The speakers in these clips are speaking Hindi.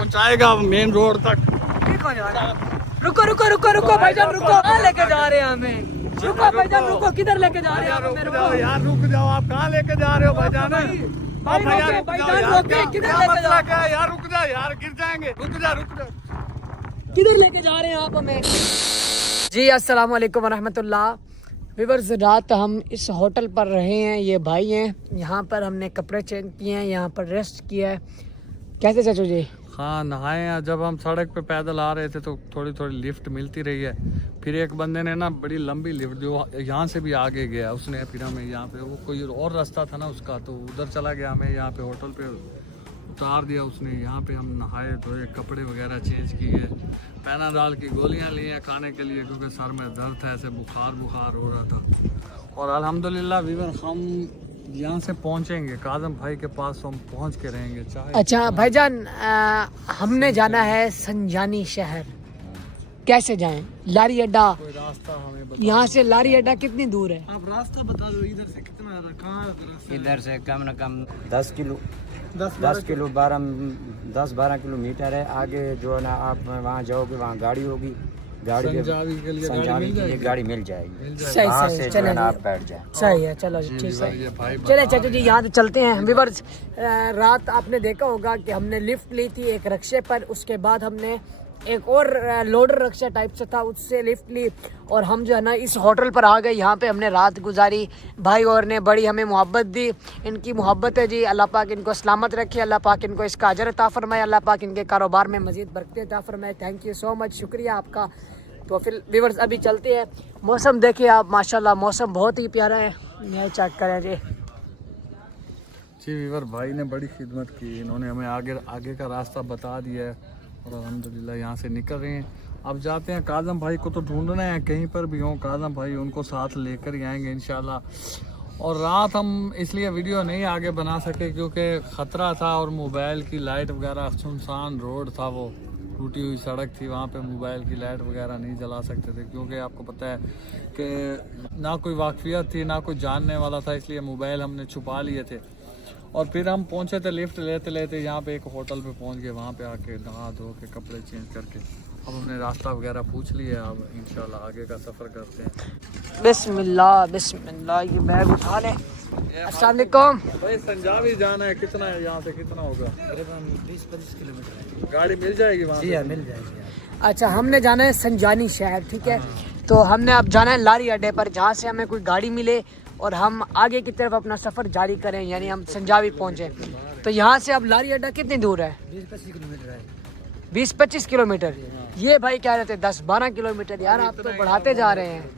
पहुंचाएगा मेन रोड तक। रुको रुको रुको रुको भाईजान रुको, कहाँ लेके जा रहे हैं हमें? रुको भाईजान रुको, किधर लेके जा रहे हैं? रुक जाओ यार, रुक जाओ, आप कहाँ लेके जा रहे हो भाईजान? भाईजान किधर लेके जा रहे हैं? यार रुक जाओ यार, गिर जाएंगे, रुक जाओ रुक जाओ। किधर लेके जा रहे हैं आप हमें? जी अस्सलाम वालेकुम वरहमतुल्लाह। व्यूअर्स, रात हम इस होटल पर रहे हैं, ये भाई हैं, यहाँ पर हमने कपड़े चेंज किए हैं, यहाँ पर रेस्ट किया है। कैसे चाचू जी? हाँ, नहाए हैं। जब हम सड़क पे पैदल आ रहे थे तो थोड़ी थोड़ी लिफ्ट मिलती रही है। फिर एक बंदे ने ना बड़ी लंबी लिफ्ट जो यहाँ से भी आगे गया उसने, फिर हमें यहाँ पे वो कोई और रास्ता था ना उसका, तो उधर चला गया, हमें यहाँ पे होटल पे उतार दिया उसने। यहाँ पे हम नहाए धोए, कपड़े वगैरह चेंज किए, पैनाडॉल की गोलियाँ ली हैं खाने के लिए क्योंकि सर में दर्द था, ऐसे बुखार हो रहा था। और अल्हम्दुलिल्लाह वीवर हम यहाँ से पहुँचेंगे काज़म भाई के पास, हम पहुँच के रहेंगे चाहे। अच्छा भाईजान, हमने जाना है संजानी शहर, कैसे जाएं? लारी अड्डा, कोई रास्ता हमें बता। यहाँ से लारी अड्डा कितनी दूर है? आप रास्ता बता दो, इधर से कितना, कहाँ? इधर से कम न कम 10 किलो 10-12 किलोमीटर है। आगे जो है ना, आप वहाँ जाओगे, वहाँ गाड़ी होगी, गाड़ी संजावी के लिए गाड़ी मिल जाएगी। सही वहाँ सही, से जो चले है ना आप बैठ जाए। सही है, चलो ठीक है, चले चाचू जी यहाँ से चलते हैं। व्यूअर्स, रात आपने देखा होगा कि हमने लिफ्ट ली थी एक रिक्शे पर, उसके बाद हमने एक और लोडर रिक्शा टाइप से था, उससे लिफ्ट ली और हम जो है ना इस होटल पर आ गए। यहाँ पे हमने रात गुजारी, भाई और ने बड़ी हमें मोहब्बत दी। इनकी मोहब्बत है जी, अल्लाह पाक इनको सलामत रखे, अल्लाह पाक इनको इसका अजर अता फरमाए, अल्लाह पाक इनके कारोबार में मज़ीद बरकत अता फरमाए। थैंक यू सो मच, शुक्रिया आपका। तो फिर व्यूअर्स अभी चलते हैं। मौसम देखिए आप, माशाल्लाह मौसम बहुत ही प्यारा है, यह चेक करें जी। जी वीवर भाई ने बड़ी खिदमत की, इन्होंने हमें आगे का रास्ता बता दिया है और अल्हम्दुलिल्लाह यहाँ से निकल रहे हैं। अब जाते हैं, काज़म भाई को तो ढूंढना है, कहीं पर भी हो काज़म भाई उनको साथ लेकर ही आएंगे इंशाल्लाह। और रात हम इसलिए वीडियो नहीं आगे बना सके क्योंकि ख़तरा था और मोबाइल की लाइट वगैरह, सुनसान रोड था, वो टूटी हुई सड़क थी, वहाँ पे मोबाइल की लाइट वगैरह नहीं जला सकते थे क्योंकि आपको पता है कि ना कोई वाकफियत थी ना कोई जानने वाला था, इसलिए मोबाइल हमने छुपा लिए थे। और फिर हम पहुंचे थे लिफ्ट लेते लेते यहाँ पे एक होटल पे पहुंच गए, वहाँ पे आके नहा धो के कपड़े चेंज करके अब हमने रास्ता वगैरह पूछ लिया। अब इंशाल्लाह आगे का सफ़र करते हैं। बिस्मिल्लाह बिस्मिल्लाह, ये बैग उठा ले। अस्सलाम वालेकुम भाई, संजावी जाना है, कितना है यहाँ से, कितना होगा? 20-25 किलोमीटर गाड़ी मिल जाएगी वहाँ? जी हाँ, मिल जाएगी। अच्छा, हमने जाना है संजानी शहर, ठीक है। तो हमने अब जाना है लारी अड्डे पर, जहाँ से हमें कोई गाड़ी मिले और हम आगे की तरफ अपना सफ़र जारी करें, यानी हम संजावी पहुँचे। तो यहाँ से अब लारी अड्डा कितनी दूर है? 20-25 किलोमीटर है। 20-25 किलोमीटर। ये भाई कह रहे थे 10-12 किलोमीटर। यार आप तो बढ़ाते जा रहे हैं।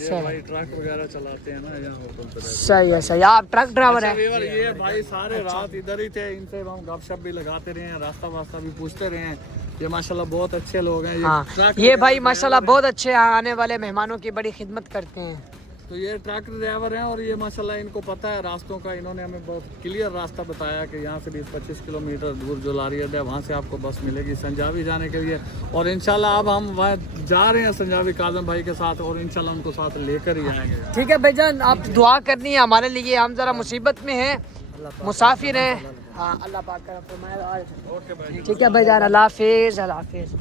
ये भाई ट्रक वगैरह चलाते हैं ना यहाँ होटल पे। सही है, सही। आप ट्रक ड्राइवर हैं? ये भाई सारे रात इधर ही थे, इनसे हम गपशप भी लगाते रहे हैं, रास्ता वास्ता भी पूछते रहे हैं। ये माशाल्लाह बहुत अच्छे लोग हैं। हाँ, ये भाई माशाल्लाह बहुत अच्छे, आने वाले मेहमानों की बड़ी खिदमत करते हैं। तो ये ट्रक ड्राइवर हैं और ये माशाल्लाह इनको पता है रास्तों का, इन्होंने हमें बहुत क्लियर रास्ता बताया कि यहाँ से 20-25 किलोमीटर दूर जो लारी अड्डा है वहाँ से आपको बस मिलेगी संजावी जाने के लिए। और इंशाल्लाह अब हम वहाँ जा रहे हैं संजावी काज़म भाई के साथ और इंशाल्लाह उनको साथ लेकर ही आएंगे। ठीक है भाईजान, आप दुआ करनी है हमारे लिए, हम ज़रा मुसीबत में हैं, मुसाफिर हैं। हाँ, अल्लाह पाक का फरमाए। ठीक है भाईजान, अल्लाह हाफिज़, अल्लाह हाफिज़।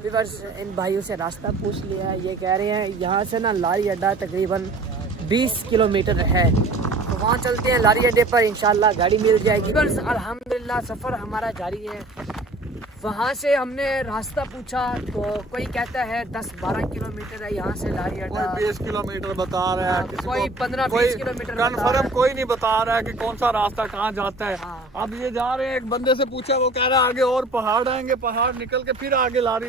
व्यूअर्स, इन भाइयों से रास्ता पूछ लिया है, ये कह रहे हैं यहाँ से ना लारी अड्डा तकरीबन 20 किलोमीटर है, तो वहाँ चलते हैं लारी अड्डे पर, इंशाल्लाह गाड़ी मिल जाएगी। व्यूअर्स, अल्हम्दुलिल्लाह सफ़र हमारा जारी है। वहाँ से हमने रास्ता पूछा तो कोई कहता है 10-12 किलोमीटर है यहाँ से लारी अड्डा, कोई 20 किलोमीटर बता रहा है, कोई 15-20 किलोमीटर कन्फर्म कोई नहीं बता रहा है कि कौन सा रास्ता कहाँ जाता है। हाँ। अब ये जा रहे हैं, एक बंदे से पूछा, वो कह रहा है आगे और पहाड़ आएंगे, पहाड़ निकल के फिर आगे लारी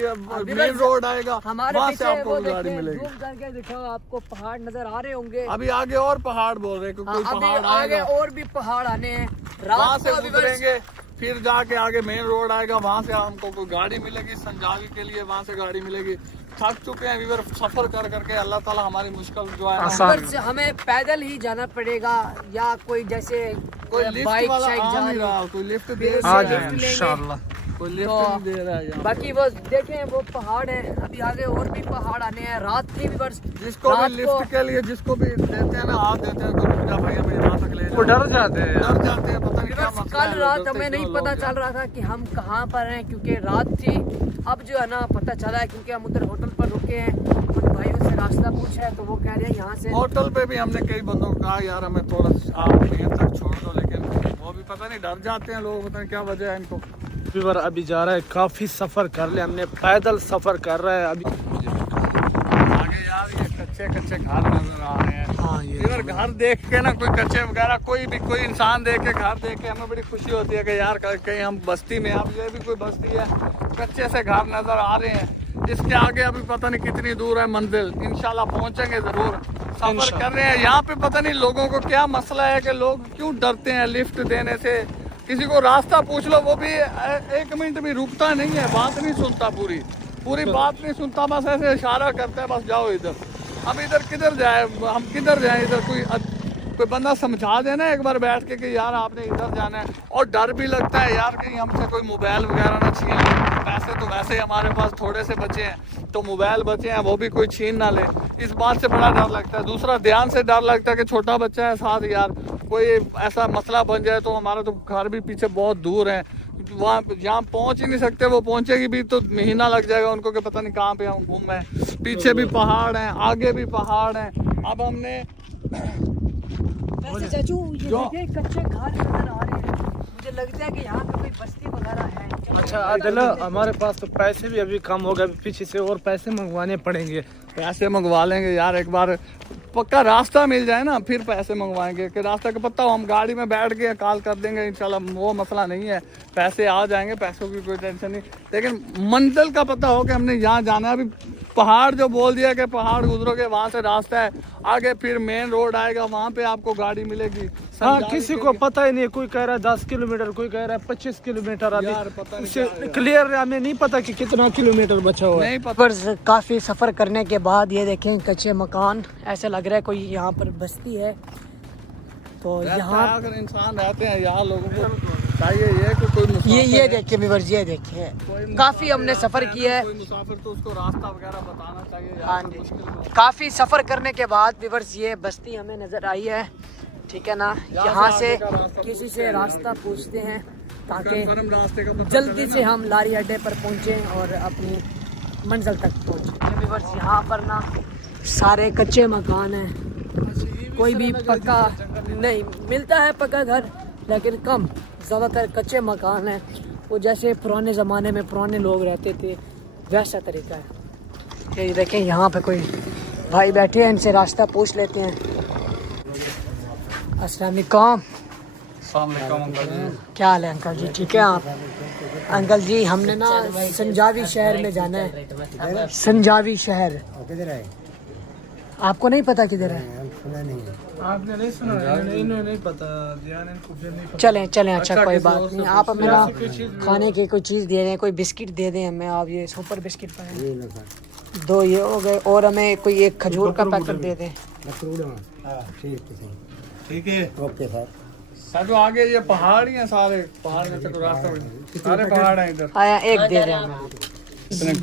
मेन रोड आएगा, हमारे वहाँ से पीछे आपको वो गाड़ी देखिए, मिलेगी। जूम करके दिखाओ, आपको पहाड़ नजर आ रहे होंगे। अभी आगे और पहाड़ बोल रहे हैं कि कोई अभी पहाड़ आगे आएगा, और भी पहाड़ आने हैं। वहाँ रात से को उतरेंगे, फिर जाके आगे मेन रोड आएगा, वहाँ से हमको कोई गाड़ी मिलेगी संजावी के लिए, वहाँ से गाड़ी मिलेगी। थक चुके हैं वीवर सफर कर करके, अल्लाह ताला हमारी मुश्किल जो है हमें पैदल ही जाना पड़ेगा या कोई जैसे कोई लिफ्ट बाइक वाला शाइक आ जा नहीं रही रहा, कोई लिफ्ट दे आ जाए इंशाल्लाह। कोई लिफ्ट तो नहीं दे रहा है यहाँ। बाकी वो देखें वो पहाड़ है, अभी आगे और भी पहाड़ आने हैं। रात थी भी बस, जिसको भी लिफ्ट के लिए जिसको भी देते हैं ना, हाथ देते हैं तो पूजा भाई हमें यहाँ तक ले वो डर जाते हैं, डर जाते हैं, पता नहीं क्या मसला कल है, रात डरते हमें नहीं क्यों पता लोग चल रहा था कि हम कहाँ पर हैं, क्योंकि रात थी। अब जो है ना पता चला है, क्योंकि हम उधर होटल पर रुके हैं, उन भाइयों से रास्ता पूछा है तो वो कह रहे हैं यहाँ से। होटल पे भी हमने कई बंदों को कहा यार हमें थोड़ा आप देर तक छोड़ दो, लेकिन वो भी पता नहीं डर जाते हैं लोग, पता नहीं क्या वजह है इनको। वीवर अभी जा रहा है, काफी सफर कर ले हमने, पैदल सफर कर रहा है अभी। आगे यार ये कच्चे कच्चे घर नजर आ रहे हैं। हाँ ये इधर घर देख के ना, कोई कच्चे वगैरह कोई इंसान देख के, घर देख के हमें बड़ी खुशी होती है कि यार कहीं हम बस्ती में, अब ये भी कोई बस्ती है, कच्चे से घर नजर आ रहे हैं। इसके आगे अभी पता नहीं कितनी दूर है मंजिल, इंशाल्लाह पहुंचेंगे जरूर। सफर कर रहे हैं यहाँ पे, पता नहीं लोगों को क्या मसला है कि लोग क्यों डरते हैं लिफ्ट देने से। किसी को रास्ता पूछ लो वो भी 1 मिनट भी रुकता नहीं है, बात नहीं सुनता, पूरी बात नहीं सुनता, बस ऐसे इशारा करता है बस जाओ इधर। अब इधर किधर जाए, हम किधर जाए, इधर कोई बंदा समझा देना एक बार बैठ के कि यार आपने इधर जाना है। और डर भी लगता है यार कहीं हमसे कोई मोबाइल वगैरह ना छीन ले, पैसे तो वैसे ही हमारे पास थोड़े से बचे हैं, तो मोबाइल बचे हैं वो भी कोई छीन ना ले, इस बात से बड़ा डर लगता है। दूसरा ध्यान से डर लगता है कि छोटा बच्चा है साथ, यार कोई ऐसा मसला बन जाए तो हमारा तो घर भी पीछे बहुत दूर है, वहाँ जहाँ पहुँच ही नहीं सकते, वो पहुँचेगी भी तो महीना लग जाएगा उनको कि पता नहीं कहाँ पे हम घूम हैं। पीछे भी पहाड़ हैं, आगे भी पहाड़ हैं। अब हमने वैसे चाचू ये देखिए कच्चे घर नजर आ रहे हैं, मुझे लगता है कि यहाँ पे कोई बस्ती वगैरह है। अच्छा आदिल, हमारे पास तो पैसे भी अभी कम हो गए, पीछे से और पैसे मंगवाने पड़ेंगे। पैसे मंगवा लेंगे यार, एक बार पक्का रास्ता मिल जाए ना फिर पैसे मंगवाएंगे, कि रास्ता का पता हो हम गाड़ी में बैठ के कॉल कर देंगे इंशाल्लाह, वो मसला नहीं है, पैसे आ जाएंगे, पैसों की कोई टेंशन नहीं। लेकिन मंजिल का पता हो कि हमने यहाँ जाना है। अभी पहाड़ जो बोल दिया कि पहाड़ गुजरोगे वहाँ से रास्ता है, आगे फिर मेन रोड आएगा, वहाँ पे आपको गाड़ी मिलेगी। हाँ किसी को पता ही नहीं, कोई कह रहा है 10 किलोमीटर, कोई कह रहा है 25 किलोमीटर, अभी यार पता नहीं उससे क्लियर हमें नहीं पता कि कितना किलोमीटर बचा हुआ है। नहीं पता। पर काफ़ी सफ़र करने के बाद ये देखें कच्चे मकान, ऐसे लग रहा है कोई यहाँ पर बस्ती है। तो यहाँ अगर इंसान रहते हैं यहाँ, लोगों को चाहिए ये कि कोई ये देखिए व्यूअर्स, ये देखिए काफ़ी हमने सफ़र किया है। कोई मुसाफिर तो उसको रास्ता वगैरह बताना चाहिए यार। हाँ जी, काफ़ी सफ़र करने के बाद व्यूअर्स ये बस्ती हमें नज़र आई है, ठीक है ना। यहाँ से किसी से रास्ता पूछते हैं ताकि रास्ते का जल्दी से हम लारी अड्डे पर पहुँचें और अपनी मंजिल तक पहुँचें। व्यूअर्स यहाँ पर ना सारे कच्चे मकान हैं, कोई भी पक्का नहीं मिलता है, पक्का घर लेकिन कम, ज़्यादातर कच्चे मकान हैं। वो जैसे पुराने ज़माने में पुराने लोग रहते थे वैसा तरीका है। ये देखें यहाँ पे कोई भाई बैठे हैं, इनसे रास्ता पूछ लेते हैं। अस्सलाम वालेकुम। क्या हाल है अंकल जी, ठीक है आप? अंकल जी हमने ना संजावी शहर में जाना है, संजावी शहर। किधर है? आपको नहीं पता किधर है? आपने नहीं सुना? इन्होंने नहीं पता, इनको फिर नहीं पता। चलें चलें, अच्छा कोई बात नहीं। आप हमें ना खाने की कोई चीज़ दे दें, कोई बिस्किट दे दें हमें। आप ये सुपर बिस्किट पाएं, 2 ये हो गए, और हमें कोई एक खजूर का पैकेट दे दें। ठीक है, ओके सर। जो आगे ये पहाड़ ही हैं, सारे पहाड़ में से कोई रास्ता, सारे पहाड़ हैं इधर। आया एक दे दें हमें।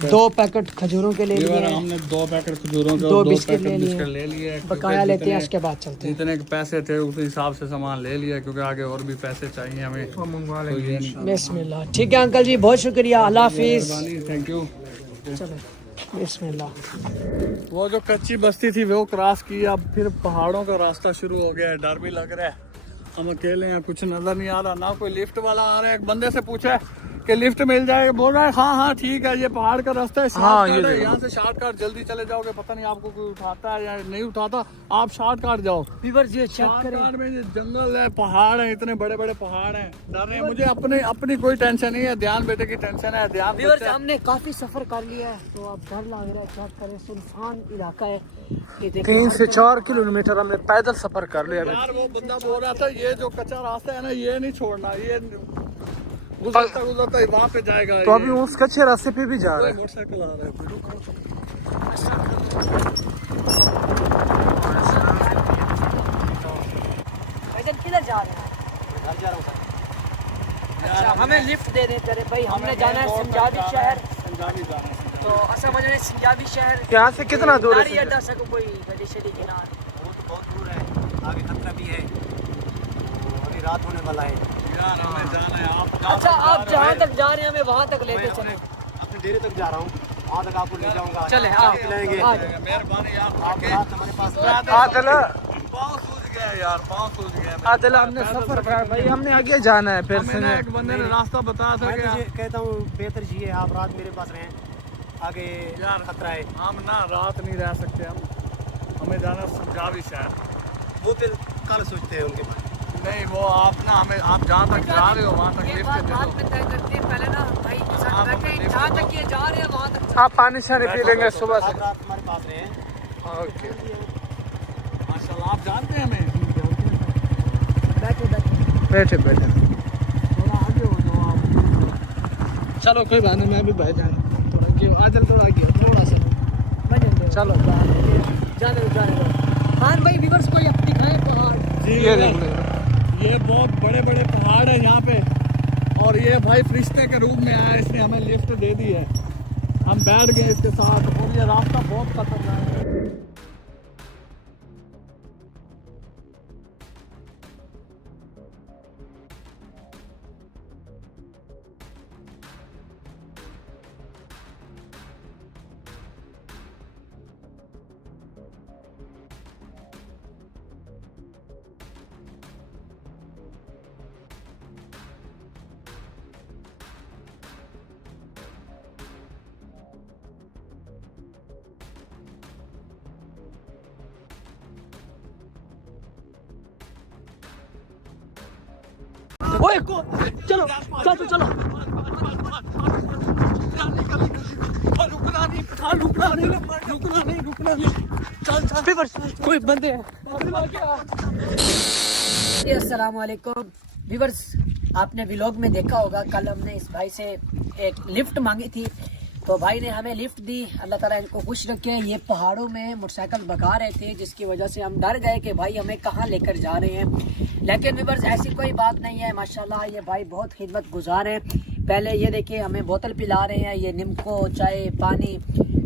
2 पैकेट खजूरों के ले लिए हैं, हमने 2 पैकेट खजूरों के 2 और 2 बिस्किट पैकेट ले बिस्किट लिए, ले लिए। बकाया लेते हैं उसके बाद चलते हैं। जितने के पैसे थे उस हिसाब से सामान ले लिया, क्योंकि आगे और भी पैसे चाहिए हमें। मंगवा तो ये नहीं, बिस्मिल्लाह। ठीक है अंकल जी, बहुत शुक्रिया, अल्लाह हाफिज़। Thank you. चलो बिस्मिल्लाह। वो जो कच्ची बस्ती थी वो क्रॉस की, अब फिर पहाड़ों का रास्ता शुरू हो गया है। डर भी लग रहा है, हम अकेले हैं, कुछ नजर नहीं आ रहा, ना कोई लिफ्ट वाला आ रहा है। एक बंदे से पूछा है कि लिफ्ट मिल जाएगा, बोल रहा है हाँ ठीक है, ये पहाड़ का रास्ता है, शॉर्टकट है, यहाँ से शॉर्टकट जल्दी चले जाओगे, पता नहीं आपको कोई उठाता है या नहीं उठाता, आप शॉर्टकट जाओ। व्यूअर्स ये चेक करें, शॉर्टकट में ये जंगल है, पहाड़ है, इतने बड़े बड़े पहाड़ हैं। डर है मुझे, अपनी कोई टेंशन नहीं है, ध्यान बेटे की टेंशन है, ध्यान व्यूअर्स हमने काफी सफर कर लिया है, तो अब डर लग रहा है। चेक करें, सुनसान इलाका है ये, देखिए 3 से 4 किलोमीटर हमने पैदल सफर कर लिया। यार वो बंदा बोल रहा था ये जो कच्चा रास्ता है ना, ये नहीं छोड़ना, ये गुजरता गुजरता वहाँ पे जाएगा। तो अभी उस कच्चे रास्ते पे भी जा रहे हैं। मोटरसाइकिल आ रहा है, किधर जा रहे हैं? अच्छा, हमें लिफ्ट दे देते रे भाई, हमने जाना है संजाबी शहर। संजाबी जाना है। तो असा वजह है संजाबी शहर यहाँ से कितना दूर है? नारी अड्डा से कोई गली शली के नाल वो तो बहुत दूर है, आगे खतरा भी है, अभी रात होने वाला है। यार हमें जाना है। आप अच्छा, आप जहाँ तक जा रहे हैं हमें वहाँ तक लेके चले। अपने डेरे तक जा रहा हूँ, वहाँ तक आपको ले जाऊँगा। चले आप आओ, खिलाएंगे। आओ। मेहरबानी आप आप आके। रात हमारे पास चलो पाँव सूज गया यार, पाँव सूज गया। चलो, हमने सफर कर भाई, हमने आगे जाना है फिर हमें से। ना एक बंदे ने रास्ता बताया था मैं कि तो कहता हूँ बेहतर जी है आप रात मेरे पास रहें, आगे यार खतरा है। हम ना रात नहीं रह सकते हम, हमें जाना संजाबी शहर। वो फिर कल सोचते हैं उनके पास। नहीं वो आप ना हमें, आप जहाँ तक जा रहे हो वहाँ तक ये लिफ्ट बात दे बाद दो। में तय करते हैं, पहले ना भाई के साथ आप बैठे, अपने जहाँ तक ये जा रहे हैं वहाँ तक आप पानी शानी पी लेंगे सुबह से। आप रात हमारे पास रहें। ओके, माशाल्लाह आप जानते हैं हमें। बैठे बैठे। बैठे बैठे। थोड़ा आगे हो जाओ आप। चलो कोई बात नहीं, मैं भी भाई जाना थोड़ा आगे, आजल थोड़ा आगे, थोड़ा सा। चलो जाने दो। हाँ भाई व्यूअर्स को ये दिखाएं पहाड़। जी ये देख लो। ये बहुत बड़े बड़े पहाड़ है यहाँ पे, और ये भाई फरिश्ते के रूप में आया, इसने हमें लिफ्ट दे दी है। हम बैठ गए इसके साथ, और ये रास्ता बहुत खतरनाक है। ओए चलो चलो चलो। कोई बंदे हैं। अस्सलाम वालेकुम व्यूअर्स, आपने व्लॉग में देखा होगा कल हमने इस भाई से एक लिफ्ट मांगी थी, तो भाई ने हमें लिफ्ट दी। अल्लाह ताला इनको खुश रखे। ये पहाड़ों में मोटरसाइकिल भगा रहे थे, जिसकी वजह से हम डर गए कि भाई हमें कहाँ लेकर जा रहे हैं, लेकिन व्यूअर्स ऐसी कोई बात नहीं है। माशाल्लाह ये भाई बहुत खिदमत गुजार हैं। पहले ये देखिए हमें बोतल पिला रहे हैं, ये निम्को चाय पानी,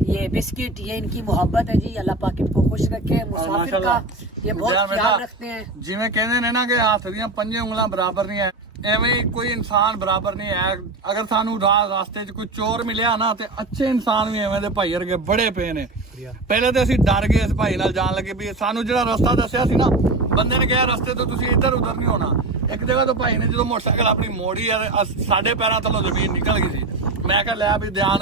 ये बिस्किट, ये इनकी मोहब्बत है जी। अल्लाह पाक इनको खुश रखे। मुसाफिर का ये बहुत ख्याल रखते हैं। जिवें कहते ने ना कि हाथ दियां पंजे उंगलां बराबर नहीं है, एवं कोई इंसान बराबर नहीं है। अगर सानू रास्ते च कोई चोर मिलिया ना, ते अच्छे इंसान भी एवं दे भाई वर्गे बड़े पे ने। पहले तो असीं डर गए इस भाई नाल जान लगे भी सानू जिहड़ा रस्ता दस्सिया सी ना, बंदे ने कहा रस्ते तो तुसीं इधर उधर नहीं होना। एक जगह तो भाई ने जो मोटरसाइकिल अपनी मोड़ी है, साडे पैरां थल्लों जमीन निकल गई सी। मैं कहा लै भी ध्यान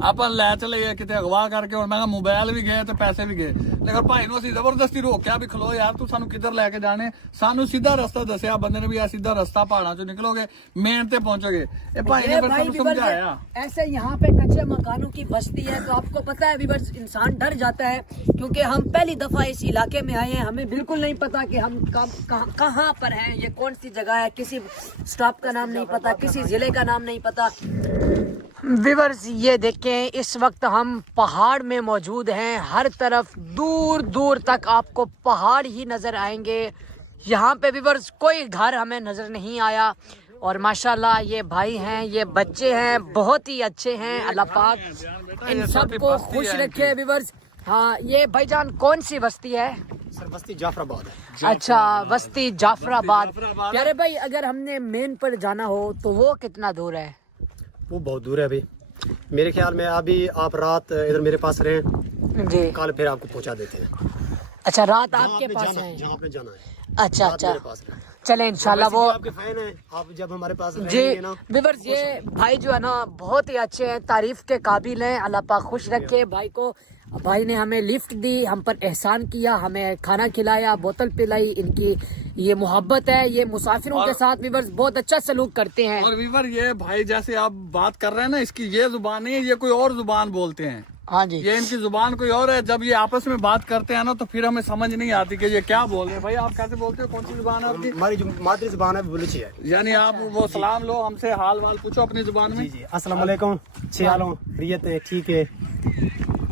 आप लै चले किते अगवा करके, और मैं मोबाइल भी गए तो पैसे भी गए, लेकिन भाई नूं असीं जबरदस्ती रोकिया भी खलो यार तू सानू किधर लैके जाने। सानू सीधा रास्ता दस्सिया बंदे ने भी, सीधा रास्ता पहाड़ां चों निकलोगे मेन ते पहुंचोगे। ए भाई ने फिर सानू समझाया। ऐसे यहाँ पे कच्चे मकानों की बस्ती है, तो आपको पता है व्यूअर्स इंसान डर जाता है, क्योंकि हम पहली दफा इस इलाके में आए हैं। हमें बिल्कुल नहीं पता कि हम कहाँ पर हैं, ये कौन सी जगह है, किसी स्टॉप का नाम नहीं पता, किसी जिले का नाम नहीं पता। व्यूअर्स ये देखें, इस वक्त हम पहाड़ में मौजूद हैं। हर तरफ दूर दूर तक आपको पहाड़ ही नज़र आएंगे। यहाँ पे व्यूअर्स कोई घर हमें नज़र नहीं आया, और माशाल्लाह ये भाई हैं, ये बच्चे हैं, बहुत ही अच्छे हैं। अल्लाह पाक इन सबको खुश रखे व्यूअर्स। हाँ ये भाईजान कौन सी बस्ती है? सर बस्ती जाफराबाद है। अच्छा बस्ती जाफराबाद। प्यारे भाई अगर हमने मेन पर जाना हो तो वो कितना दूर है? वो बहुत दूर है अभी, मेरे ख्याल में अभी आप रात इधर मेरे पास रहें, जी कल फिर आपको पहुंचा देते हैं। अच्छा रात आपके पास है? जहाँ आपने जाना है अच्छा रात अच्छा मेरे पास रहें। चले इंशाल्लाह। वो आपके फैन हैं, आप जब हमारे पास जी रहेंगे ना। व्यूअर्स ये भाई जो है ना बहुत ही अच्छे हैं, तारीफ के काबिल हैं। अल्लाह पाक खुश रखे भाई को। भाई ने हमें लिफ्ट दी, हम पर एहसान किया, हमें खाना खिलाया, बोतल पिलाई। इनकी ये मोहब्बत है, ये मुसाफिरों के साथ व्यूअर्स बहुत अच्छा सलूक करते हैं। और व्यूअर ये भाई जैसे आप बात कर रहे हैं ना, इसकी ये जुबान नहीं है, ये कोई और जुबान बोलते हैं। हाँ जी ये इनकी जुबान कोई और है। जब ये आपस में बात करते हैं ना, तो फिर हमें समझ नहीं आती कि ये क्या बोल रहे हैं। भाई आप कैसे बोलते हो, कौन सी जुबान है आपकी? हमारी जो मादरी जुबान है बलूची है। यानी आप वो सलाम लो, हमसे हाल वाल पूछो अपनी जुबान में। जी अस्सलाम वालेकुम, अच्छे हाल हो, खैरियत है, ठीक है।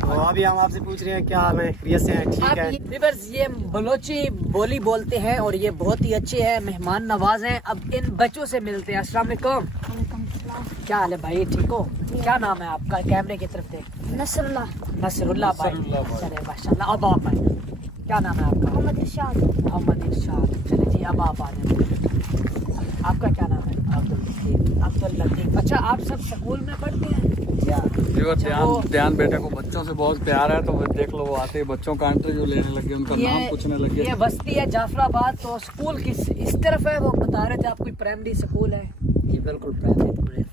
तो अभी हम आपसे पूछ रहे हैं क्या हाल है, खैरियत से हैं, ठीक आप है। व्यूअर्स ये बलोची बोली बोलते हैं और ये बहुत ही अच्छे हैं, मेहमान नवाज हैं। अब इन बच्चों से मिलते हैं। अस्सलाम वालेकुम। क्या हाल है भाई, ठीक हो? क्या नाम है आपका? कैमरे की तरफ देख। नसरुल्लाह। नसरुल्लाह भाई। चले माशाल्लाह। अब आप भाई क्या नाम है आपका? मोहम्मद इरशाद। मोहम्मद इरशाद। चले जी अब आप आ जाए। आपका क्या नाम है? अब्दुल लतीफ। अच्छा आप सब स्कूल में पढ़ते हैं क्या? ध्यान बेटे को बच्चों से बहुत प्यार है, तो वो देख लो वो आते ही बच्चों का इंटरव्यू लेने लगे, उनका नाम पूछने लगे। ये बस्ती है जाफराबाद, तो स्कूल किस इस तरफ है? वो बता रहे थे आप कोई प्राइमरी स्कूल है? जी बिल्कुल प्राइवेट स्कूल है।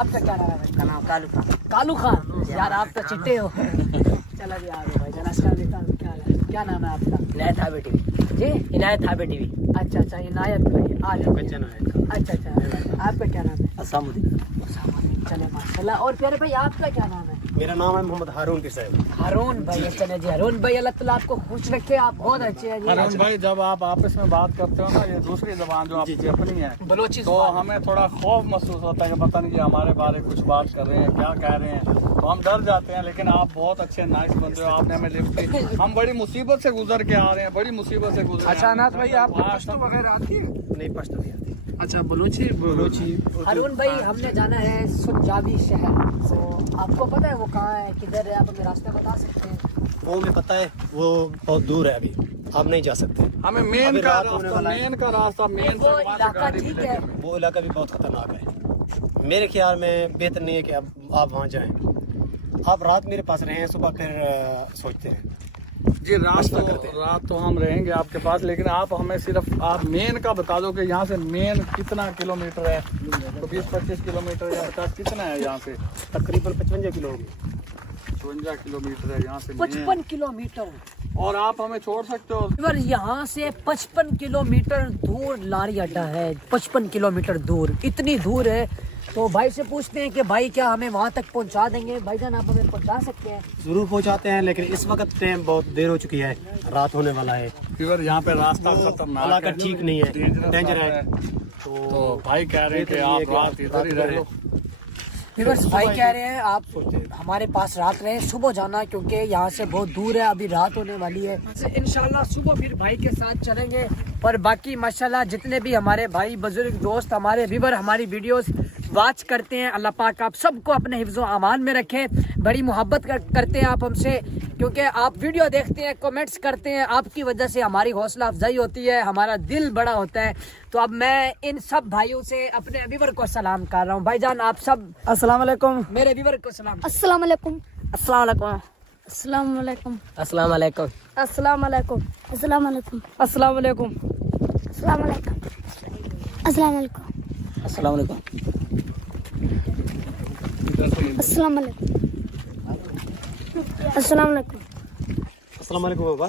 आपका क्या नाम है भाई? का नाम कालू खान। कालू खान। यार आप तो चिट्टे हो। चलो जी आगे भाई जना क्या नाम है आपका? इनायत हाबी टीवी। जी इनायत हाबी टीवी। अच्छा अच्छा इनायत भाई आ जाओ। बच्चन है। अच्छा अच्छा आपका क्या नाम है? असामुद्दीन। चले माशाल्लाह। और प्यारे भाई आपका क्या नाम है? मेरा नाम है मोहम्मद हारून पीर साहब। हारून भाई। चले जी हारून भाई अल्लाह ताला आपको खुश रखे, आप बहुत अच्छे हैं जी। अरुण भाई जब आप आपस में बात करते हो ना, ये दूसरी जबान जो आपकी अपनी है, बलोची तो हमें थोड़ा खौफ महसूस होता है कि पता नहीं ये हमारे बारे में कुछ बात कर रहे हैं, क्या कह रहे हैं, तो हम डर जाते हैं। लेकिन आप बहुत अच्छे नाइस बंदे हो, आपने हमें लिफ्ट की। हम बड़ी मुसीबत से गुजर के आ रहे हैं, बड़ी मुसीबत से गुजर। अच्छा अनाथ भाई आपको पश्तो वगैरह आती है? नहीं पश्तो नहीं आती। अच्छा बलूची हारून भाई हमने जाना है सुजावी शहर, तो आपको पता है वो कहाँ है, किधर है? आप हमें रास्ता बता सकते हैं? वो हमें पता है, वो बहुत दूर है, अभी आप नहीं जा सकते। हमें मेन अभी का रात होने रास्ता, वाला है। मेन का रास्ता, मेन वो इलाका ठीक है। वो इलाका भी बहुत खतरनाक है। मेरे ख्याल में बेहतर नहीं है कि आप वहाँ जाएं। आप रात मेरे पास रहें, सुबह फिर सोचते हैं। जी रात तो हम रहेंगे आपके पास, लेकिन आप हमें सिर्फ आप मेन का बता दो कि यहाँ से मेन कितना किलोमीटर है? तो 20-25 किलोमीटर या 50 कितना है यहाँ से? तकरीबन 55 किलो होगी। 55 किलोमीटर है यहाँ से। 55 किलोमीटर। और आप हमें छोड़ सकते हो? पर यहाँ से 55 किलोमीटर दूर लारी अड्डा है। 55 किलोमीटर दूर, इतनी दूर है। तो भाई से पूछते हैं कि भाई क्या हमें वहाँ तक पहुँचा देंगे? भाईजान आप हमें पहुँचा सकते हैं? जरूर पहुँचाते हैं, लेकिन इस वक्त टाइम बहुत देर हो चुकी है, रात होने वाला है। फिर यहाँ पे रास्ता खतरनाक इलाका है, ठीक नहीं है, डेंजर है। तो भाई कह रहे हैं कि आप रात इधर ही रह लो। व्यूअर्स भाई कह रहे हैं आप हमारे पास रात रहे, सुबह जाना, क्योंकि यहाँ से बहुत दूर है, अभी रात होने वाली है। इंशाल्लाह सुबह फिर भाई के साथ चलेंगे। और बाकी माशाल्लाह जितने भी हमारे भाई बुजुर्ग दोस्त, हमारे व्यूअर हमारी वीडियोस वाच करते हैं, अल्लाह पाक आप सबको अपने हिफ्ज़ो अमान में रखे। बड़ी मोहब्बत करते हैं आप हमसे, क्योंकि आप वीडियो देखते हैं, कमेंट्स करते हैं, आपकी वजह से हमारी हौसला अफजाई होती है, हमारा दिल बड़ा होता है। तो अब मैं इन सब भाइयों से अपने व्यूअर को सलाम कर रहा हूँ। भाईजान आप सब अस्सलाम वालेकुम। मेरे व्यूअर को सलाम। अस्सलाम वालेकुम। अस्सलाम वालेकुम। अस्सलाम वालेकुम। अस्सलाम वालेकुम। अस्सलाम वालेकुम। अस्सलाम वालेकुम। अस्सलाम वालेकुम। अस्सलाम वालेकुम। अस्सलाम वालेकुम। अस्सलाम वालेकुम। अस्सलाम वालेकुम। अस्सलाम वालेकुम। अस्सलाम वालेकुम बाबा।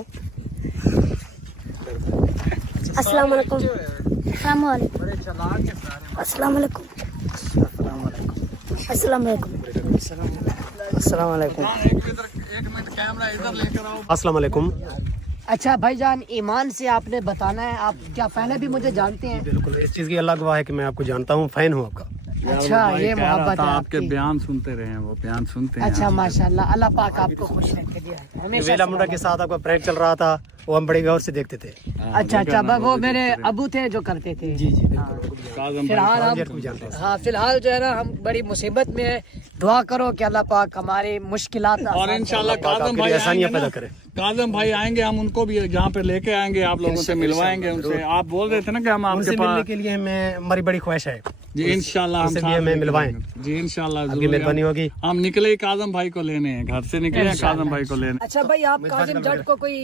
अस्सलाम वालेकुम। अस्सलाम वालेकुम। अस्सलाम वालेकुम। अस्सलाम वालेकुम। अस्सलाम वालेकुम। एक मिनट कैमरा इधर लेकर आओ। अस्सलाम वालेकुम। अच्छा भाईजान, ईमान से आपने बताना है, आप क्या पहले भी मुझे जानते हैं? बिल्कुल, इस चीज़ की अल्लाह गवाह है कि मैं आपको जानता हूँ, फैन हूँ आपका। अच्छा ये मोहब्बत है आपके आपकी। बयान सुनते रहे हैं, वो बयान सुनते हैं। अच्छा माशाल्लाह, अल्लाह पाक आपको खुश रखे जी। हमेशा वेला मुंडा के साथ आपका प्रैंक चल रहा था, वो हम बड़े गौर से देखते थे। अच्छा अच्छा, वो मेरे अबू थे जो करते थे। जी जी बिल्कुल। फिलहाल हम भी जानते हैं। हाँ फिलहाल जो है ना हम बड़ी मुसीबत में है। दुआ करो कि अल्लाह पाक हमारी मुश्किलात और इंशाल्लाह काज़म आपके भाई लिए आसानियाँ आएंगे पैदा ना, करे। काज़म भाई आएंगे, हम उनको भी यहाँ पे लेके आएंगे, आप लोगों से मिलवाएंगे उनसे। आप बोल रहे थे ना कि हम उनसे आपके मिलने पास। के लिए मैं हमारी बड़ी ख्वाहिश है जी इंशाल्लाह हम उनसे भी साथ हमें लेके मिलवाएं। आएंगे। जी इंशाल्लाह आपकी जरूर। मेहरबानी होगी। हम निकले ही काज़म भाई को लेने हैं, घर से निकले हैं काज़म भाई को लेने। अच्छा भाई, आप काजिम जट को कोई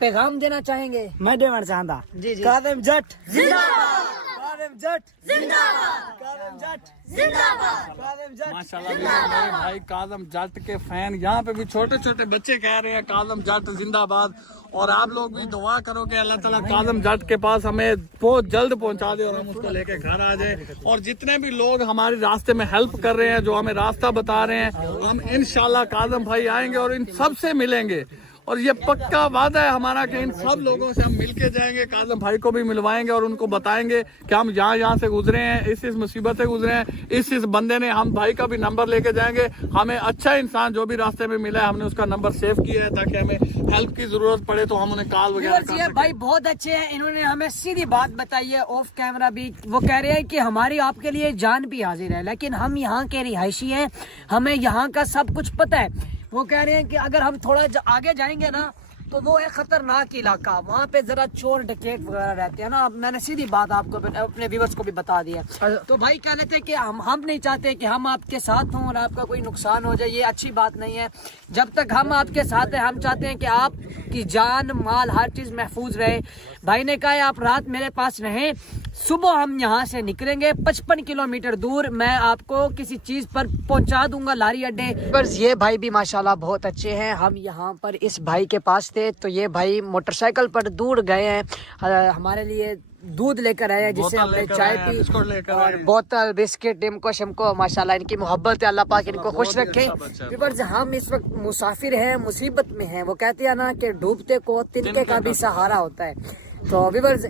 पैगाम देना चाहेंगे? मैं देना चाहता। जी जी। कादिम जट जिंदाबाद। कादिम जट जिंदाबाद। कादिम जट जिंदाबाद। कादिम जट माशाल्लाह मेरे भाई काज़म जट के फैन, यहाँ पे भी छोटे छोटे बच्चे कह रहे हैं काज़म जट जिंदाबाद। और आप लोग भी दुआ करो कि अल्लाह ताला काज़म जट के पास हमें बहुत जल्द पहुंचा दे और हम उसको लेके घर आ जाए। और जितने भी लोग हमारे रास्ते में हेल्प कर रहे हैं, जो हमें रास्ता बता रहे हैं, हम इंशाल्लाह काज़म भाई आएंगे और इन सब से मिलेंगे। और ये पक्का वादा है हमारा कि इन सब लोगों से हम मिलके जाएंगे, काज़म भाई को भी मिलवाएंगे और उनको बताएंगे कि हम यहाँ से गुजरे हैं, इस मुसीबत से गुजरे हैं, इस बंदे ने, हम भाई का भी नंबर लेके जाएंगे। हमें अच्छा इंसान जो भी रास्ते में मिला है हमने उसका नंबर सेव किया है ताकि हमें हेल्प की जरूरत पड़े तो हम उन्हें कॉल वगैरह कर ये सकें। भाई बहुत अच्छे हैं, इन्होंने हमें सीधी बात बताई है ऑफ कैमरा भी। वो कह रहे हैं कि हमारी आपके लिए जान भी हाजिर है, लेकिन हम यहाँ के रिहायशी हैं, हमें यहाँ का सब कुछ पता है। वो कह रहे हैं कि अगर हम थोड़ा आगे जाएंगे ना तो वो है खतरनाक इलाका, वहाँ पे जरा चोर डकैत वगैरह रहते हैं ना। अब मैंने सीधी बात आपको अपने व्यूअर्स को भी बता दी है। तो भाई कह लेते हैं कि हम नहीं चाहते कि हम आपके साथ हों और आपका कोई नुकसान हो जाए, ये अच्छी बात नहीं है। जब तक हम आपके साथ हैं हम चाहते हैं कि आपकी जान माल हर चीज़ महफूज रहे। भाई ने कहा है आप रात मेरे पास रहें, सुबह हम यहाँ से निकलेंगे 55 किलोमीटर दूर, मैं आपको किसी चीज पर पहुंचा दूंगा लारी अड्डे पर। ये भाई भी माशाल्लाह बहुत अच्छे हैं। हम यहाँ पर इस भाई के पास थे तो ये भाई मोटरसाइकिल पर दूर गए हैं, हमारे लिए दूध लेकर आए हैं जिससे हमने चाय पी और बोतल बिस्किट इनको शमको। माशाल्लाह इनकी मोहब्बत है, अल्लाह पाक इनको खुश रखे। व्यूअर्स हम इस वक्त मुसाफिर हैं, मुसीबत में हैं। वो कहते हैं ना कि डूबते को तिनके का भी सहारा होता है। तो व्यूअर्स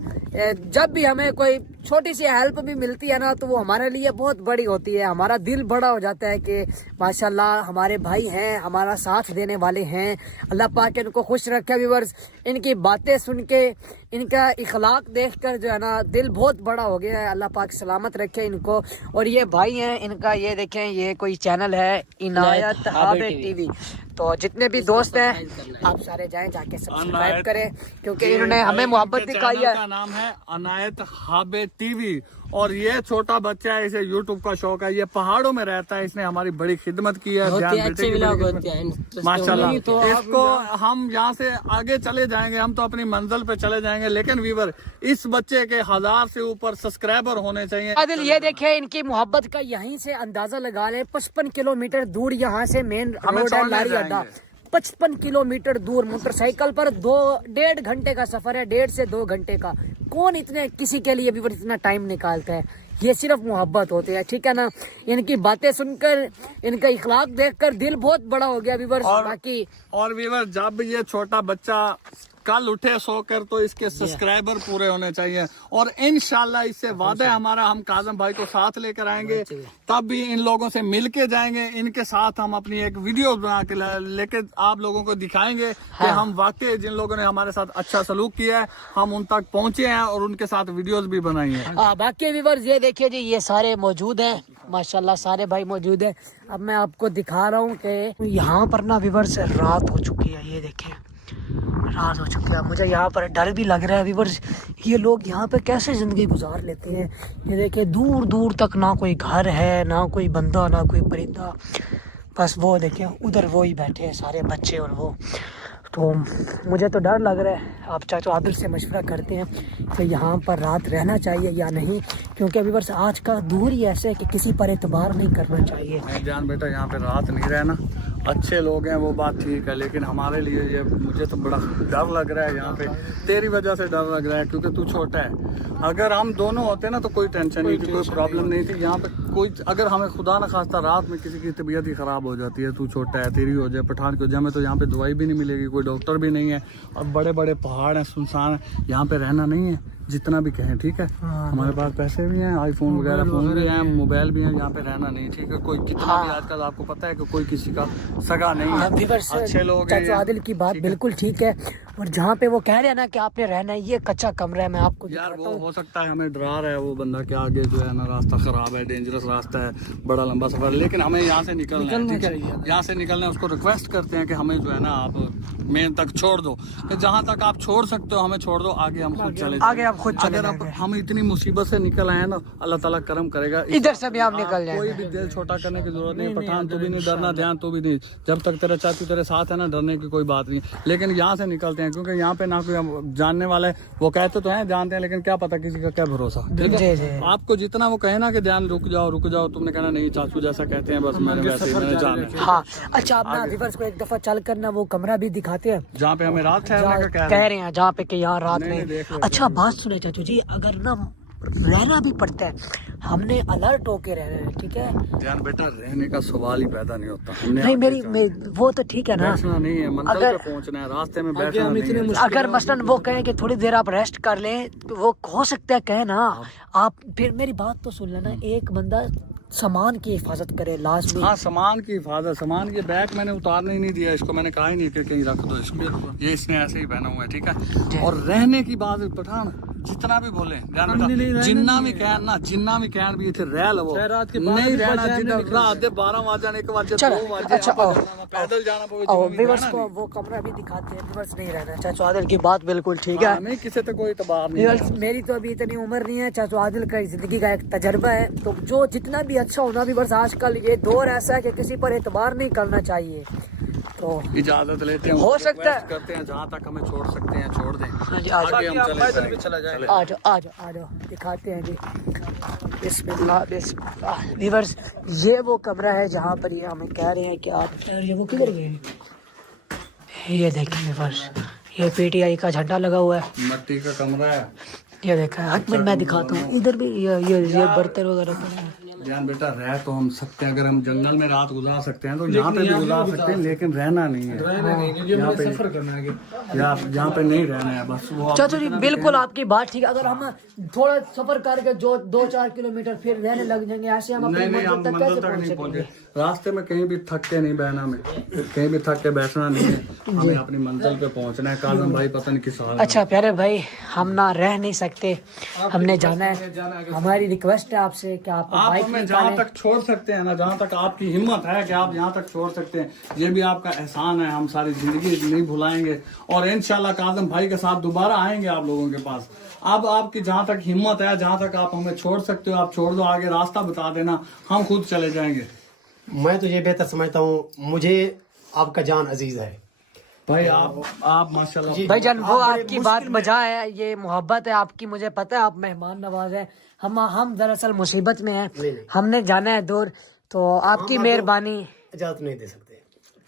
जब भी हमें कोई छोटी सी हेल्प भी मिलती है ना तो वो हमारे लिए बहुत बड़ी होती है। हमारा दिल बड़ा हो जाता है कि माशाल्लाह हमारे भाई हैं, हमारा साथ देने वाले हैं। अल्लाह पाक इनको खुश रखे। व्यूअर्स इनकी बातें सुन के, इनका इखलाक देखकर जो है ना दिल बहुत बड़ा हो गया है। अल्लाह पाक सलामत रखे इनको। और ये भाई हैं, इनका ये देखें, ये कोई चैनल है इनायत हाबे टीवी। तो जितने भी दोस्त हैं आप सारे जाएं, जाके सब्सक्राइब करें क्योंकि इन्होंने हमें मोहब्बत दिखाई है। का नाम है अनायत हाबे टीवी और ये छोटा बच्चा है, इसे यूट्यूब का शौक है, ये पहाड़ों में रहता है, इसने हमारी बड़ी खिदमत की है। माशाल्लाह। तो इसको हम यहाँ से आगे चले जाएंगे, हम तो अपनी मंजिल पे चले जाएंगे, लेकिन व्यूअर इस बच्चे के 1000 से ऊपर सब्सक्राइबर होने चाहिए। आदिल ये देखे इनकी मोहब्बत का यहीं से अंदाजा लगा ले। 55 किलोमीटर दूर यहाँ से मेन रोड है लारी अड्डा, 55 किलोमीटर दूर मोटरसाइकिल पर 2-1.5 घंटे का सफर है, 1.5 से 2 घंटे का। कौन इतने किसी के लिए भी इतना टाइम निकालता है? ये सिर्फ मोहब्बत होती है, ठीक है ना। इनकी बातें सुनकर, इनका इखलाक देखकर दिल बहुत बड़ा हो गया व्यूअर्स। बाकी और व्यूअर जब ये छोटा बच्चा कल उठे सोकर तो इसके सब्सक्राइबर पूरे होने चाहिए और इंशाल्लाह इससे वादा है हमारा, हम काज़म भाई को साथ लेकर आएंगे, तब भी इन लोगों से मिलके जाएंगे। इनके साथ हम अपनी एक वीडियो बना के लेके आप लोगों को दिखाएंगे कि हम वाकई जिन लोगों ने हमारे साथ अच्छा सलूक किया है हम उन तक पहुंचे हैं और उनके साथ वीडियोस भी बनाई है। बाकी व्यूअर्स ये देखिए जी, ये सारे मौजूद हैं माशाल्लाह, सारे भाई मौजूद हैं। अब मैं आपको दिखा रहा हूँ कि यहाँ पर ना व्यूअर्स रात हो चुकी है, ये देखें रात हो चुकी है। मुझे यहाँ पर डर भी लग रहा है व्यूअर्स, ये लोग यहाँ पे कैसे ज़िंदगी गुजार लेते हैं। ये देखिए दूर दूर तक ना कोई घर है, ना कोई बंदा, ना कोई परिंदा, बस वो देखें उधर वो ही बैठे हैं सारे बच्चे और वो। तो मुझे तो डर लग रहा है। आप चाहे तो आदिल से मशवरा करते हैं कि यहाँ पर रात रहना चाहिए या नहीं, क्योंकि अभी बस आज का दूर ही ऐसे है कि किसी पर एतबार नहीं करना चाहिए। जान बेटा यहाँ पे रात नहीं रहना, अच्छे लोग हैं वो बात ठीक है, लेकिन हमारे लिए ये मुझे तो बड़ा डर लग रहा है यहाँ पे, तेरी वजह से डर लग रहा है क्योंकि तू छोटा है। अगर हम दोनों होते ना तो कोई टेंशन नहीं थी, कोई प्रॉब्लम नहीं थी। यहाँ पे कोई अगर हमें खुदा न खास्ता रात में किसी की तबीयत ही ख़राब हो जाती है, तू छोटा है, तेरी हो जाए, पठान की हो जाए, हमें तो यहाँ पे दवाई भी नहीं मिलेगी, कोई डॉक्टर भी नहीं है और बड़े बड़े पहाड़ हैं, सुनसान है, यहाँ पे रहना नहीं है जितना भी कहें, ठीक है। हमारे पास पैसे भी हैं, आईफोन वगैरह फोन भी हैं, मोबाइल भी हैं, यहाँ पे रहना नहीं, ठीक है। कोई कितना भी आजकल आपको पता है कि कोई किसी का सगा नहीं है, अच्छे लोग हैं। आदिल की बात बिल्कुल ठीक है। और जहाँ पे वो कह रहे हैं ना कि आपने रहना है, ये कच्चा कमरा है, मैं आपको यार वो हो सकता है हमें डरा रहा है वो बंदा के आगे जो है ना रास्ता खराब है, डेंजरस रास्ता है, बड़ा लंबा सफर है, लेकिन हमें यहाँ से निकलना है, ठीक है। यहाँ से निकलना है, उसको रिक्वेस्ट करते हैं कि हमें जो है ना आप मेन तक छोड़ दो, कि जहाँ तक आप छोड़ सकते हो हमें छोड़ दो, आगे हम खुद चले, आगे आप खुद चले। अगर हम इतनी मुसीबत से निकल आए ना अल्लाह ताला करम करेगा, इधर से भी आप निकल जाए, कोई भी दिल छोटा करने की जरूरत नहीं। पठान तो भी नहीं डरना, ध्यान तो भी नहीं, जब तक तेरा चाचू तेरे साथ है ना डरने की कोई बात नहीं। लेकिन यहाँ से निकलते हैं क्योंकि यहाँ पे ना कोई जानने वाला है, वो कहते तो हैं जानते हैं, लेकिन क्या पता किसी का क्या भरोसा, ठीक है। आपको जितना वो कहे ना कि ध्यान रुक जाओ, तुमने कहना नहीं चाचू जैसा कहते हैं, बस मैंने वैसे मैंने जाना। हाँ अच्छा, आप ना रिवर्स को एक दफा चल करना वो कमरा भी दिखाते हैं जहाँ पे हमें रात ठहरने का कह रहे हैं, जहाँ पे कि यहाँ रात में। अच्छा बात सुने चाचू जी, अगर ना रहना भी पड़ता है। हमने अलर्ट होके रहना है, ठीक है। ध्यान बेटा, रहने का सवाल ही पैदा नहीं होता। हमने नहीं आगे जाना है। वो तो ठीक है ना। बैठना नहीं है, मंजिल अगर- पे पहुंचना है, रास्ते में बैठना नहीं है। अगर मसलन वो कहें कि थोड़ी देर आप रेस्ट कर लें, तो वो हो सकता है कहे ना। आप फिर मेरी बात तो सुन लेना, एक बंदा सामान की हिफाजत करे लाजमी। हाँ, सामान की हिफाजत, सामान के बैग मैंने उतारने ही नहीं दिया इसको, मैंने कहा ही नहीं कि कहीं रख दो इसको, ये इसने ऐसे ही पहना हुआ है, ठीक है। और रहने की बात पठान जितना भी बोले ध्यान बेटा, जिन्ना भी कहन ना, जिन्ना भी कहन भी इतने रह लो, नहीं रहना जिधर रात दे 12 बजे 1 बजे 2 बजे अच्छा, पैदल जाना व्यूअर्स को वो कमरा भी दिखाते हैं। व्यूअर्स नहीं रहना। चाचा आदिल की बात बिल्कुल ठीक है। नहीं, किसी से कोई इतबार नहीं व्यूअर्स मेरी तो अभी इतनी उम्र नहीं है, चाचा आदिल का जिंदगी का एक तजर्बा है, तो जो जितना भी अच्छा होना भी, बस आजकल ये दौर ऐसा है कि किसी पर एतबार नहीं करना चाहिए। तो इजाजत लेते हैं, हो सकता है। request करते हैं, जहाँ तक हमें छोड़ सकते हैं छोड़ दें। हाँ जी, आ आगे हम चले चला जाए। आ जाओ दिखाते हैं जी। बिस्मिल्लाह बिस्मिल्लाह। व्यूअर्स ये वो कमरा है जहाँ पर ये हमें कह रहे हैं कि आप, ये वो किधर गए? ये देखें व्यूअर्स, ये पीटीआई का झंडा लगा हुआ है। मट्टी का कमरा है। ये देखा है, एक मिनट मैं दिखाता हूँ। इधर भी ये बर्तन वगैरह पड़े हैं। ध्यान बेटा, रह तो हम सकते हैं, अगर हम जंगल में रात गुजार सकते हैं तो यहाँ पे भी गुजार सकते हैं, लेकिन रहना नहीं है। यहाँ पे सफर करना है, यहाँ पे नहीं रहना है बस। वो चाचा जी बिल्कुल आपकी बात ठीक है। अगर हम थोड़ा सफर करके जो 2-4 किलोमीटर फिर रहने लग जाएंगे, ऐसे हम अपनी नहीं, हम मंजिल तक मंजिल कैसे तक नहीं पहुंचेंगे? पहुंचे। रास्ते में कहीं भी थक के नहीं बहना, में कहीं भी थक के बैठना नहीं है, हमें अपनी मंजिल पे पहुंचना है। काजम भाई पता नहीं किस हाल में। अच्छा प्यारे भाई, हम ना रह नहीं सकते, हमने जाना है। हमारी रिक्वेस्ट है आपसे कि आप बाइक हमें जहाँ निकालें। तक छोड़ सकते हैं ना, जहाँ तक आपकी हिम्मत है कि आप यहाँ तक छोड़ सकते हैं, ये भी आपका एहसान है। हम सारी जिंदगी नहीं भुलाएंगे और इंशाल्लाह काजम भाई के साथ दोबारा आएंगे आप लोगों के पास। अब आपकी जहाँ तक हिम्मत है, जहाँ तक आप हमें छोड़ सकते हो आप छोड़ दो, आगे रास्ता बता देना, हम खुद चले जाएंगे। मैं तो ये बेहतर समझता हूँ, मुझे आपका जान अजीज है भाई। आप माशाल्लाह भाईजान वो आपकी बात बजा है, ये मोहब्बत है आपकी, मुझे पता है आप मेहमान नवाज है। हम दरअसल मुसीबत में हैं, हमने जाना है दूर, तो आपकी मेहरबानी। इजाजत नहीं दे सकते।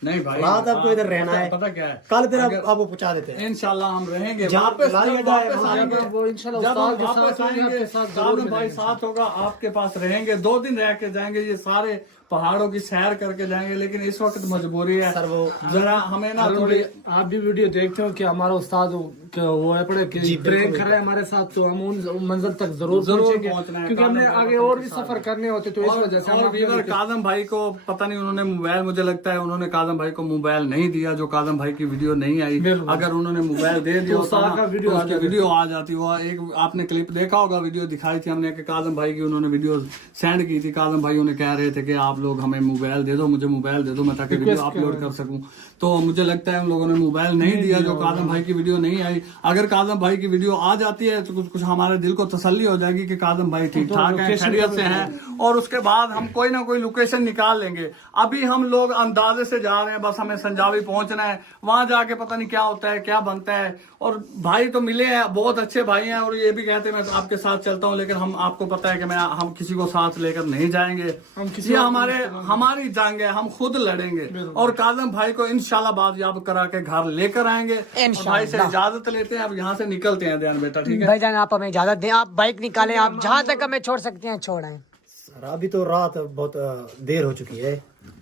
नहीं भाई, रात आपको इधर रहना है, पता क्या है, कल फिर आपको पहुंचा देते हैं। इंशाल्लाह हम रहेंगे। जहाँ पे वापस लारी जब अड्डा है, वापस वहाँ आएंगे, वो इंशाल्लाह जब हम उस्ताद के वापस साथ आएंगे, आपके साथ जरूर काजम भाई साथ होगा, आपके पास रहेंगे। 2 दिन रह के जाएंगे, ये सारे पहाड़ों की सैर करके जाएंगे, लेकिन इस वक्त मजबूरी है सर, वो जरा हमें ना थोड़ी। आप भी वीडियो देखते हो कि हमारा उस्ताद वो है पड़े कि ट्रेन करे हमारे साथ, तो हम उन मंजिल तक जरूर पहुंचेंगे, पहुंचना है। क्योंकि हमने काजम भाई आगे को और भी साथ सफर करने होते, तो इस वजह से हम और आपके वीवर लिए- काजम भाई को पता नहीं, उन्होंने मोबाइल, मुझे लगता है उन्होंने काजम भाई को मोबाइल नहीं दिया, जो काजम भाई की वीडियो नहीं आई। अगर उन्होंने मोबाइल दे दिया होता ना, तो उसकी वीडियो आ जाती। वो एक आपने क्लिप देखा होगा, वीडियो दिखाई थी हमने कि काजम भाई की उन्होंने वीडियो सेंड की थी। काजम भाई उन्हें कह रहे थे कि आप लोग हमें मोबाइल दे दो, मुझे मोबाइल दे दो, मैं ताकि वीडियो अपलोड कर सकूं। तो मुझे लगता है उन लोगों ने मोबाइल नहीं दिया, जो काजम भाई की वीडियो नहीं आई। अगर काजम भाई की वीडियो आ जाती है तो कुछ हमारे दिल को तसल्ली हो जाएगी कि काजम भाई ठीक ठाक है, खैरियत से हैं, और उसके बाद हम कोई ना कोई लोकेशन निकाल लेंगे। अभी हम लोग अंदाजे से जा रहे हैं, बस हमें संजावी पहुंचना है, वहां जाके पता नहीं क्या होता है क्या बनता है। और भाई तो मिले हैं, बहुत अच्छे भाई हैं, और ये भी कहते हैं मैं आपके साथ चलता हूँ, लेकिन हम आपको पता है कि हम किसी को साथ लेकर नहीं जाएंगे। ये हमारी जंग है, हम खुद लड़ेंगे और काजम भाई को इंशाल्लाह बाजियाब करा के घर लेकर आएंगे। और भाई से इजाजत लेते हैं, अब यहाँ से निकलते हैं ध्यान बेटा, ठीक है। भाईजान आप हमें इजाजत दें, आप बाइक निकालें, आप जहाँ तक हमें छोड़ सकते हैं छोड़ आए। सर, अभी तो रात बहुत देर हो चुकी है,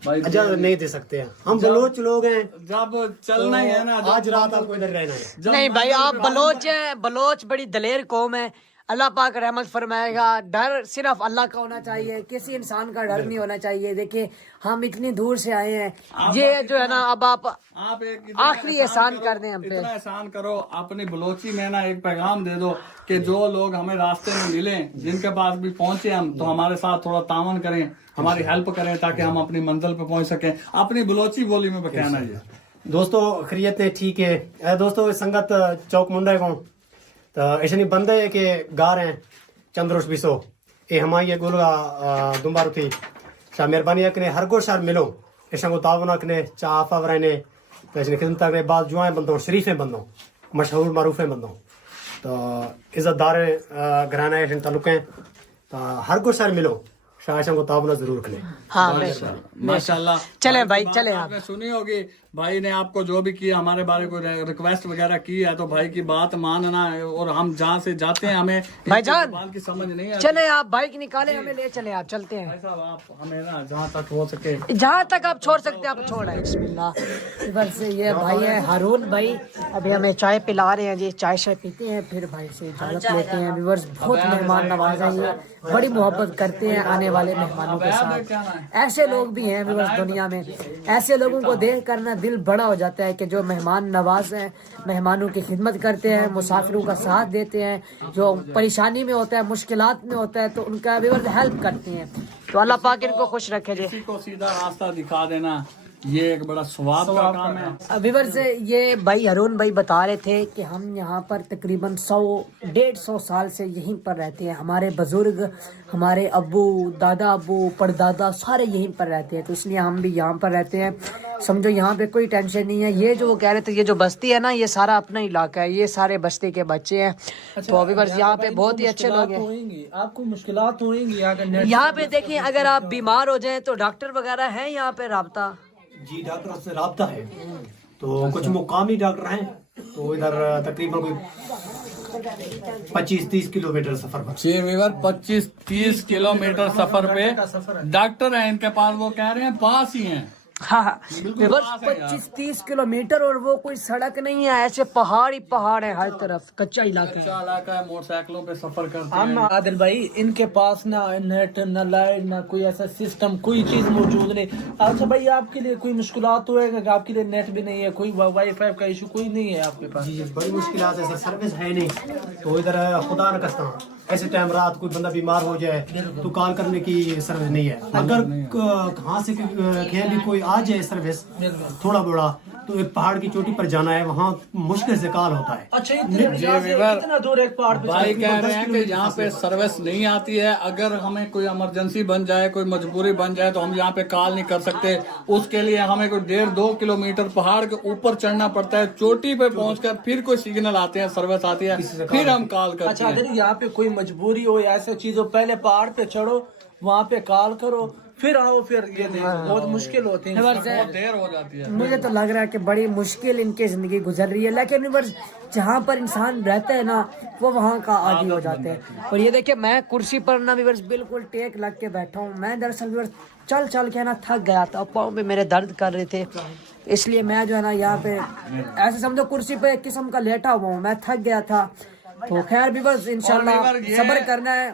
भाई इजाजत नहीं दे सकते हैं। हम बलोच लोग हैं, जब चलना ही है ना, आज रात आपको इधर रहना है। नहीं भाई, आप बलोच हैं, बलोच बड़ी दलेर कौम है। अल्लाह पाक रहमत फरमाएगा। डर सिर्फ अल्लाह का होना चाहिए, किसी इंसान का डर नहीं होना चाहिए। देखिए हम इतनी दूर से आए हैं, ये जो है ना, अब आप एक आखिरी एहसान कर दें हम पे। इतना एहसान करो, अपनी बलोची में ना एक पैगाम दे दो कि जो लोग हमें रास्ते में मिले, जिनके पास भी पहुंचे हम, तो हमारे साथ थोड़ा तावन करें, हमारी हेल्प करें, ताकि हम अपनी मंजिल पे पहुंच सकें। अपनी बलोची बोली में कहना ये दोस्तों खरीयत ठीक है। दोस्तों संगत चौक मुंडा को तो ऐसे बंदे के गार हैं चंद्रोश बिसो ये हमारी गोलगा दुम्बारू थी शाह मेहरबानी अकने हर गो शार मिलो ऐसा को तावन अकने चाफा वराने तो ऐसे खिदमत अकने बाद जुआएं बंदो शरीफें बंदो मशहूर मारूफें बंदो तो इज्जतदार घराना ऐसे तालुक हैं तो हर गो शार मिलो शायशा को ताबना जरूर रखने। हाँ माशाल्लाह। चले भाई चले आप। आपने सुनी होगी भाई ने आपको जो भी किया हमारे बारे को रिक्वेस्ट वगैरह की है, तो भाई की बात मानना है। और हम जहाँ से जाते हैं हमें भाईजान, जुबान की समझ नहीं आती। चले आप बाइक निकाले हमें ले चले आप चलते हैं। भाई साहब आप हमें ना जहाँ तक हो सके जहाँ तक आप छोड़ सकते हैं आप छोड़ आए। बिस्मिल्लाह। इधर से ये भाई है हारून भाई, अभी हमें चाय पिला रहे हैं जी। चाय शाय पीते हैं फिर भाई से इजाजत लेते हैं। व्यूअर्स बहुत मेहमान नवाज है ये, बड़ी मोहब्बत करते हैं आने वाले मेहमानों के साथ। ऐसे लोग भी हैं व्यूअर्स दुनिया में, ऐसे लोगों को देख कर ना दिल बड़ा हो जाता है कि जो मेहमान नवाज हैं, मेहमानों की खिदमत करते हैं, मुसाफिरों का साथ देते हैं, जो परेशानी में होता है, मुश्किलात में होता है तो उनका व्यूअर्स हेल्प करते हैं। तो अल्लाह पाक इनको खुश रखे जी। किसी को सीधा रास्ता दिखा देना ये एक बड़ा स्वाब का काम है। व्यूअर्स ये भाई अरुण भाई बता रहे थे कि हम यहाँ पर तकरीबन 100-150 साल से यहीं पर रहते हैं। हमारे बुजुर्ग, हमारे अब्बू, दादा अब्बू, परदादा सारे यहीं पर रहते हैं, तो इसलिए हम भी यहाँ पर रहते हैं। समझो यहाँ पे कोई टेंशन नहीं है। ये जो वो कह रहे थे, ये जो बस्ती है ना, ये सारा अपना इलाका है, ये सारे बस्ती के बच्चे हैं। तो अभी बस यहाँ पे बहुत ही अच्छे लोग हैं। आपको मुश्किलात होंगी यहाँ पे देखिए, अगर आप बीमार हो जाए तो डॉक्टर वगैरह है यहाँ पे राब्ता? जी डॉक्टर से रब्ता है, तो कुछ मुकामी डॉक्टर हैं, तो इधर तकरीबन कोई 25-30 किलोमीटर सफर पर। जी वीवर 25-30 किलोमीटर सफर पे डॉक्टर है इनके पास, वो कह रहे हैं पास ही हैं। हाँ, बस 25-30 किलोमीटर, और वो कोई सड़क नहीं है, ऐसे पहाड़ ही पहाड़ है हर तरफ, कच्चा इलाका अच्छा इलाका है, मोटरसाइकिलों पे सफर करते हैं। आदिल भाई इनके पास ना नेट ना लाइट ना कोई ऐसा सिस्टम, कोई चीज मौजूद नहीं। अच्छा भाई आपके लिए कोई मुश्किलात तो है, आपके लिए नेट भी नहीं है, कोई वाईफाई का इशू कोई नहीं है आपके पास? जी बड़ी मुश्किल है सर, सर्विस है नहीं। तो इधर खुदा न करता ऐसे टाइम रात कोई बंदा बीमार हो जाए तो कॉल करने की सर्विस नहीं है। अगर कहाँ से कहीं भी कोई आ जाए सर्विस थोड़ा बड़ा, तो एक पहाड़ की चोटी पर जाना है, वहाँ मुश्किल से कॉल होता है। अच्छा इतना दूर एक पहाड़ पे भाई कह रहे हैं कि यहाँ पे सर्विस नहीं आती है। अगर हमें कोई इमरजेंसी बन जाए, कोई मजबूरी बन जाए, तो हम यहाँ पे कॉल नहीं कर सकते। उसके लिए हमें कोई 1.5-2 किलोमीटर पहाड़ के ऊपर चढ़ना पड़ता है। चोटी पे पहुंचकर फिर कोई सिग्नल आते हैं, सर्विस आती है, फिर हम कॉल करते हैं। अच्छा अगर यहाँ पे कोई मजबूरी हो या ऐसे चीज हो, पहले पहाड़ पे चढ़ो, वहाँ पे कॉल करो, फिर आओ, फिर ये बहुत मुश्किल होती है, बहुत देर हो जाती है। मुझे तो लग रहा है कि बड़ी मुश्किल इनकी जिंदगी गुजर रही है, लेकिन व्यूअर्स जहाँ पर इंसान रहता है ना, वो वहाँ का आदी हो जाते हैं। और ये देखिए मैं कुर्सी पर ना व्यूअर्स बिल्कुल टेक लग के बैठा हूँ। मैं दरअसल व्यूअर्स चल चल के ना थक गया था, पाँव पे मेरे दर्द कर रहे थे, इसलिए मैं जो है ना यहाँ पे ऐसे समझो कुर्सी पे एक किस्म का लेटा हुआ हूँ, मैं थक गया था। तो खैर व्यूअर्स इंशाल्लाह सब्र करना है,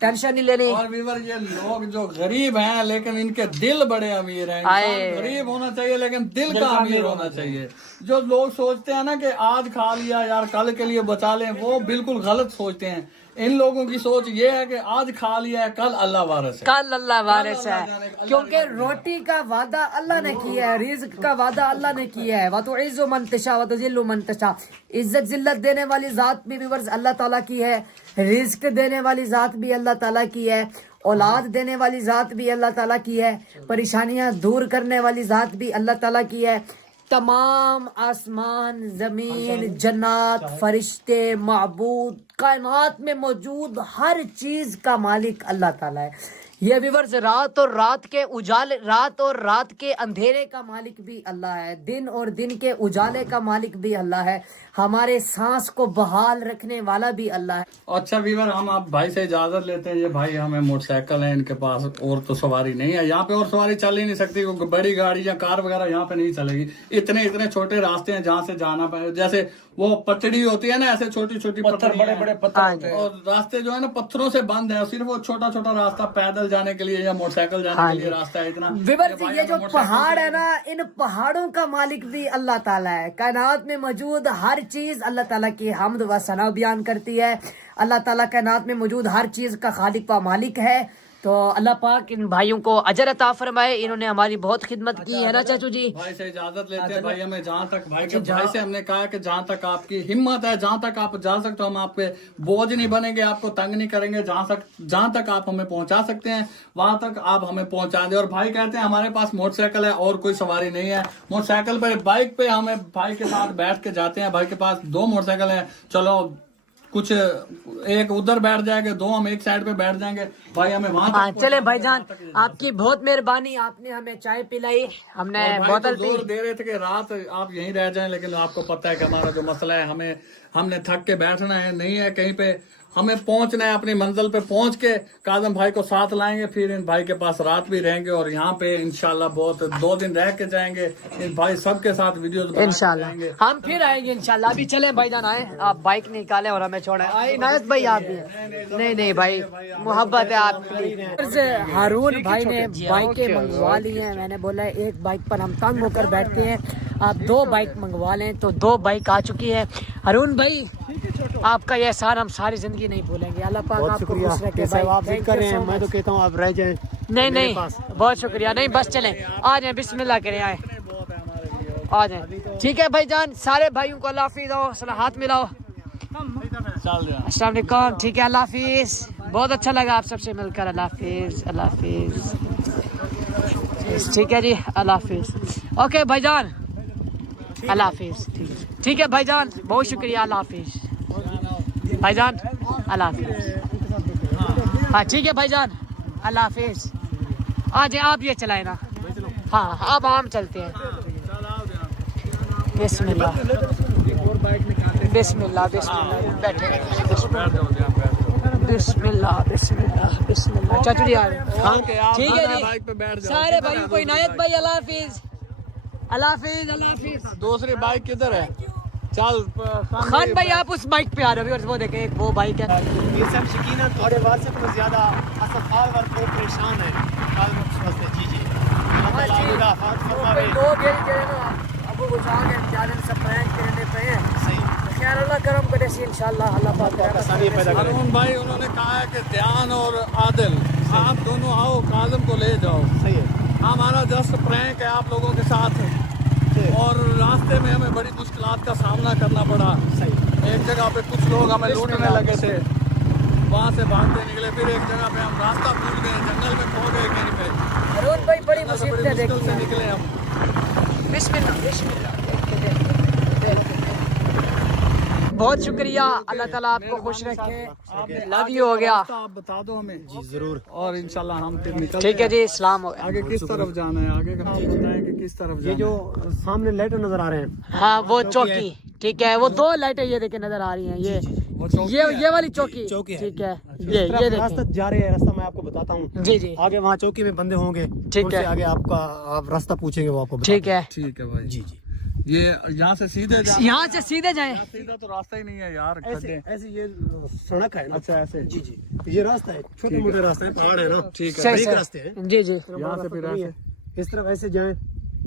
टेंशन नहीं लेनी। और वीवर ये लोग जो गरीब हैं लेकिन इनके दिल बड़े अमीर हैं। इंसान गरीब होना चाहिए लेकिन दिल का अमीर होना चाहिए। जो लोग सोचते हैं ना कि आज खा लिया यार कल के लिए बचा लें, वो बिल्कुल गलत सोचते हैं। इन लोगों की सोच ये है कि आज खा लिया है, कल अल्लाह वारिस है, कल अल्लाह वारिस है, क्योंकि रोटी का वादा अल्लाह ने किया है, रिज्क का वादा अल्लाह ने किया है। वो तो इज्जो मंतशा व तो जिल्लु मंतशा, इज्जत जिल्लत देने वाली जात भी व्यूअर्स अल्लाह ताला की है, रिज्क देने वाली जात भी अल्लाह ताला की है, औलाद देने वाली जात भी अल्लाह ताला की है, परेशानियां दूर करने वाली जात भी अल्लाह ताला की है। तमाम आसमान, जमीन, जन्नत, फरिश्ते, माबूद, कायनात में मौजूद हर चीज का मालिक अल्लाह ताला है। ये व्यूअर्स रात और रात के उजाले, रात और रात के अंधेरे का मालिक भी अल्लाह है, दिन और दिन के उजाले का मालिक भी अल्लाह है, हमारे सांस को बहाल रखने वाला भी अल्लाह है। अच्छा वीवर हम आप भाई से इजाजत लेते हैं। ये भाई हमें मोटरसाइकिल है इनके पास, और तो सवारी नहीं है यहाँ पे, और सवारी चल ही नहीं सकती क्योंकि बड़ी गाड़ी या कार वगैरह यहाँ पे नहीं चलेगी। इतने छोटे रास्ते हैं जहाँ से जाना पड़े, जैसे वो पटड़ी होती है ना, ऐसे छोटी छोटी पत्थर, बड़े बड़े पत्थर होते हैं, और रास्ते जो है ना पत्थरों से बंद है। सिर्फ वो छोटा छोटा रास्ता पैदल जाने के लिए या मोटरसाइकिल जाने के लिए रास्ता है इतना। ये जो पहाड़ है ना, इन पहाड़ों का मालिक भी अल्लाह ताला है। कायनात में मौजूद हर चीज अल्लाह ताला की हम्द व सना बयान करती है। अल्लाह ताला कायनात में मौजूद हर चीज का खालिक व मालिक है। तो अल्लाह पाक इन भाइयों को अजर अता फरमाए, इन्होंने हमारी बहुत खिदमत की है ना चाचू जी। भाई से इजाजत लेते हैं। भाई हमें जहाँ तक भाई से हमने कहा कि जहाँ तक आपकी हिम्मत है, जहाँ तक आप जा सकते हो, हम आप पे बोझ नहीं बनेंगे, आपको तंग नहीं करेंगे। जहाँ तक आप हमें पहुँचा सकते हैं वहां तक आप हमें पहुँचा दें। और भाई कहते हैं हमारे पास मोटरसाइकिल है और कोई सवारी नहीं है। मोटरसाइकिल पे, बाइक पे हमें भाई के साथ बैठ के जाते हैं। भाई के पास 2 मोटरसाइकिल है, चलो कुछ एक उधर बैठ जाएंगे, 2 हम एक साइड पे बैठ जाएंगे भाई, हमें वहाँ हाँ चले भाईजान, आपकी बहुत मेहरबानी, आपने हमें चाय पिलाई, हमने बोतल पी। दे रहे थे कि रात आप यहीं रह जाएं, लेकिन आपको पता है कि हमारा जो मसला है, हमने थक के बैठना है, नहीं है कहीं पे, हमें पहुंचना है, अपनी मंजिल पे पहुंच के काजम भाई को साथ लाएंगे, फिर इन भाई के पास रात भी रहेंगे और यहाँ पे इंशाल्लाह बहुत 2 दिन रह के जाएंगे। इन भाई सबके साथ वीडियो इंशाल्लाह हम फिर आएंगे इंशाल्लाह। अभी चले भाईजान, आए आप बाइक निकालें और हमें छोड़े। आए इनायत भाई आप भी नहीं भाई, मोहब्बत है आप। हारून भाई ने बाइकें मंगवा ली हैं, मैंने बोला एक बाइक पर हम तंग होकर बैठते हैं, आप 2 बाइक मंगवा लें, तो 2 बाइक आ चुकी है। हारून भाई आपका ये एहसान हम सारी जिंदगी नहीं भूलेंगे। अल्लाह पाक आपको खुश रखे भाई। आप जिद कर रहे हैं, मैं तो कहता हूँ आप रह जाएं। नहीं बहुत शुक्रिया, नहीं बस चलें, आ जाएं, बिस्मिल्लाह करें, आए आ जाएं। ठीक है भाईजान, सारे भाइयों को अल्लाह हाफिज़, हो हाथ मिलाओ, अस्सलाम वालेकुम। ठीक है, अल्लाह हाफिज़, बहुत अच्छा लगा आप सबसे मिलकर, अल्लाह हाफिज़, अल्लाह हाफिज़। ठीक है जी, अल्लाह हाफिज़। ओके भाईजान, अल्लाह हाफिज़। ठीक है भाईजान, बहुत शुक्रिया, अल्लाह हाफिज़ भाईजान, अल्लाह हाफिज़। हाँ ठीक है भाईजान, अल्लाह हाफिज़। आज आप ये चलाए ना, हाँ अब हम चलते हैं। बिस्मिल्लाह बिस्मिल्लाह बिस्मिल्लाह, बैठे बिस्मिल्लाह बिस्मिल्लाह बिस्मिल्लाह। चाचू जी आ रहे, ठीक है जी। सारे भाइयों को इनायत भाई, अल्लाह हाफिज़, अल्लाह हाफिज़, अल्लाह हाफिज़। दूसरी बाइक किधर है? चल खान भाई आप उस बाइक पे आ रहे हो, वो देखें एक वो बाइक है। ये सब शकीना थोड़े वास्ते तो ज्यादा असफाल वर को परेशान है वास्ते। जी जी लोग ये कह रहे ना अब वो जाके जाने से प्रैंक करने पे हैं, सही खैर अल्लाह करम करे सी इंशाल्लाह, अल्लाह पाक आसानी पैदा करे। हारून भाई उन्होंने कहा है कि ध्यान और आदिल आप दोनों आओ, काजम को ले जाओ। सही है, हमारा जस्ट प्रैंक है आप लोगों के साथ, और रास्ते में हमें बड़ी मुश्किलात का सामना करना पड़ा। सही। एक जगह पे कुछ लोग हमें लूटने लगे थे, वहाँ से भागते निकले, फिर एक जगह पे हम रास्ता भूल गए, जंगल में खो गए कहीं पे, हारून भाई बड़ी मुसीबतें मुश्किल से देखी। निकले हम। बिस्मिल्लाह बिस्मिल्लाह, बहुत शुक्रिया, अल्लाह ताला आपको खुश रखे, लव यू हो गया। आप बता दो हमें। जी जरूर। और इंशाल्लाह हम फिर निकल। ठीक है जी, सलाम हो गया। आगे किस तरफ जाना है, आगे का हम बताएं कि किस तरफ ये जाना जो सामने लाइट नजर आ रहे हैं, हाँ वो चौकी, ठीक है, वो 2 लाइटें ये देखे नजर आ रही हैं, ये वाली चौकी, चौकी है। ठीक है, ये ये रास्ता देखें। जा रहे हैं, रास्ता मैं आपको बताता हूँ। जी जी आगे वहाँ चौकी में बंदे होंगे, ठीक उनसे है। आगे आपका आप रास्ता पूछेंगे, वो आपको ठीक है, ठीक है भाई। जी जी। ये यहाँ से सीधे यहाँ से सीधे जाएं। सीधा तो रास्ता ही नहीं है यार, खड्डे। ऐसे ये सड़क है ना। अच्छा ऐसे। जी जी, ये रास्ता है, छोटे मोटे रास्ते हैं, पहाड़ है ना, ठीक है। सही बारीक सही। रास्ते हैं। जी जी यहाँ से फिर ऐसे। इस तरफ ऐसे जाएं,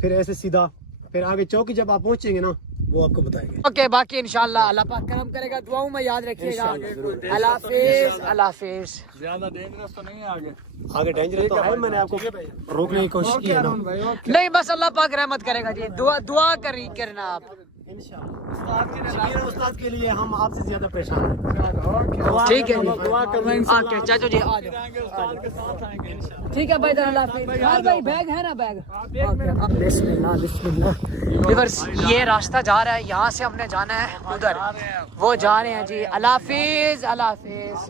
फिर ऐसे सीधा, फिर आगे चौकी जब आप पहुंचेंगे ना, वो आपको बताएंगे। ओके, बाकी इंशाल्लाह अल्लाह पाक करम करेगा, दुआओं में याद रखिएगा। अल्लाह हाफिज़, अल्लाह हाफिज़। ज्यादा डेंजरस तो नहीं है आगे? आगे डेंजर तो है, मैंने आपको रोकने की कोशिश की है ना। नहीं बस अल्लाह पाक रहमत करेगा जी, दुआ करना आप। इंशाल्लाह उस्ताद के लिए हम आपसे ज्यादा परेशान हैं। ठीक है जी, दुआ करना ओके चाचू जी आ जाओ। के साथ आएंगे। ठीक है भाई, अल्लाह हाफिज़। हाँ भाई बैग है ना, बैग। बिस्मिल्लाह बिस्मिल्लाह। रिवर्स ये रास्ता जा रहा है, यहाँ से हमने जाना है उधर, वो जा रहे हैं जी। अल्लाह हाफिज़, अल्लाह हाफिज़।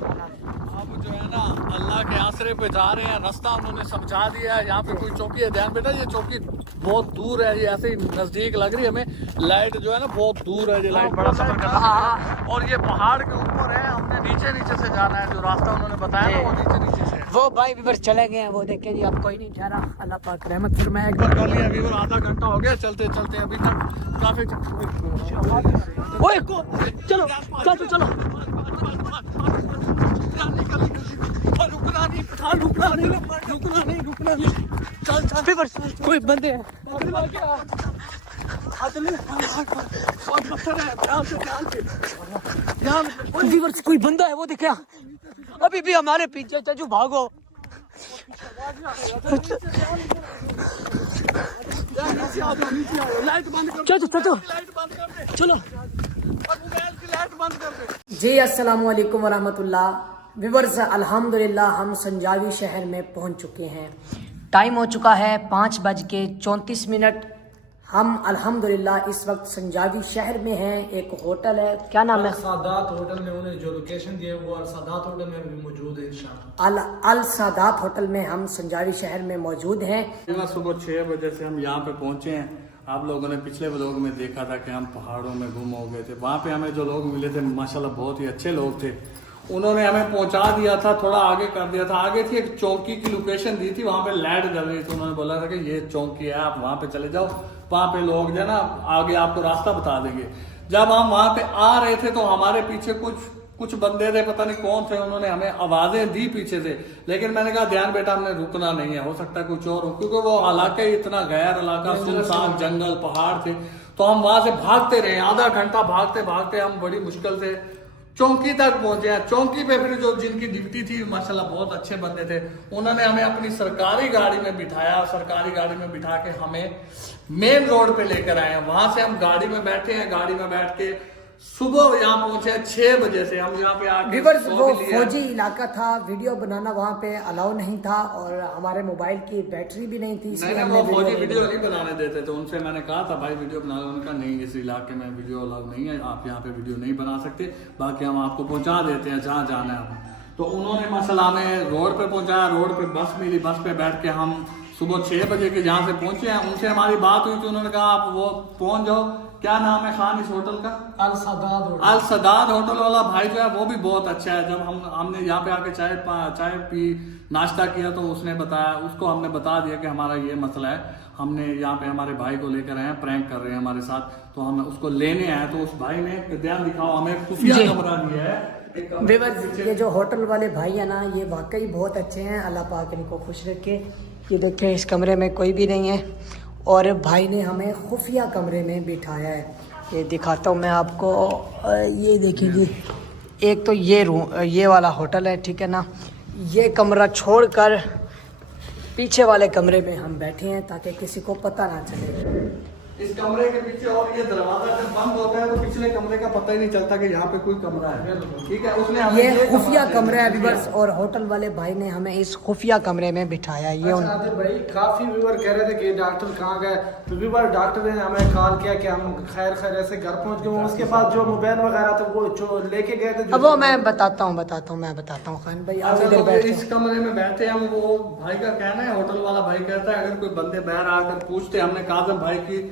अब जो है ना अल्लाह के आसरे पे जा रहे हैं, रास्ता उन्होंने समझा दिया है। यहाँ पे कोई चौकी है, ध्यान बेटा, ये चौकी बहुत दूर है, ये ऐसे ही नजदीक लग रही है हमें। लाइट जो है ना बहुत दूर है, ये लाइट बड़ा सफर करना है। और ये पहाड़ के ऊपर है, हमने नीचे से जाना है, जो रास्ता उन्होंने बताया ना वो नीचे से है। वो भाई वीवर चले गए हैं, वो देखें जी, अब कोई नहीं ठहरा। अल्लाह पाक रहमत फरमाए। कर लिया वीवर, आधा घंटा हो गया चलते चलते, अभी तक ट्रैफिक। ओए चलो चाचू चलो। वीवर कोई बंदे हैं, वीवर कोई बंदा है, वो दिखे अभी भी हमारे पीछे। चाचू भागो। चाचू चलो। जी अस्सलाम वालेकुम वरहमतुल्लाह। व्यूअर्स अल्हम्दुलिल्लाह हम संजावी शहर में पहुंच चुके हैं। टाइम हो चुका है 5:34। हम अल्हम्दुलिल्लाह इस वक्त संजावी शहर में हैं। एक होटल है, क्या नाम है? सादात होटल में उन्हें जो लोकेशन दी है वो अल सादात होटल में भी मौजूद है इंशाअल्लाह। अल सादात होटल में हम संजावी शहर में मौजूद हैं। सुबह 6 बजे से हम यहाँ पे पहुँचे हैं। आप लोगों ने पिछले व्लॉग में देखा था कि हम पहाड़ों में गुम हो गए थे। वहाँ पे हमें जो लोग मिले थे माशाल्लाह बहुत ही अच्छे लोग थे। उन्होंने हमें पहुंचा दिया था, थोड़ा आगे कर दिया था। आगे थी एक चौकी की लोकेशन दी थी, वहाँ पे लाइट जल रही थी। उन्होंने बोला था कि ये चौकी है, आप वहाँ पे चले जाओ, वहाँ पे लोग जो है ना आगे आपको रास्ता बता देंगे। जब हम वहाँ पे आ रहे थे तो हमारे पीछे कुछ बंदे थे, पता नहीं कौन थे, उन्होंने हमें आवाजें दी पीछे से। लेकिन मैंने कहा ध्यान बेटा, हमने रुकना नहीं है, हो सकता है कुछ और हो, क्योंकि वो इलाका ही इतना गैर इलाका, सुनसान जंगल पहाड़ थे। तो हम वहां से भागते रहे, आधा घंटा भागते भागते हम बड़ी मुश्किल से चौकी तक पहुंचे हैं। चौकी पे फिर जो जिनकी ड्यूटी थी माशाल्लाह बहुत अच्छे बंदे थे, उन्होंने हमें अपनी सरकारी गाड़ी में बिठाया। सरकारी गाड़ी में बिठा के हमें मेन रोड पे लेकर आए हैं। वहां से हम गाड़ी में बैठे हैं, गाड़ी में बैठ के सुबह यहाँ पहुंचे 6 बजे से। हम यहाँ पे आके वो फौजी इलाका था, वीडियो बनाना वहाँ पे अलाउ नहीं था और हमारे मोबाइल की बैटरी भी नहीं थी। नहीं, वो फौजी वीडियो नहीं बनाने देते थे। उनसे मैंने कहा था भाई वीडियो बना लो, उनका नहीं, इस इलाके में वीडियो अलाउ नहीं है, आप यहाँ पे वीडियो नहीं बना सकते, बाकी हम आपको पहुंचा देते हैं जहाँ जाना है। तो उन्होंने माशाल्लाह हमें रोड पे पहुंचाया। रोड पे बस मिली, बस पे बैठ के हम सुबह 6 बजे के जहाँ से पहुंचे हैं उनसे हमारी बात हुई थी। उन्होंने कहा आप वो पहुंच जाओ। क्या नाम है खान इस होटल का? अल सदात होटल वाला भाई जो है वो भी बहुत अच्छा है। जब हमने यहाँ पे आके चाय पी, नाश्ता किया, तो उसने बताया, उसको हमने बता दिया कि हमारा ये मसला है, हमने यहाँ पे हमारे भाई को लेकर आए हैं, प्रैंक कर रहे हैं हमारे साथ, तो हम उसको लेने आए। तो उस भाई ने ध्यान दिखाओ हमें खुफिया कमरा दिया है। ये जो होटल वाले भाई है ना, ये वाकई बहुत अच्छे हैं, अल्लाह पाक इनको खुश रखे। ये देखें इस कमरे में कोई भी नहीं है और भाई ने हमें खुफिया कमरे में बिठाया है। ये दिखाता हूँ मैं आपको, ये देखिए जी, एक तो ये रूम, ये वाला होटल है, ठीक है ना। ये कमरा छोड़कर पीछे वाले कमरे में हम बैठे हैं ताकि किसी को पता ना चले। इस कमरे के पीछे, और ये दरवाजा जब बंद होता है तो पिछले कमरे का पता ही नहीं चलता कि यहाँ पे कोई कमरा है, ठीक है। उसने हमें ये खुफिया कमरा है व्यूअर्स, और होटल वाले भाई ने हमें इस खुफिया कमरे में बिठाया। ये भाई काफी व्यूअर कह रहे थे कि डॉक्टर कहाँ गए, तो व्यूअर डॉक्टर ने हमें कॉल किया कि हम खैर ऐसे घर पहुंच गए। उसके बाद जो मोबाइल वगैरह था वो जो लेके गए थे, अब वो मैं बताता हूँ खान भाई। तो इस कमरे में बैठे हम, वो भाई का कहना है, होटल वाला भाई कहता है अगर कोई बंदे बाहर आकर पूछते, हमने काजम भाई की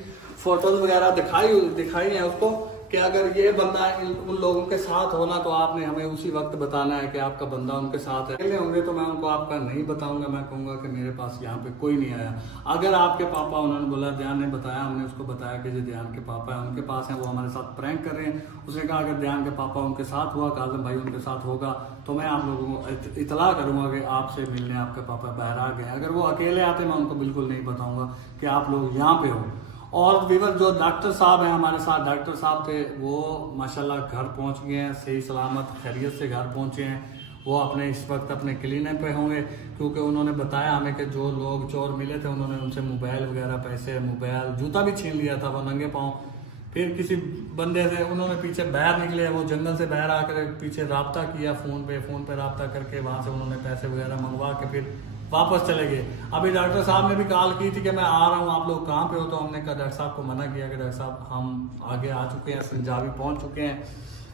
फोटोज वगैरह दिखाई है उसको कि अगर ये बंदा उन लोगों के साथ होना तो आपने हमें उसी वक्त बताना है कि आपका बंदा उनके साथ है। अकेले होंगे तो मैं उनको आपका नहीं बताऊंगा, मैं कहूंगा कि मेरे पास यहाँ पे कोई नहीं आया। अगर आपके पापा, उन्होंने बोला ध्यान ने बताया, हमने उसको बताया कि जो ध्यान के पापा है उनके पास हैं, वो हमारे साथ प्रैंक कर रहे हैं। उसने कहा अगर ध्यान के पापा उनके साथ हुआ, काजम भाई उनके साथ होगा, तो मैं आप लोगों को इतला करूंगा कि आपसे मिलने आपके पापा बाहर आ गए। अगर वो अकेले आते मैं उनको बिल्कुल नहीं बताऊंगा कि आप लोग यहाँ पे हो। और वीवर जो डॉक्टर साहब हैं हमारे साथ, डॉक्टर साहब थे, वो माशाल्लाह घर पहुंच गए हैं, सही सलामत खैरियत से घर पहुंचे हैं। वो अपने इस वक्त अपने क्लिनिक पे होंगे, क्योंकि उन्होंने बताया हमें कि जो लोग चोर मिले थे उन्होंने उनसे मोबाइल वगैरह, पैसे, मोबाइल, जूता भी छीन लिया था, वो नंगे पाँव। फिर किसी बंदे से उन्होंने पीछे बाहर निकले, वो जंगल से बाहर आकर पीछे रब्ता किया, फ़ोन पे रब्ता करके वहाँ से उन्होंने पैसे वगैरह मंगवा के फिर वापस चले गए। अभी डॉक्टर साहब ने भी कॉल की थी कि मैं आ रहा हूँ, आप लोग कहाँ पे हो, तो हमने कहा डॉक्टर साहब को मना किया कि डॉक्टर साहब हम आगे आ चुके हैं, संजावी पहुँच चुके हैं,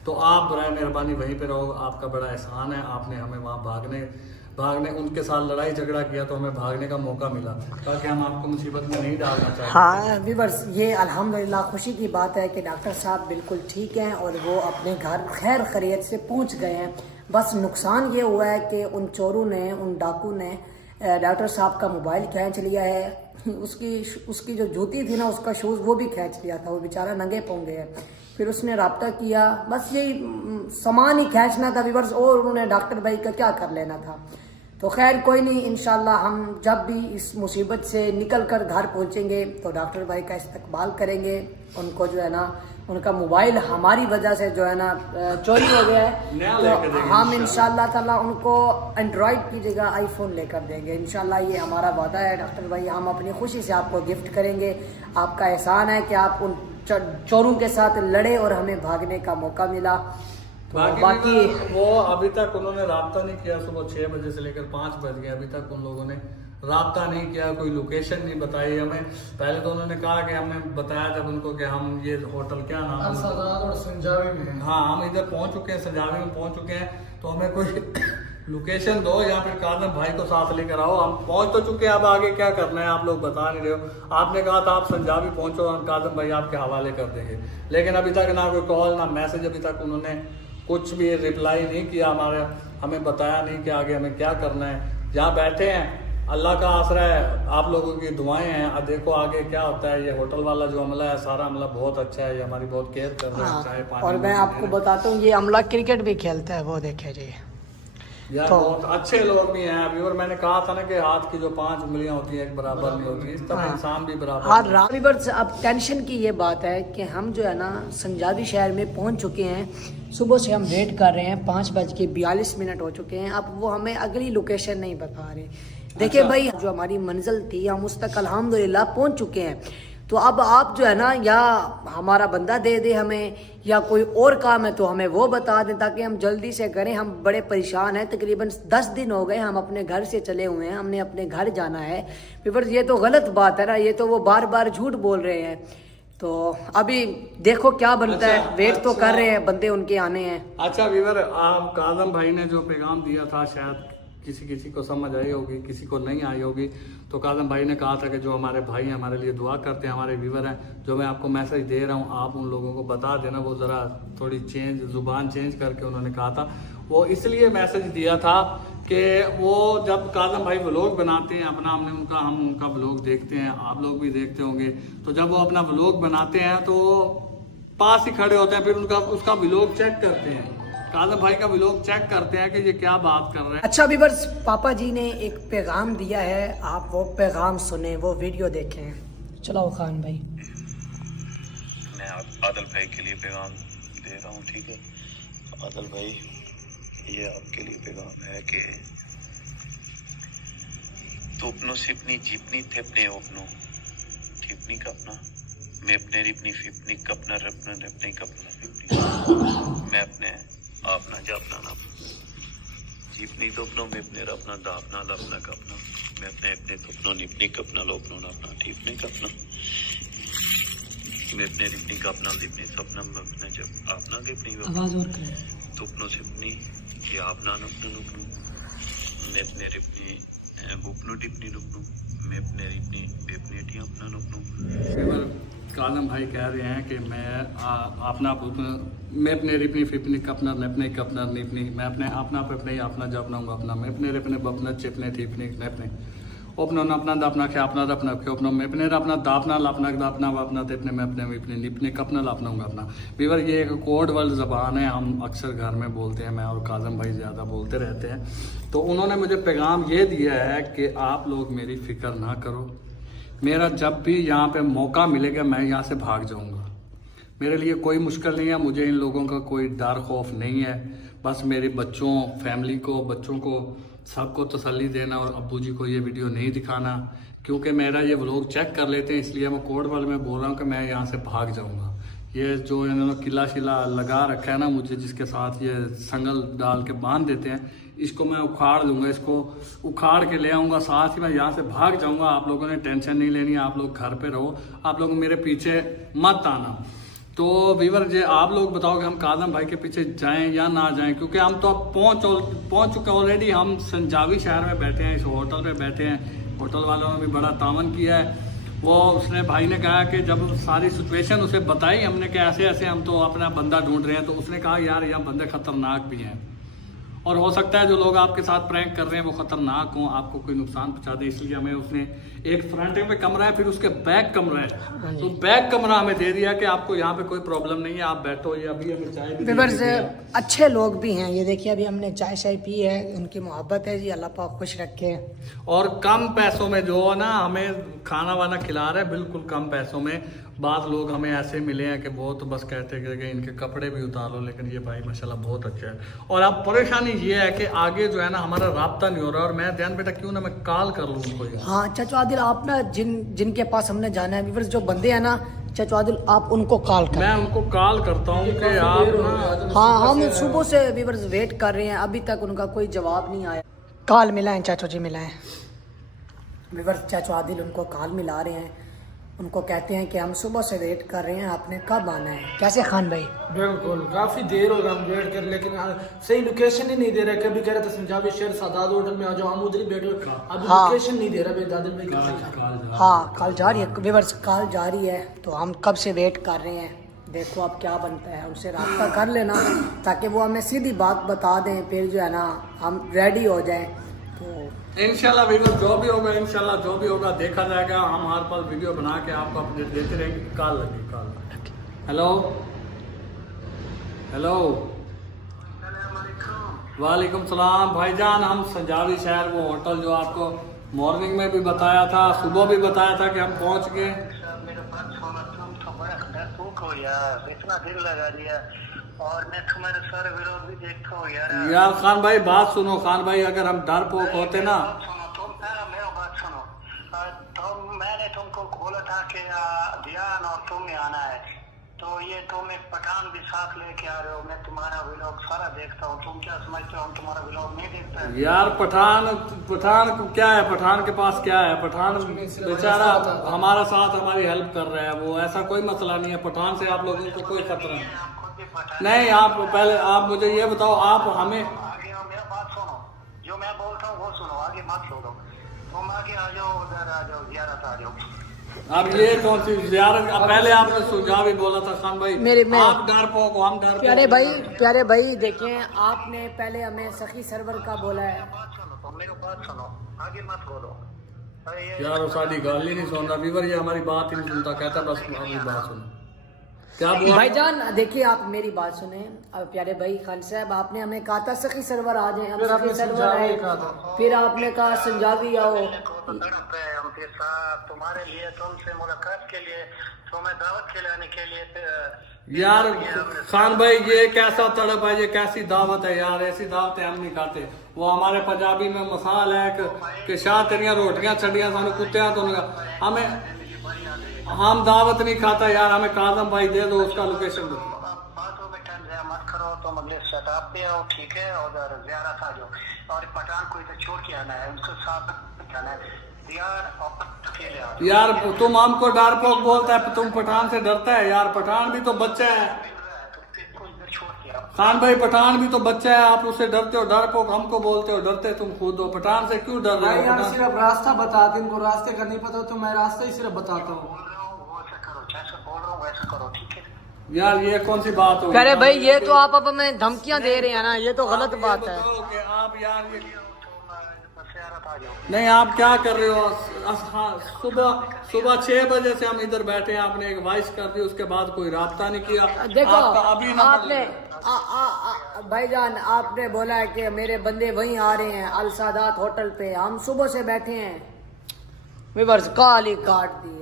तो आप बराए मेहरबानी वहीं पे रहो, आपका बड़ा एहसान है, आपने हमें वहाँ भागने उनके साथ लड़ाई झगड़ा किया तो हमें भागने का मौका मिला, ताकि हम आपको मुसीबत में नहीं डालना चाहते। हाँ व्यूअर्स, ये अल्हम्दुलिल्लाह खुशी की बात है कि डॉक्टर साहब बिल्कुल ठीक हैं और वो अपने घर खैर खैरियत से पहुँच गए हैं। बस नुकसान ये हुआ है कि उन चोरों ने, उन डाकू ने डॉक्टर साहब का मोबाइल खींच लिया है, उसकी जो जूती थी ना, उसका शूज़ वो भी खींच लिया था, वो बेचारा नंगे पाँव है। फिर उसने रब्ता किया, बस यही सामान ही खींचना था व्यूअर्स, और उन्होंने डॉक्टर भाई का क्या कर लेना था। तो खैर कोई नहीं, इंशाल्लाह हम जब भी इस मुसीबत से निकल कर घर पहुँचेंगे तो डॉक्टर भाई का इस्तकबाल करेंगे। उनको जो है ना, उनका मोबाइल हमारी वजह से जो है ना चोरी हो गया है, तो हम इंशाल्लाह ताला उनको एंड्रॉयड की जगह आईफोन लेकर देंगे इंशाल्लाह, ये हमारा वादा है। डॉक्टर भाई हम अपनी खुशी से आपको गिफ्ट करेंगे। आपका एहसान है कि आप उन चोरों के साथ लड़े और हमें भागने का मौका मिला। तो बाकी वो अभी तक उन्होंने राब्ता नहीं किया, सुबह 6 बजे से लेकर 5 बज गए, अभी तक उन लोगों ने राब्ता नहीं किया, कोई लोकेशन नहीं बताई हमें। पहले तो उन्होंने कहा कि हमने बताया जब उनको कि हम ये होटल क्या नाम है, सजाद और संजावी में है। हाँ हम इधर पहुंच चुके हैं, संजावी में पहुंच चुके हैं, तो हमें कोई लोकेशन दो या फिर काजम भाई को साथ लेकर आओ। हम पहुंच तो चुके हैं, अब आगे क्या करना है आप लोग बता नहीं रहे हो। आपने कहा था आप संजावी पहुंचो और काजम भाई आपके हवाले कर देंगे, लेकिन अभी तक ना कोई कॉल ना मैसेज, अभी तक उन्होंने कुछ भी रिप्लाई नहीं किया हमारे, हमें बताया नहीं कि आगे हमें क्या करना है। जहाँ बैठे हैं अल्लाह का आसरा है, आप लोगों की दुआएं हैं। अब देखो आगे क्या होता है। ये होटल वाला जो अमला है, सारा अमला बहुत अच्छा है, ये हमारी बहुत केयर कर रहा है, चाय पानी। और मैं आपको बताता हूँ ये अमला क्रिकेट भी खेलता है, वो देखे जी यार तो बहुत अच्छे लोग भी हैं अभी। और मैंने कहा था ना कि हाथ की जो 5 उंगलियां होती हैं एक बराबर नहीं होती, इस तरह इंसान भी बराबर हाँ राविवर्स। अब टेंशन की ये बात है कि हम जो है ना संजावी शहर में पहुंच चुके हैं। सुबह से हम वेट कर रहे हैं, 5:42 हो चुके हैं। अब वो हमें अगली लोकेशन नहीं बता रहे। देखिए भाई जो हमारी मंजिल थी हम उस तक अल्हम्दुलिल्लाह पहुंच चुके हैं। तो अब आप जो है ना या हमारा बंदा दे दे हमें, या कोई और काम है तो हमें वो बता दें ताकि हम जल्दी से करें। हम बड़े परेशान हैं, तकरीबन 10 दिन हो गए हम अपने घर से चले हुए हैं, हमने अपने घर जाना है। फिर ये तो गलत बात है ना, ये तो वो बार बार झूठ बोल रहे हैं। तो अभी देखो क्या बनता है, वेट तो कर रहे हैं, बंदे उनके आने हैं। अच्छा वीवर, आप काजम भाई ने जो पैगाम दिया था शायद किसी को समझ आई होगी, किसी को नहीं आई होगी। तो काजम भाई ने कहा था कि जो हमारे भाई हैं हमारे लिए दुआ करते हैं, हमारे व्यूवर हैं, जो मैं आपको मैसेज दे रहा हूँ आप उन लोगों को बता देना। वो ज़रा थोड़ी ज़ुबान चेंज करके उन्होंने कहा था। वो इसलिए मैसेज दिया था कि वो जब काजम भाई व्लॉग बनाते हैं अपना, हम उनका व्लॉग देखते हैं, आप लोग भी देखते होंगे। तो जब वो अपना व्लॉग बनाते हैं तो पास ही खड़े होते हैं, फिर उसका व्लॉग चेक करते हैं, काजम भाई का व्लॉग चेक करते हैं कि ये क्या बात कर रहे हैं। अच्छा व्यूअर्स, पापा जी ने एक पैगाम दिया है, आप वो पैगाम सुने, वो वीडियो देखें। चलो खान भाई। मैं आदिल भाई के लिए पैगाम दे रहा हूँ, ठीक है आदिल भाई, ये आपके लिए पैगाम है कि तो अपनों से अपनी जीपनी थे अपने अपनों ठीपनी कपना, मैं अपने रिपनी फिपनी कपना रपना रपनी कपना फिपनी, मैं अपने आपना जापना ना जीपनी तो अपनों में अपने रपना दापना लपना कपना, मैं अपने थपनों निपनी कपना लोपनों अपना ठीपनी कपना, मैं अपने रिपनी कपना लिपनी सपना में अपने जब आपना के अपनी आवाज और करें तो अपनों से अपनी कि आपना नुपनों नुपनों, मैं अपने रिपनी बुपनों टिपनी नुपनों, मैं अपने रिपनी बेपनेटी अपना नुपनों। काजम भाई कह रहे हैं कि मैं अपने रिपनी फिपनी कपना नपने कपना निपनी, मैं अपने अपना पे अपने अपना जपनाऊंगा अपना, मैं अपने रिपने बपना चिपने ठीपने नपने अपना अपना दापना खे अपना रपना खे अपना, मैं अपने अपना दापना लापना दापना अपना तेपने मैं अपने अपने निपने कपना लापनाऊंगा अपना। वीवर ये एक कोड वर्ड ज़बान है, हम अक्सर घर में बोलते हैं, मैं और काजम भाई ज़्यादा बोलते रहते हैं। तो उन्होंने मुझे पैगाम ये दिया है कि आप लोग मेरी फ़िक्र ना करो, मेरा जब भी यहाँ पे मौका मिलेगा मैं यहाँ से भाग जाऊँगा, मेरे लिए कोई मुश्किल नहीं है, मुझे इन लोगों का कोई डर खौफ नहीं है। बस मेरे बच्चों फैमिली को बच्चों को सबको तसल्ली देना और अब्बू जी को ये वीडियो नहीं दिखाना, क्योंकि मेरा ये व्लॉग चेक कर लेते हैं, इसलिए मैं कोड वाले में बोल रहा हूँ कि मैं यहाँ से भाग जाऊँगा। ये जो इन्होंने किला शिला लगा रखा है ना मुझे, जिसके साथ ये संगल डाल के बांध देते हैं, इसको मैं उखाड़ दूंगा, इसको उखाड़ के ले आऊँगा साथ ही मैं यहाँ से भाग जाऊँगा। आप लोगों ने टेंशन नहीं लेनी, आप लोग घर पे रहो, आप लोग मेरे पीछे मत आना। तो वीवर जी आप लोग बताओ कि हम काजम भाई के पीछे जाएं या ना जाएं, क्योंकि हम तो अब पहुँच चुके ऑलरेडी। हम संजावी शहर में बैठे हैं, इस होटल पे बैठे हैं। होटल वालों ने भी बड़ा तावन किया है। वो उसने भाई ने कहा कि जब सारी सिचुएशन उसे बताई हमने कि ऐसे ऐसे हम तो अपना बंदा ढूंढ रहे हैं, तो उसने कहा यार यहाँ बंदे खतरनाक भी हैं और हो सकता है जो लोग आपके साथ प्रैंक कर रहे हैं वो खतरनाक हों, आपको कोई नुकसान पहुंचा दे। इसलिए हमें उसने एक फ्रंट में कमरा है, फिर उसके बैक कमरा है, तो बैक कमरा हमें दे दिया कि आपको यहाँ पे कोई प्रॉब्लम नहीं है, आप बैठो। ये अभी हमें चाय भी व्यूअर्स अच्छे लोग भी हैं, ये देखिए अभी हमने चाय शाय पी है, उनकी मोहब्बत है जी, अल्लाह पाक खुश रखे। और कम पैसों में जो है ना हमें खाना वाना खिला रहे हैं, बिल्कुल कम पैसों में। बाद लोग हमें ऐसे मिले हैं कि बहुत बस कहते हैं कि इनके कपड़े भी उतार लो, लेकिन ये भाई माशाल्लाह बहुत अच्छा है। और अब परेशानी ये है कि आगे जो है ना हमारा राब्ता नहीं हो रहा, और मैं ध्यान बेटा क्यों ना मैं कॉल कर लूँ उनको। हाँ चाचू आदिल, आप ना जिनके पास हमने जाना है व्यूअर्स, जो बंदे हैं ना चाचू आदिल, आप उनको कॉल करें। मैं उनको कॉल करता हूँ कि आप हाँ हम सुबह से व्यूअर्स वेट कर रहे हैं, अभी तक उनका कोई जवाब नहीं आया। कॉल मिला है चाचू जी, मिला है। विवर्स चाचू आदिल उनको कॉल मिला रहे हैं, उनको कहते हैं कि हम सुबह से वेट कर रहे हैं, आपने कब आना है। कैसे खान भाई? बिल्कुल काफी देर हो गया हम वेट कर, लेकिन सही लोकेशन ही नहीं दे रहा। कभी कह रहे थे पंजाबी शेर सादात होटल में आ जाओ, हम उधर ही बैठे, अभी लोकेशन नहीं दे रहा भाई। दादिल भाई हाँ कॉल जा रही है विवर्स, कॉल जा रही है, तो हम कब से वेट कर रहे हैं। देखो अब क्या बनता है, उनसे रब्ता कर लेना ताकि वो हमें सीधी बात बता दें, फिर जो है ना हम रेडी हो जाएं। तो इंशाल्लाह वीवर जो भी होगा, इंशाल्लाह जो भी होगा देखा जाएगा। हम हर पल वीडियो बना के आपको अपडेट देते रहेंगे। कॉल लगी, कॉल। हेलो हेलो, वालेकुम सलाम भाईजान। हम संजावी शहर वो होटल जो आपको मॉर्निंग में भी बताया था, सुबह भी बताया था कि हम पहुंच गए। मेरे पास सोना तुम तो बड़ा डरपोक हो यार, इतना दिल लगा दिया और मैं तुम्हारे सारे विरोध भी देखता हूँ यार खान भाई बात सुनो, खान भाई अगर हम डरपोक होते ना, सुनो तुम पहले मेरा बात सुनो। तो मैंने तुमको बोला था कि ध्यान और तुम ही आना है, तो ये तुम एक पठान भी साथ लेके आ रहे हो। मैं तुम्हारा व्लॉग सारा देखता हूँ, तुम क्या समझते हो हम तुम्हारा व्लॉग नहीं देखता है? यार पठान को क्या है, पठान के पास क्या है, पठान बेचारा हमारा साथ हमारी हेल्प कर रहा है, वो ऐसा कोई मसला नहीं है। पठान से आप लोगों को कोई खतरा नहीं। आप पहले आप मुझे ये बताओ, आप हमें आगे आओ, मेरा बात सुनो, जो मैं बोलता हूँ वो सुनो, आगे मत छोड़ो। तुम आगे आ जाओ, उधर आ जाओ, ज़ियारत आ जाओ। अब ये कौन सी ज़ियारत? पहले आपने सुझाव भी बोला था खान भाई, आप डरपोक हो, हम डरपोक। प्यारे भाई देखें, आपने पहले हमें सखी सरवर का बोला है। बात सुनो, तुम मेरी बात सुनो, आगे मत बोलो। यार वो सारी गाल ही नहीं सुन रहा वीवर, ये हमारी बात ही नहीं सुनता, कहता बस हमारी बात सुनो। क्या बोला भाईजान? देखिए आप मेरी बात सुने। अब प्यारे भाई खान साहब, आपने हमें कहा था सखी सरवर आ जाए, हम सखी सरवर आए, फिर आपने कहा संजावी आओ। हम फिर साथ तुम्हारे लिए, तुमसे मुलाकात के लिए, तुम्हें दावत खिलाने के लिए। यार खान भाई ये कैसा तड़प है, ये कैसी दावत है यार, ऐसी दावतें हम नहीं खाते। वो हमारे पंजाबी में मसाल है कि शाह तेरिया रोटियां छड़ियां सानू कुत्तियां तो नहीं, हमें हम दावत नहीं खाता यार, हमें काजम भाई दे दो, उसका लोकेशन दो। बातों में टंजा मत करो, तुम अगले सेटअप पे आओ, ठीक है, और ज़ियारत आ जाओ। और पठान को इधर छोड़ के आना है, उनके साथ जाना है यार, और अकेले आओ। यार तुम हमको डरपोक बोलता है, तुम पठान से डरता है यार, पठान भी तो बच्चा है। खान भाई पठान भी तो बच्चा है, आप उससे डरते हो। डरपोक हमको बोलते हो, डरते तुम खुद हो, पठान से क्यों डर रहे हो? सिर्फ रास्ता बताते, इनको रास्ते का नहीं पता, तो मैं रास्ता ही सिर्फ बताता हूँ। यार ये कौन सी बात हो? प्यारे भाई ये तो आप अब हमें धमकियां दे रहे हैं ना, ये तो गलत बात है। आप यार नहीं, आप क्या कर रहे हो? सुबह 6 बजे से हम इधर बैठे हैं, आपने एक वॉइस कर दी, उसके बाद कोई राब्ता नहीं किया। देखो अभी आपने भाईजान आपने बोला है कि मेरे बंदे वहीं आ रहे हैं अल सादात होटल पे, हम सुबह से बैठे हैं, विवर्स काल ही काट दी है।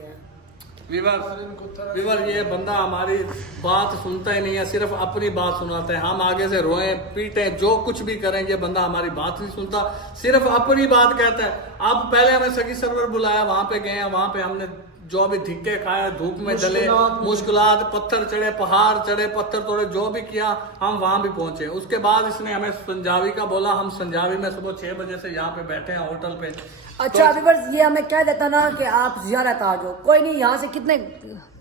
विवर ये बंदा हमारी बात सुनता ही नहीं है, सिर्फ अपनी बात सुनाता है। हम आगे से रोए पीटे जो कुछ भी करें, ये बंदा हमारी बात नहीं सुनता, सिर्फ अपनी बात कहता है। अब पहले हमें सगी सरवर बुलाया, वहां पे गए, वहां पे हमने जो भी धिक्के खाए, धूप में जले, मुश्किलात, पत्थर चढ़े, पहाड़ चढ़े, पत्थर तोड़े, जो भी किया, हम वहां भी पहुंचे। उसके बाद इसने हमें संजावी का बोला, हम संजावी में सुबह 6 बजे से यहाँ पे बैठे हैं होटल पे। अच्छा विवर्स ये हमें कह देता ना कि आप ज़ियारत आ जाओ, कोई नहीं, यहाँ से कितने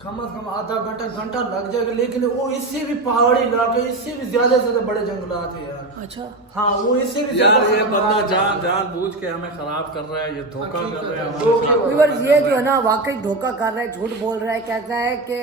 कम से कम आधा घंटा लग जाएगा, लेकिन वो इससे भी पहाड़ी इलाके, इससे भी ज्यादा बड़े जंगलात है यार। अच्छा हाँ, वो इससे भी यार ये बंदा जान बूझ के हमें खराब कर रहा है, ये धोखा कर रहा है। विवर्स ये जो है ना वाकई धोखा कर रहा है, झूठ बोल रहा है। कहता है कि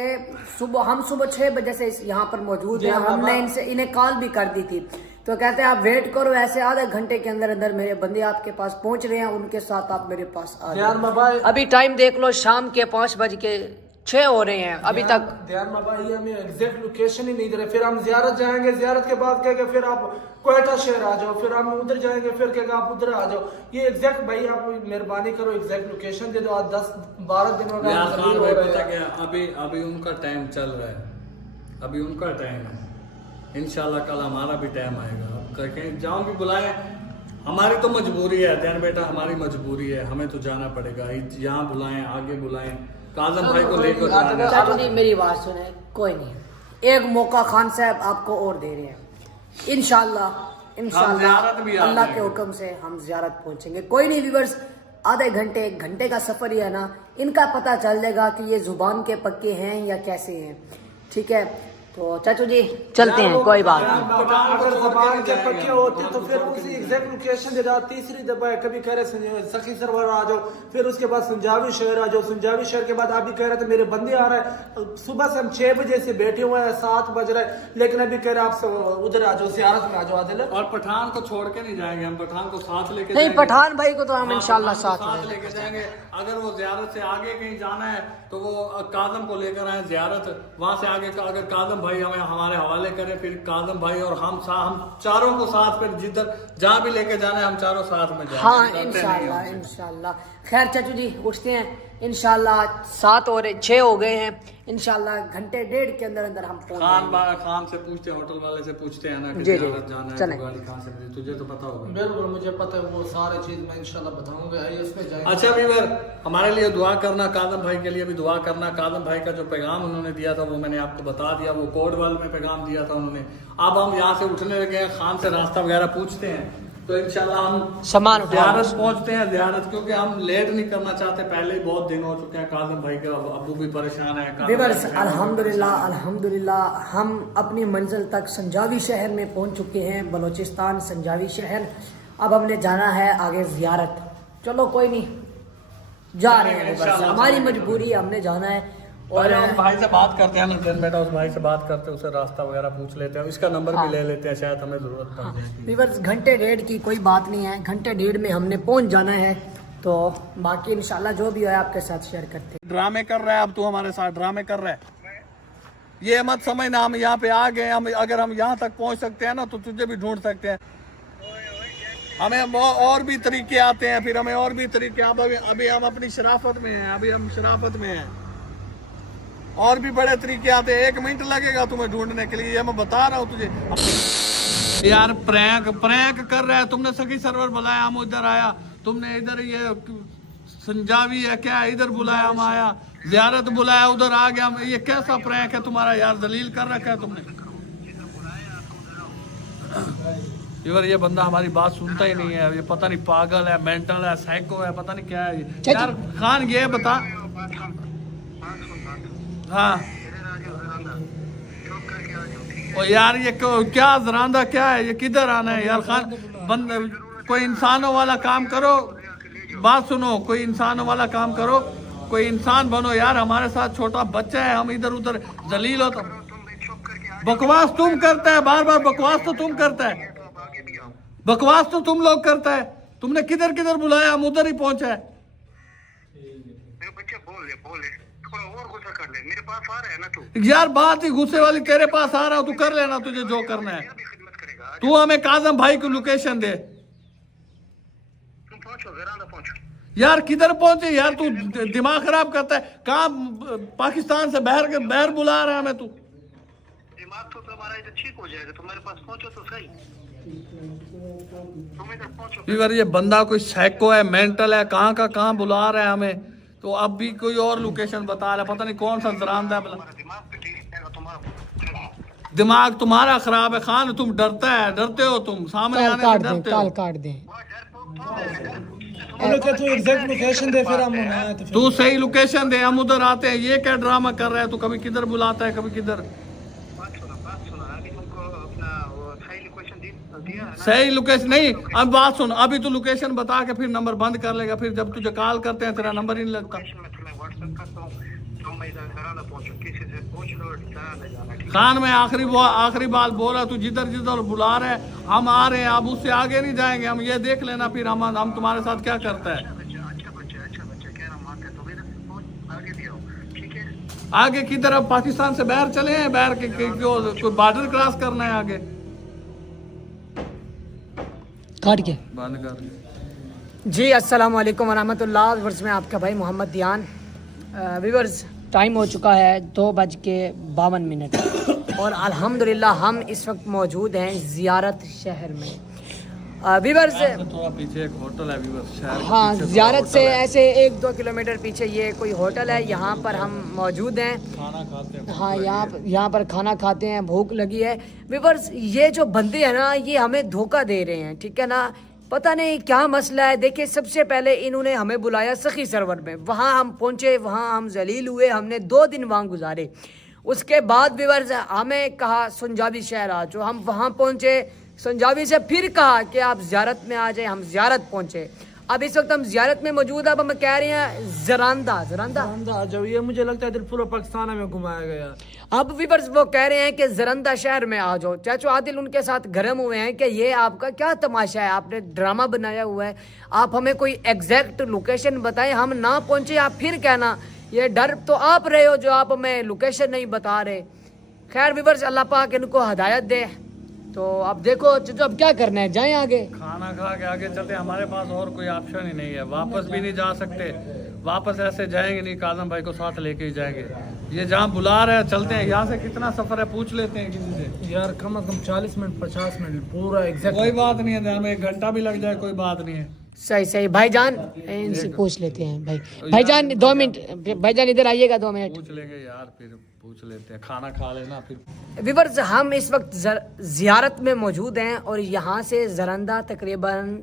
हम सुबह 6 बजे से यहाँ पर मौजूद हैं, हमने इन्हें कॉल भी कर दी थी, तो कहते हैं आप वेट करो, ऐसे आधे घंटे के अंदर अंदर मेरे बंदे आपके पास पहुंच रहे हैं, उनके साथ आप मेरे पास आ जाओ। अभी टाइम देख लो, शाम के 5:06 हो रहे हैं अभी तक। ध्यान बाबा ये हमें एग्जैक्ट लोकेशन ही नहीं दे रहे। फिर हम ज़ियारत जाएंगे, ज़ियारत के बाद कहेंगे फिर आप क्वेटा शहर आ जाओ, फिर हम उधर जाएंगे, फिर कहेगा आप उधर आ जाओ। ये एग्जैक्ट भाई आप मेहरबानी करो, एग्जैक्ट लोकेशन दे दो। आज 10-12 दिनों का अभी उनका टाइम चल रहा है, अभी उनका टाइम है, इंशाल्लाह कल हमारा भी टाइम आएगा। कहीं जाओ भी बुलाए, हमारी तो मजबूरी है ध्यान बेटा, हमारी मजबूरी है, हमें तो जाना पड़ेगा। यहाँ बुलाएं, आगे बुलाएं, काजम भाई को लेकर चाचू जी मेरी बात सुने, कोई नहीं, एक मौका खान साहब आपको और दे रहे हैं, इंशाल्लाह अल्लाह के हुक्म से हम ज़ियारत पहुंचेंगे। कोई नहीं व्यूअर्स, आधे घंटे 1 घंटे का सफ़र ही है ना, इनका पता चल जाएगा कि ये ज़ुबान के पक्के हैं या कैसे हैं। ठीक है, तो चाचू जी चलते हैं, कोई बात नहीं। अगर ज़बान के पक्के होते तो फिर उसी एग्जैक्ट लोकेशन दे रहा। तीसरी दफा है, कभी कह रहे सखी सरवर आ जाओ, फिर उसके बाद संजावी शहर आ जाओ, संजावी शहर के बाद आप भी कह रहे थे मेरे बंदे आ रहे हैं। सुबह से हम 6 बजे से बैठे हुए हैं, 7 बज रहे हैं, लेकिन अभी कह रहे आप उधर आ जाओ, ज़ियारत में आ जाओ आदिल। और पठान को छोड़ के नहीं जाएंगे हम, पठान को साथ लेके नहीं, पठान भाई को तो हम इंशाल्लाह साथ लेके जाएंगे। अगर वो ज़ियारत से आगे कहीं जाना है तो वो कादम को लेकर आए ज़ियारत, वहां से आगे अगर कादम भाई हमें हमारे हवाले करें, फिर कादम भाई और हम चारों को साथ, फिर जिधर जहाँ भी लेके जाना है हम चारों साथ में जाएंगे। हाँ इंशाल्लाह इंशाल्लाह। खैर चाचू जी उठते हैं इंशाल्लाह, 7 और 6 हो गए हैं, इंशाल्लाह घंटे 1.5 के अंदर अंदर हम पहुंच जाएंगे। खान से पूछते हैं, होटल वाले से पूछते हैं ना कि जी, ज़ियारत जाना है चलें। तो गाड़ी कहाँ से मिली, तुझे तो पता होगा। बिल्कुल मुझे पता है, वो सारी चीज मैं इंशाल्लाह बताऊंगा, इसमें जाएंगे। अच्छा वीवर, हमारे लिए दुआ करना, कादम भाई के लिए भी दुआ करना। कादम भाई का जो पैगाम उन्होंने दिया था वो मैंने आपको बता दिया, वो कोड वर्ल्ड में पैगाम दिया था उन्होंने। अब हम यहाँ से उठने लगे हैं, खान से रास्ता वगैरह पूछते हैं, तो इंशाल्लाह हम सामान उठा ज़ियारत पहुंचते हैं। ज़ियारत क्योंकि हम लेट नहीं करना चाहते, पहले ही बहुत दिन हो चुके हैं, कादम भाई के अब्बू भी परेशान है। व्यूअर्स अल्हम्दुलिल्लाह अल्हम्दुलिल्लाह हम अपनी मंजिल तक संजावी शहर में पहुंच चुके हैं, बलोचिस्तान संजावी शहर। अब हमने जाना है आगे ज़ियारत। चलो कोई नहीं, जा रहे हैं, बस हमारी मजबूरी है, हमने जाना है। और उस भाई से बात करते हैं ना बेटा, उस भाई से बात करते हैं, उसे रास्ता वगैरह पूछ लेते हैं, इसका नंबर भी ले लेते हैं, शायद हमें जरूरत पड़ जाए। व्यूअर्स घंटे 1.5 की कोई बात नहीं है, घंटे 1.5 में हमने पहुंच जाना है, तो बाकी इंशाल्लाह जो भी है आपके साथ शेयर करते हैं। ड्रामे कर रहा है अब तू हमारे साथ, ड्रामे कर रहा है, ये मत समझना हम यहाँ पे आ गए, हम अगर हम यहाँ तक पहुँच सकते हैं ना तो तुझे भी ढूंढ सकते हैं। हमें और भी तरीके आते हैं, फिर हमें और भी तरीके, अभी हम अपनी शराफत में हैं, अभी हम शराफत में हैं, और भी बड़े तरीके आते हैं। 1 मिनट लगेगा तुम्हें ढूंढने के लिए, ये मैं बता रहा हूँ तुझे। यार प्रैंक कर रहा है, तुमने सखी सरवर बुलाया, हम उधर आया, तुमने इधर ये संजावी है क्या इधर बुलाया, हम आया, ज़ियारत बुलाया उधर आ गया, ये कैसा प्रैंक है तुम्हारा यार, दलील कर रखा है तुमने। यार ये बंदा हमारी बात सुनता ही नहीं है, ये पता नहीं पागल है, मेंटल है, साइको है, पता नहीं क्या है यार। खान ये बता, हाँ और यार ये क्या जरांदा क्या है, ये किधर आना है यार। खान कोई इंसानों वाला काम करो, बात सुनो, कोई इंसानों वाला काम करो, कोई इंसान बनो यार। हमारे साथ छोटा बच्चा है, हम इधर उधर जलील हो तो बकवास तुम करता है, बार बार बकवास तो तुम करता है, बकवास तो तुम लोग करता है। तुमने किधर किधर बुलाया, हम उधर ही पहुंचा है। मेरे पास आ रहा है ना तू, यार बात ही गुस्से वाली, तेरे पास आ रहा हूँ, तू कर लेना तुझे जो करना है। तू हमें काजम भाई को लोकेशन दे। तुम पहुंचो, वेरांडा पहुंचो। यार किधर पहुंचे यार, तू दिमाग खराब करता है। कहाँ पाकिस्तान से बहर बुला रहा है हमें तू। दिमाग तो तुम्हारा इधर ठीक हो जाएगा, तुम्हारे पास पहुंचो तो सही, तुम इधर पहुंचो। ये बंदा कोई साइको है, मेंटल है, कहाँ का कहाँ बुला रहा है हमें, तो अब भी कोई और लोकेशन बता रहा है, पता नहीं कौन सा जरांदा है। दिमाग तुम्हारा खराब है खान, तुम डरते हो, तुम सामने आने से डरते हो। काट दें। तू एग्जैक्ट लोकेशन दे, फिर हम तू सही लोकेशन दे, हम उधर आते हैं। ये क्या ड्रामा कर रहा है तू, कभी किधर बुलाता है कभी किधर। सही लोकेशन नहीं, अब बात सुन, अभी तू लोकेशन बता के फिर नंबर बंद कर लेगा, फिर जब तुझे कॉल करते हैं तेरा नंबर ही नहीं लगता। खान में आखिरी बात बोल रहा, तू जिधर जिधर बुला रहे हैं हम आ रहे हैं, अब उससे आगे नहीं जाएंगे हम, ये देख लेना फिर हम तुम्हारे साथ क्या करता है। आगे की तरफ पाकिस्तान से बाहर चले हैं, बाहर के कोई बॉर्डर क्रॉस करना है आगे। काट के बंद कर। जी अस्सलाम वालेकुम वरहमतुल्लाह। व्यूअर्स में आपका भाई मोहम्मद दियान। व्यूअर्स टाइम हो चुका है 2:52 और अल्हम्दुलिल्लाह हम इस वक्त मौजूद हैं ज़ियारत शहर में। व्यूअर्स थोड़ा पीछे एक होटल है व्यूअर्स, शहर के हाँ, पीछे ज़ियारत से होटल है। ऐसे 1-2 किलोमीटर पीछे ये कोई होटल है, यहाँ पर हम मौजूद हैं। खाना खाते हैं। हाँ, यहाँ पर खाना खाते हैं, भूख लगी है। व्यूअर्स ये जो बंदे हैं ना, ये हमें धोखा दे रहे हैं, ठीक है ना। पता नहीं क्या मसला है। देखिए सबसे पहले इन्होंने हमें बुलाया सखी सरवर में, वहाँ हम पहुँचे, वहाँ हम जलील हुए, हमने 2 दिन वहाँ गुजारे। उसके बाद व्यूअर्स हमें कहा संजाबी शहर आ जाओ, हम वहाँ पहुँचे। संजाबी से फिर कहा कि आप ज़ियारत में आ जाए, हम ज़ियारत पहुँचे। अब इस वक्त हम ज़ियारत में मौजूद, अब हम कह रहे हैं जरांदा आ जाओ। ये मुझे लगता है इधर पूरा पाकिस्तान में घुमाया गया। अब व्यूअर्स वो कह रहे हैं कि जरंदा शहर में आ जाओ। चाचू आदिल उनके साथ गर्म हुए हैं कि ये आपका क्या तमाशा है, आपने ड्रामा बनाया हुआ है, आप हमें कोई एग्जैक्ट लोकेशन बताएं, हम ना पहुंचे आप फिर कहना। ये डर तो आप रहे हो जो आप हमें लोकेशन नहीं बता रहे। खैर व्यूअर्स अल्लाह पाक इनको हिदायत दे। तो अब देखो चाचू अब क्या करना है, जाएं आगे? खाना खा के आगे चलते, हमारे पास और कोई ऑप्शन ही नहीं है, वापस भी नहीं जा सकते, वापस ऐसे जाएंगे नहीं, काजम भाई को साथ लेके ही जाएंगे। ये जहाँ बुला रहे हैं चलते हैं। यहाँ से कितना सफर है पूछ लेते हैं किसी से। यार कम से कम 40 मिनट 50 मिनट पूरा एग्जैक्ट। कोई बात नहीं है, हमें 1 घंटा भी लग जाए कोई बात नहीं है। सही सही भाईजान, इनसे पूछ लेते हैं। भाईजान 2 मिनट, भाईजान इधर आइएगा 2 मिनट। पूछ लेंगे यार, फिर पूछ लेते हैं, खाना खा लेना फिर। व्यूअर्स हम इस वक्त ज़ियारत में मौजूद हैं और यहाँ से जरंदा तकरीबन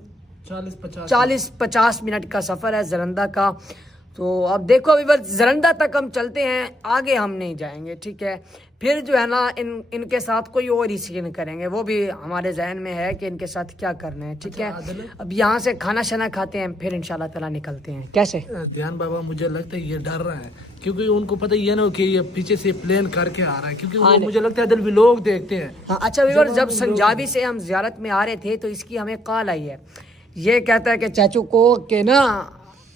40-50 मिनट का सफ़र है जरंदा का। तो अब देखो व्यूअर्स जरंदा तक हम चलते हैं, आगे हम नहीं जाएंगे, ठीक है? फिर जो है ना इनके साथ कोई और ही सीन करेंगे, वो भी हमारे जहन में है कि इनके साथ क्या करना है, ठीक है? अब यहाँ से खाना शाना खाते हैं, फिर इंशाल्लाह ताला निकलते हैं। कैसे ध्यान बाबा, मुझे लगता है ये डर रहा है क्योंकि उनको पता ही है ना कि ये पीछे से प्लेन करके आ रहा है, क्योंकि वो मुझे लगता है इधर भी लोग देखते हैं। हाँ अच्छा व्यूअर्स, जब संजाबी से हम ज़ियारत में आ रहे थे तो इसकी हमें कॉल आई है। ये कहता है कि चाचू को कि ना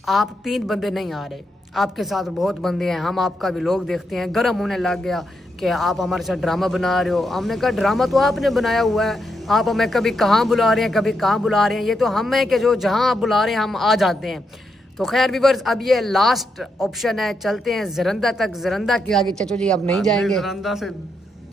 आप 3 बंदे नहीं आ रहे, आपके साथ बहुत बंदे हैं, हम आपका भी लोग देखते हैं। गर्म होने लग गया कि आप हमारे साथ ड्रामा बना रहे हो। हमने कहा ड्रामा तो आपने बनाया हुआ है, आप हमें कभी कहाँ बुला रहे हैं, कभी कहाँ बुला रहे हैं, ये तो हम हैं कि जो जहाँ आप बुला रहे हैं हम आ जाते हैं। तो खैर व्यूअर्स अब ये लास्ट ऑप्शन है, चलते हैं जरंदा तक। जरंदा के आगे चाचू जी अब नहीं जाएंगे। जरंदा से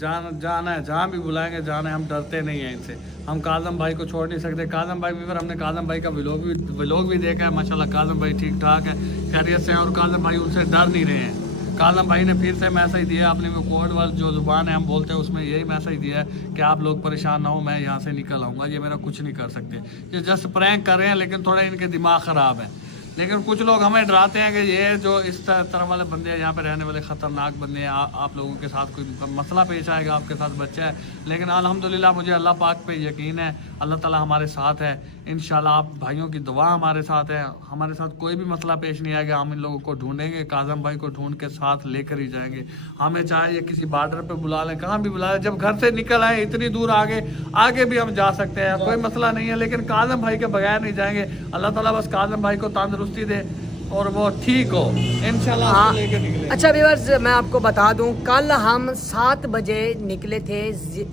जाना है, जहाँ भी बुलाएंगे जाना है, हम डरते नहीं हैं इनसे। हम काजम भाई को छोड़ नहीं सकते। काजम भाई भी, हमने काजम भाई का व्लॉग भी देखा है, माशाल्लाह काजम भाई ठीक ठाक है, खैरियत से, और काजम भाई उनसे डर नहीं रहे हैं। काजम भाई ने फिर से मैसेज दिया, अपने में कोड वर्ड जो ज़ुबान है हम बोलते हैं उसमें यही मैसेज दिया है कि आप लोग परेशान ना हो, मैं यहाँ से निकल आऊँगा, ये मेरा कुछ नहीं कर सकते। ये जस्ट प्रैंक कर रहे हैं, लेकिन थोड़ा इनके दिमाग ख़राब है। लेकिन कुछ लोग हमें डराते हैं कि ये जो इस तरह वाले बंदे हैं, यहाँ पे रहने वाले ख़तरनाक बंदे हैं, आप लोगों के साथ कोई मसला पेश आएगा, आपके साथ बच्चा है। लेकिन अल्हम्दुलिल्लाह मुझे अल्लाह पाक पे यकीन है, अल्लाह ताला हमारे साथ है। इंशाल्लाह आप भाइयों की दुआ हमारे साथ है, हमारे साथ कोई भी मसला पेश नहीं आएगा। हम इन लोगों को ढूंढेंगे, काजम भाई को ढूंढ के साथ लेकर ही जाएंगे। हमें चाहे ये किसी बॉर्डर पे बुला लें, कहाँ भी बुला लें, जब घर से निकल आए इतनी दूर आगे भी हम जा सकते हैं, कोई मसला नहीं है। लेकिन काजम भाई के बगैर नहीं जाएंगे। अल्लाह ताला बस काजम भाई को तंदुरुस्ती दे और वो ठीक हो इंशाल्लाह। हाँ। अच्छा व्यूअर्स मैं आपको बता दूं, कल हम 7 बजे निकले थे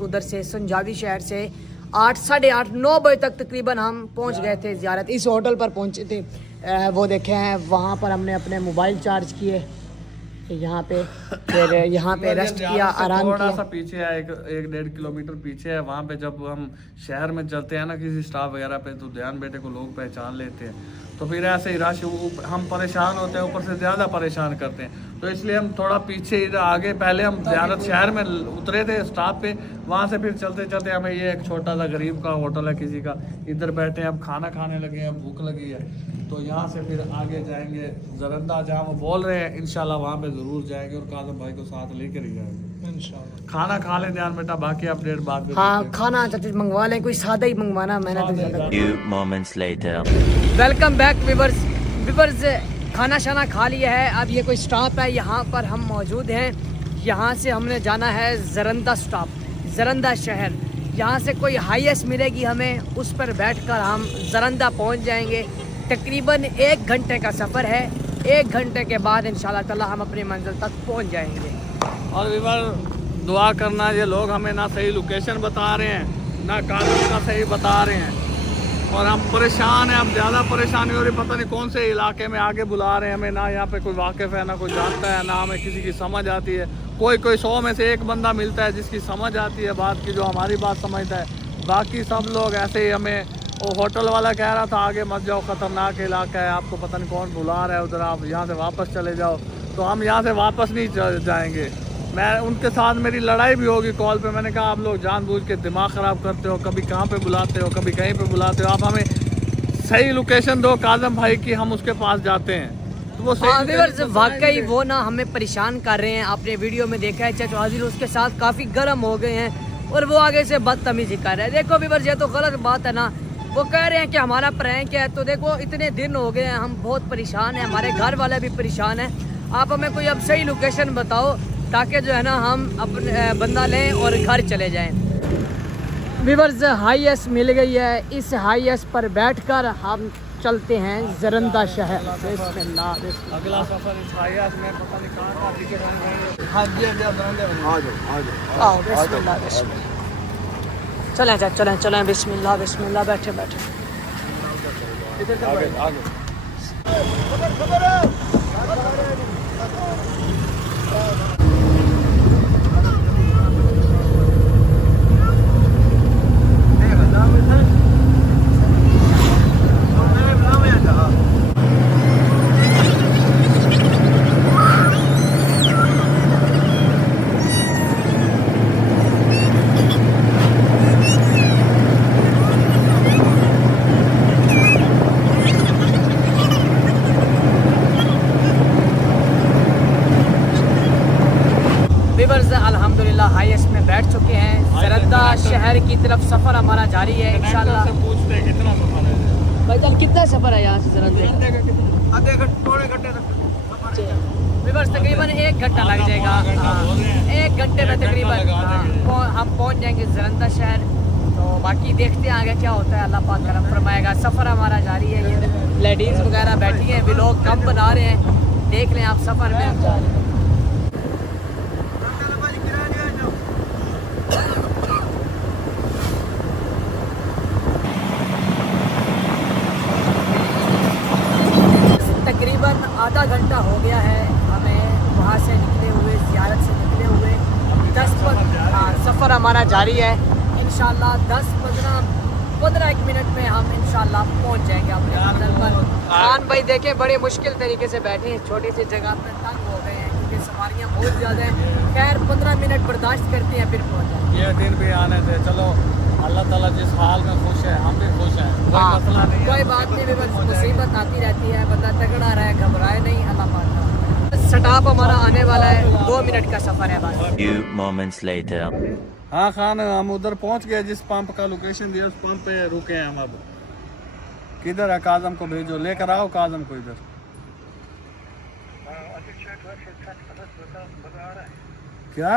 उधर से, संजावी शहर से। 8, साढ़े 8, 9 बजे तक तकरीबन हम पहुंच गए थे ज़ियारत। इस होटल पर पहुंचे थे, वो देखे हैं, वहाँ पर हमने अपने मोबाइल चार्ज किए, यहाँ पे फिर यहाँ पे रेस्ट किया, आराम किया। थोड़ा सा पीछे है, 1-1.5 किलोमीटर पीछे है। वहाँ पे जब हम शहर में चलते हैं ना किसी स्टाफ वगैरह पे, तो ध्यान बेटे को लोग पहचान लेते हैं, तो फिर ऐसे ही रश हम परेशान होते हैं, ऊपर से ज़्यादा परेशान करते हैं। तो इसलिए हम थोड़ा पीछे इधर आगे, पहले हम ज़ियारत शहर में उतरे थे स्टॉप पे, वहाँ से फिर चलते चलते हमें ये एक छोटा सा गरीब का होटल है किसी का, इधर बैठे हैं, अब खाना खाने लगे हैं, भूख लगी है। तो यहाँ से फिर आगे जाएंगे जरंदा, जहाँ वो बोल रहे हैं इंशाल्लाह वहाँ पे ज़रूर जाएंगे और काजम भाई को साथ लेकर ही जाएंगे इंशाल्लाह। खाना खा लें ध्यान बेटा, बाकी अपडेट बाद में। हाँ खाना चाचू मंगवा लें, कोई सादा ही मंगवाना, मैंने तो ज़्यादा। Few moments later. Welcome back viewers, खाना शाना खा लिया है। अब ये कोई स्टॉप है, यहाँ पर हम मौजूद हैं। यहाँ से हमने जाना है जरंदा स्टॉप, जरंदा शहर। यहाँ से कोई हाईएस्ट मिलेगी हमें, उस पर बैठकर हम जरंदा पहुँच जाएंगे। तकरीबन 1 घंटे का सफ़र है। 1 घंटे के बाद इंशाल्लाह ताला हम अपनी मंजिल तक पहुँच जाएंगे। और व्यूअर दुआ करना, ये लोग हमें ना सही लोकेशन बता रहे हैं, ना कागज का सही बता रहे हैं, और हम परेशान हैं। हम ज़्यादा परेशानी हो रही, पता नहीं कौन से इलाके में आगे बुला रहे हैं हमें, ना यहाँ पे कोई वाकिफ़ है, ना कोई जानता है, ना हमें किसी की समझ आती है। कोई 100 में से 1 बंदा मिलता है जिसकी समझ आती है बात की, जो हमारी बात समझता है। बाकी सब लोग ऐसे ही हमें, वो होटल वाला कह रहा था आगे मत जाओ, ख़तरनाक इलाका है, आपको पता नहीं कौन बुला रहा है उधर, आप यहाँ से वापस चले जाओ। तो हम यहाँ से वापस नहीं जाएंगे। मैं उनके साथ मेरी लड़ाई भी होगी कॉल पे। मैंने कहा आप लोग जानबूझ के दिमाग ख़राब करते हो, कभी कहाँ पे बुलाते हो, कभी कहीं पे बुलाते हो, आप हमें सही लोकेशन दो काजम भाई की, हम उसके पास जाते हैं। तो वो सही व्यूअर्स वाकई वो ना हमें परेशान कर रहे हैं। आपने वीडियो में देखा है चाचा आदिल उसके साथ काफ़ी गर्म हो गए हैं और वो आगे से बदतमीजी कर रहे हैं। देखो व्यूअर्स ये तो गलत बात है ना। वो कह रहे हैं कि हमारा प्रैंक है, तो देखो इतने दिन हो गए हैं, हम बहुत परेशान हैं, हमारे घर वाले भी परेशान हैं। आप हमें कोई अब सही लोकेशन बताओ ताकि जो है ना हम अपने बंदा लें और घर चले जाएं। व्यूअर्स हाईएस्ट मिल गई है, इस हाईएस्ट पर बैठकर हम चलते हैं जरंदा शहर। अगला सफर इस हाईएस्ट में पता नहीं कहाँ का टिकट है। हाँ जी आ जाओ। आओ बिस्मिल्लाह बिस्मिल्लाह। चलें जा चलें बिस्मिल्लाह बिस्मिल्लाह। बैठे बैठे अल्हम्दुलिल्लाह हाईएस्ट में बैठ चुके हैं। जरंदा शहर की तरफ सफ़र हमारा जारी है इंशाल्लाह। पूछते हैं कितना सफर है भाई जान कितना सफ़र है यहाँ से जरंदे का? आधे घंटे पौने घंटे तक व्यूअर्स तकरीबन 1 घंटा लग जाएगा। 1 घंटे में तकरीबन हम पहुँच जाएंगे जरंदा शहर। तो बाकी देखते हैं आगे क्या होता है, अल्लाह पाक करम फरमाएगा। सफ़र हमारा जारी है। ये लेडीज़ वगैरह बैठी हैं, व्लॉग कम बना रहे हैं, देख लें आप सफ़र में हम जा रहे हैं। तकरीबन आधा घंटा हो गया है हमें वहाँ से निकले हुए, ज़ियारत से निकले हुए। 10 सफ़र हमारा जारी है इंशाल्लाह। 10-15 मिनट में हम इंशाल्लाह पहुँच जाएंगे अपने मंजिल पर। खान भाई देखें बड़े मुश्किल तरीके से बैठे हैं, छोटी सी जगह पर तंग हो गए हैं क्योंकि सवारियाँ बहुत ज़्यादा हैं। खैर 15 मिनट बर्दाश्त करते हैं फिर पहुँच जाएंगे। ये दिन भी आने थे। चलो अल्लाह ताला जिस हाल में खुश है हम भी खुश हैं, कोई मसला नहीं है। कोई बात नहीं, बस मुसीबत आती रहती है, बंदा तगड़ा रहे, घबराए नहीं, अल्लाह पाक। स्टॉप हमारा आने वाला है, 2 मिनट का सफर है बस। Few moments later. हाँ खान हम उधर पहुंच गए, जिस पंप का लोकेशन दिया उस पंप पे रुके हैं हम। अब किधर है? काजम को भेजो, लेकर आओ काजम को इधर। क्या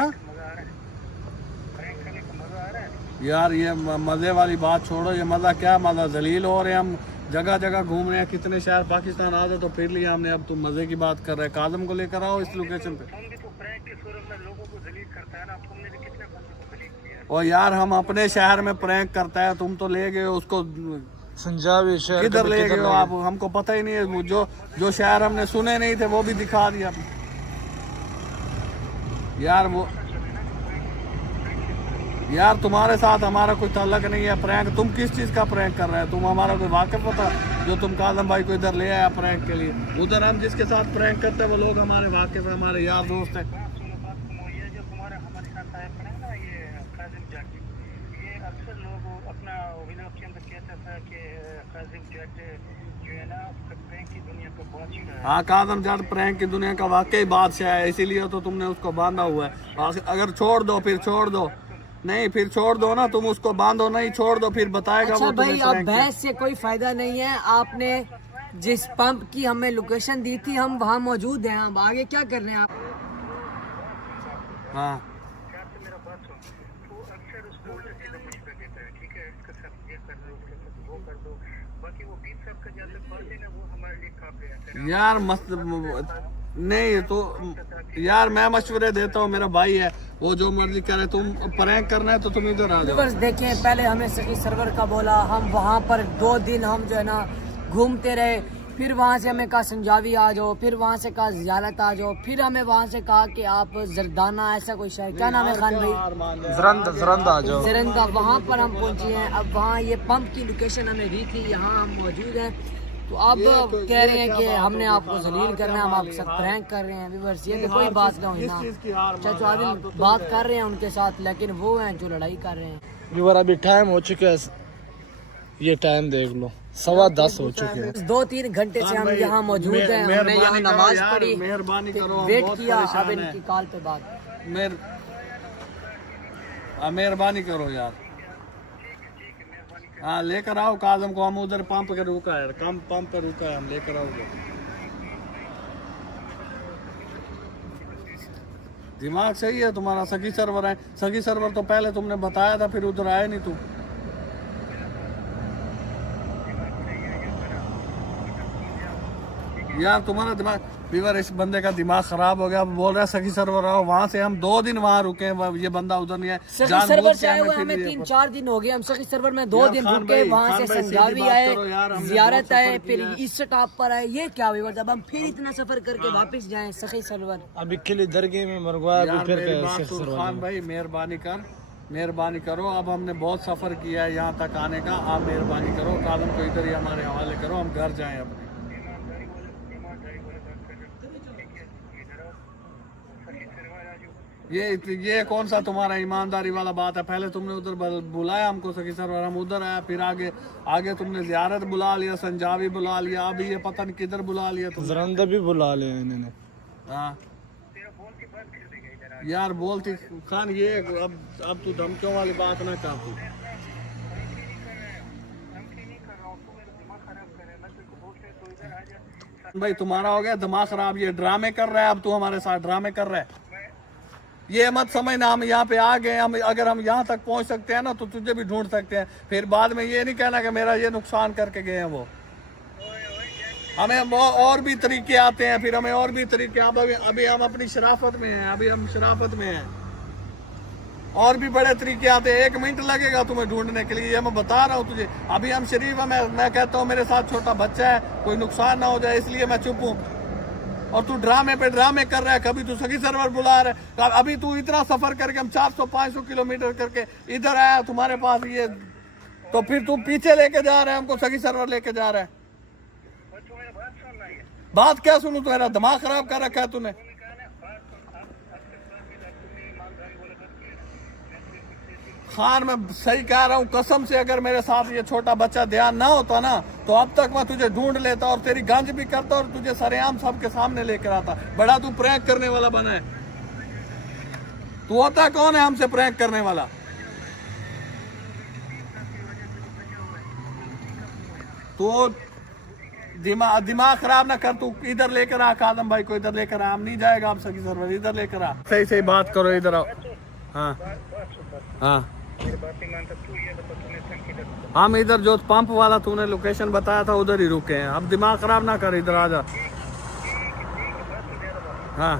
यार ये मज़े वाली बात छोड़ो, ये मज़ा क्या मज़ा, जलील हो रहे हैं हम, जगह जगह घूम रहे हैं, कितने शहर पाकिस्तान आ जाए तो फिर लिया हमने। अब तुम मज़े की बात कर रहे हैं। काजम को लेकर आओ इस लोकेशन पे। और यार हम अपने शहर में प्रैंक करता है, तुम तो ले गए उसको पंजाबी शहर किधर ले गए हो आप? हमको पता ही नहीं है। जो शहर हमने सुने नहीं थे वो भी दिखा दिया यार। वो यार तुम्हारे साथ हमारा कोई ताल्लुक नहीं है। प्रैंक तुम किस चीज़ का प्रैंक कर रहे हैं? तुम हमारा कोई वाकिफ होता जो तुम काजम भाई को इधर ले आया प्रैंक के लिए? उधर हम जिसके साथ प्रैंक करते हैं वो लोग हमारे वाकिफ है, हमारे यार दोस्त हैं। हाँ काजम जट प्रैंक की दुनिया का वाकई बादशाह है, इसीलिए तो तुमने उसको बांधा हुआ है। अगर छोड़ दो फिर छोड़ दो, नहीं फिर छोड़ दो ना, तुम उसको बांधो नहीं, छोड़ दो फिर बताएगा। अच्छा वो भाई अब बहस से कोई फायदा नहीं है। आपने जिस पंप की हमें लोकेशन दी थी हम वहाँ मौजूद हैं, अब आगे क्या कर रहे हैं आप? हाँ यार मस्त नहीं तो यार मैं मशवरे देता हूँ, मेरा भाई है वो जो मर्जी करे। तुम प्रैंक करना है तो तुम इधर आ जाओ। बस देखें पहले हमें सखी सरवर का बोला, हम वहाँ पर 2 दिन हम जो है ना घूमते रहे, फिर वहाँ से हमें कहा संजावी आ जाओ, फिर वहाँ से कहा ज़ियारत आ जाओ, फिर हमें वहाँ से कहा कि आप जरदाना ऐसा कोई शहर, क्या नाम है खान भाई? जरंदा आ जाओ। जरंदा, वहाँ पर हम पहुँचे हैं। अब वहाँ ये पंप की लोकेशन हमें दी थी, यहाँ हम मौजूद हैं। तो अब कह रहे हैं कि हमने आपको जलील करना है, हम आपके साथ प्रैंक कर रहे हैं। व्यूअर्स ये कोई बात ना हुई ना, चाचा आदिल बात कर रहे हैं उनके साथ, लेकिन वो हैं जो लड़ाई कर रहे हैं। व्यूअर अभी टाइम हो चुका है, ये टाइम देख लो। 10:15 हो चुके हैं। 2-3 घंटे से हम यहाँ मौजूद हैं, हमने यहाँ नमाज पढ़ी, मेहरबानी करो, हम वेट बहुत किया, अब परेशान हैं। इनकी कॉल पे बात। मेहरबानी करो यार। हाँ लेकर आओ काजम को, हम उधर पंप के रुका है, पंप पे रुका है, हम लेकर आओगे। दिमाग सही है तुम्हारा। सगी सर्वर है, सगी सर्वर तो पहले तुमने बताया था, फिर उधर आए नहीं तू। यार तुम्हारा दिमाग वीवर, इस बंदे का दिमाग खराब हो गया। अब बोल रहा है सखी सर्वर आओ, वहाँ से हम 2 दिन वहाँ रुके हैं, ये बंदा उधर नहीं है। सखी सर्वर से आए हुए हमें 3-4 दिन हो गए, हम सखी सर्वर में 2 दिन रुके, वहाँ से संजावी आए, जियारत आए, फिर इस स्टॉप पर आए। ये क्या हुआ जब हम फिर इतना सफर करके वापस जाएं सखी सर्वर? अभी किले दरगाह में मरवाया खान भाई मेहरबानी कर, मेहरबानी करो। अब हमने बहुत सफर किया है यहाँ तक आने का, आप मेहरबानी करो, कालम को इधर ही हमारे हवाले करो, हम घर जाएं अपने। ये कौन सा तुम्हारा ईमानदारी वाला बात है? पहले तुमने उधर बुलाया हमको सखी सरवर, हम उधर आया, फिर आगे तुमने जियारत बुला लिया, संजावी बुला लिया, अभी ये पता नहीं किधर बुला लिया तुम। जरंदा भी बुला लिया इन्होंने। हाँ यार बोलती खान, ये अब तू धमकियों वाली बात ना कर तू। भाई तुम्हारा हो गया दिमाग खराब, ये ड्रामे कर रहा है, अब तू हमारे साथ ड्रामे कर रहा है। ये मत समझना हम यहाँ पे आ गए, हम अगर हम यहाँ तक पहुँच सकते हैं ना तो तुझे भी ढूंढ सकते हैं। फिर बाद में ये नहीं कहना कि मेरा ये नुकसान करके गए हैं वो। हमें और भी तरीके आते हैं, फिर हमें और भी तरीके। अभी हम अपनी शराफत में हैं, अभी हम शराफत में हैं, और भी बड़े तरीके आते हैं। 1 मिनट लगेगा तुम्हें ढूंढने के लिए, ये मैं बता रहा हूँ तुझे। अभी हम शरीफ है, मैं कहता हूँ मेरे साथ छोटा बच्चा है, कोई नुकसान ना हो जाए, इसलिए मैं चुप हूँ। और तू ड्रामे पे ड्रामे कर रहा है, कभी तू सखी सर्वर बुला रहा है, अभी तू इतना सफर करके, हम 400-500 किलोमीटर करके इधर आया तुम्हारे पास, ये तो फिर तू पीछे लेके जा रहा है हमको, सखी सर्वर लेके जा रहा है। बात क्या सुनूं, तेरा दिमाग खराब कर रखा है तूने। खान मैं सही कह रहा हूँ कसम से, अगर मेरे साथ ये छोटा बच्चा ध्यान ना होता ना तो अब तक मैं तुझे ढूंढ लेता और तेरी गंज भी करता और तुझे सरेआम सबके सामने लेकर आता। बड़ा तू प्रैंक करने वाला बना है। तू होता कौन है हमसे प्रैंक करने वाला? तो दिमाग खराब ना कर, तू इधर लेकर आ कादम भाई को, इधर लेकर आ। हम नहीं जाएगा आप सखी सर्वर, इधर लेकर आ। सही सही बात करो, इधर आओ। हाँ हाँ हम इधर जो पंप वाला तूने लोकेशन बताया था उधर ही रुके हैं। अब दिमाग खराब ना कर, इधर आ जा। हाँ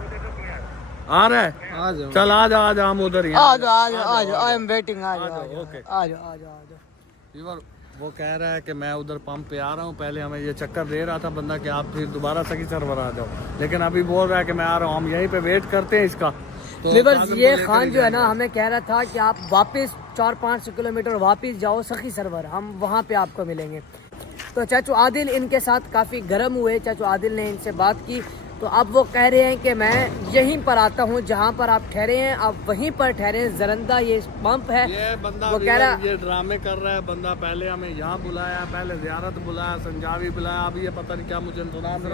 आ रहा है, आ जाओ, चल आ जा, हम उधर ही। आ जाओ, आई एम वेटिंग, आ जाओ, ओके आ जाओ। वो कह रहा है कि मैं उधर पंप पे आ रहा हूँ, पहले हमें ये चक्कर दे रहा था बंदा कि आप फिर दोबारा सखी सर्वर आ जाओ, लेकिन अभी बोल रहा है कि मैं आ रहा हूँ। हम यहीं पे वेट करते हैं इसका। तो ये खान जो है ना हमें कह रहा था कि आप वापस 400-500 किलोमीटर वापस जाओ सखी सर्वर, हम वहाँ पे आपको मिलेंगे। तो चाचू आदिल इनके साथ काफ़ी गर्म हुए, चाचू आदिल ने इनसे बात की, तो अब वो कह रहे हैं कि मैं यहीं पर आता हूँ जहाँ पर आप ठहरे हैं, आप वहीं पर ठहरे। जरंदा ये पंप है। ये बंदा वो कह रहा ये ड्रामे कर रहा है बंदा। पहले हमें यहाँ बुलाया, पहले जियारत बुलाया, संजावी बुलाया, अब ये पता नहीं क्या मुझे नाम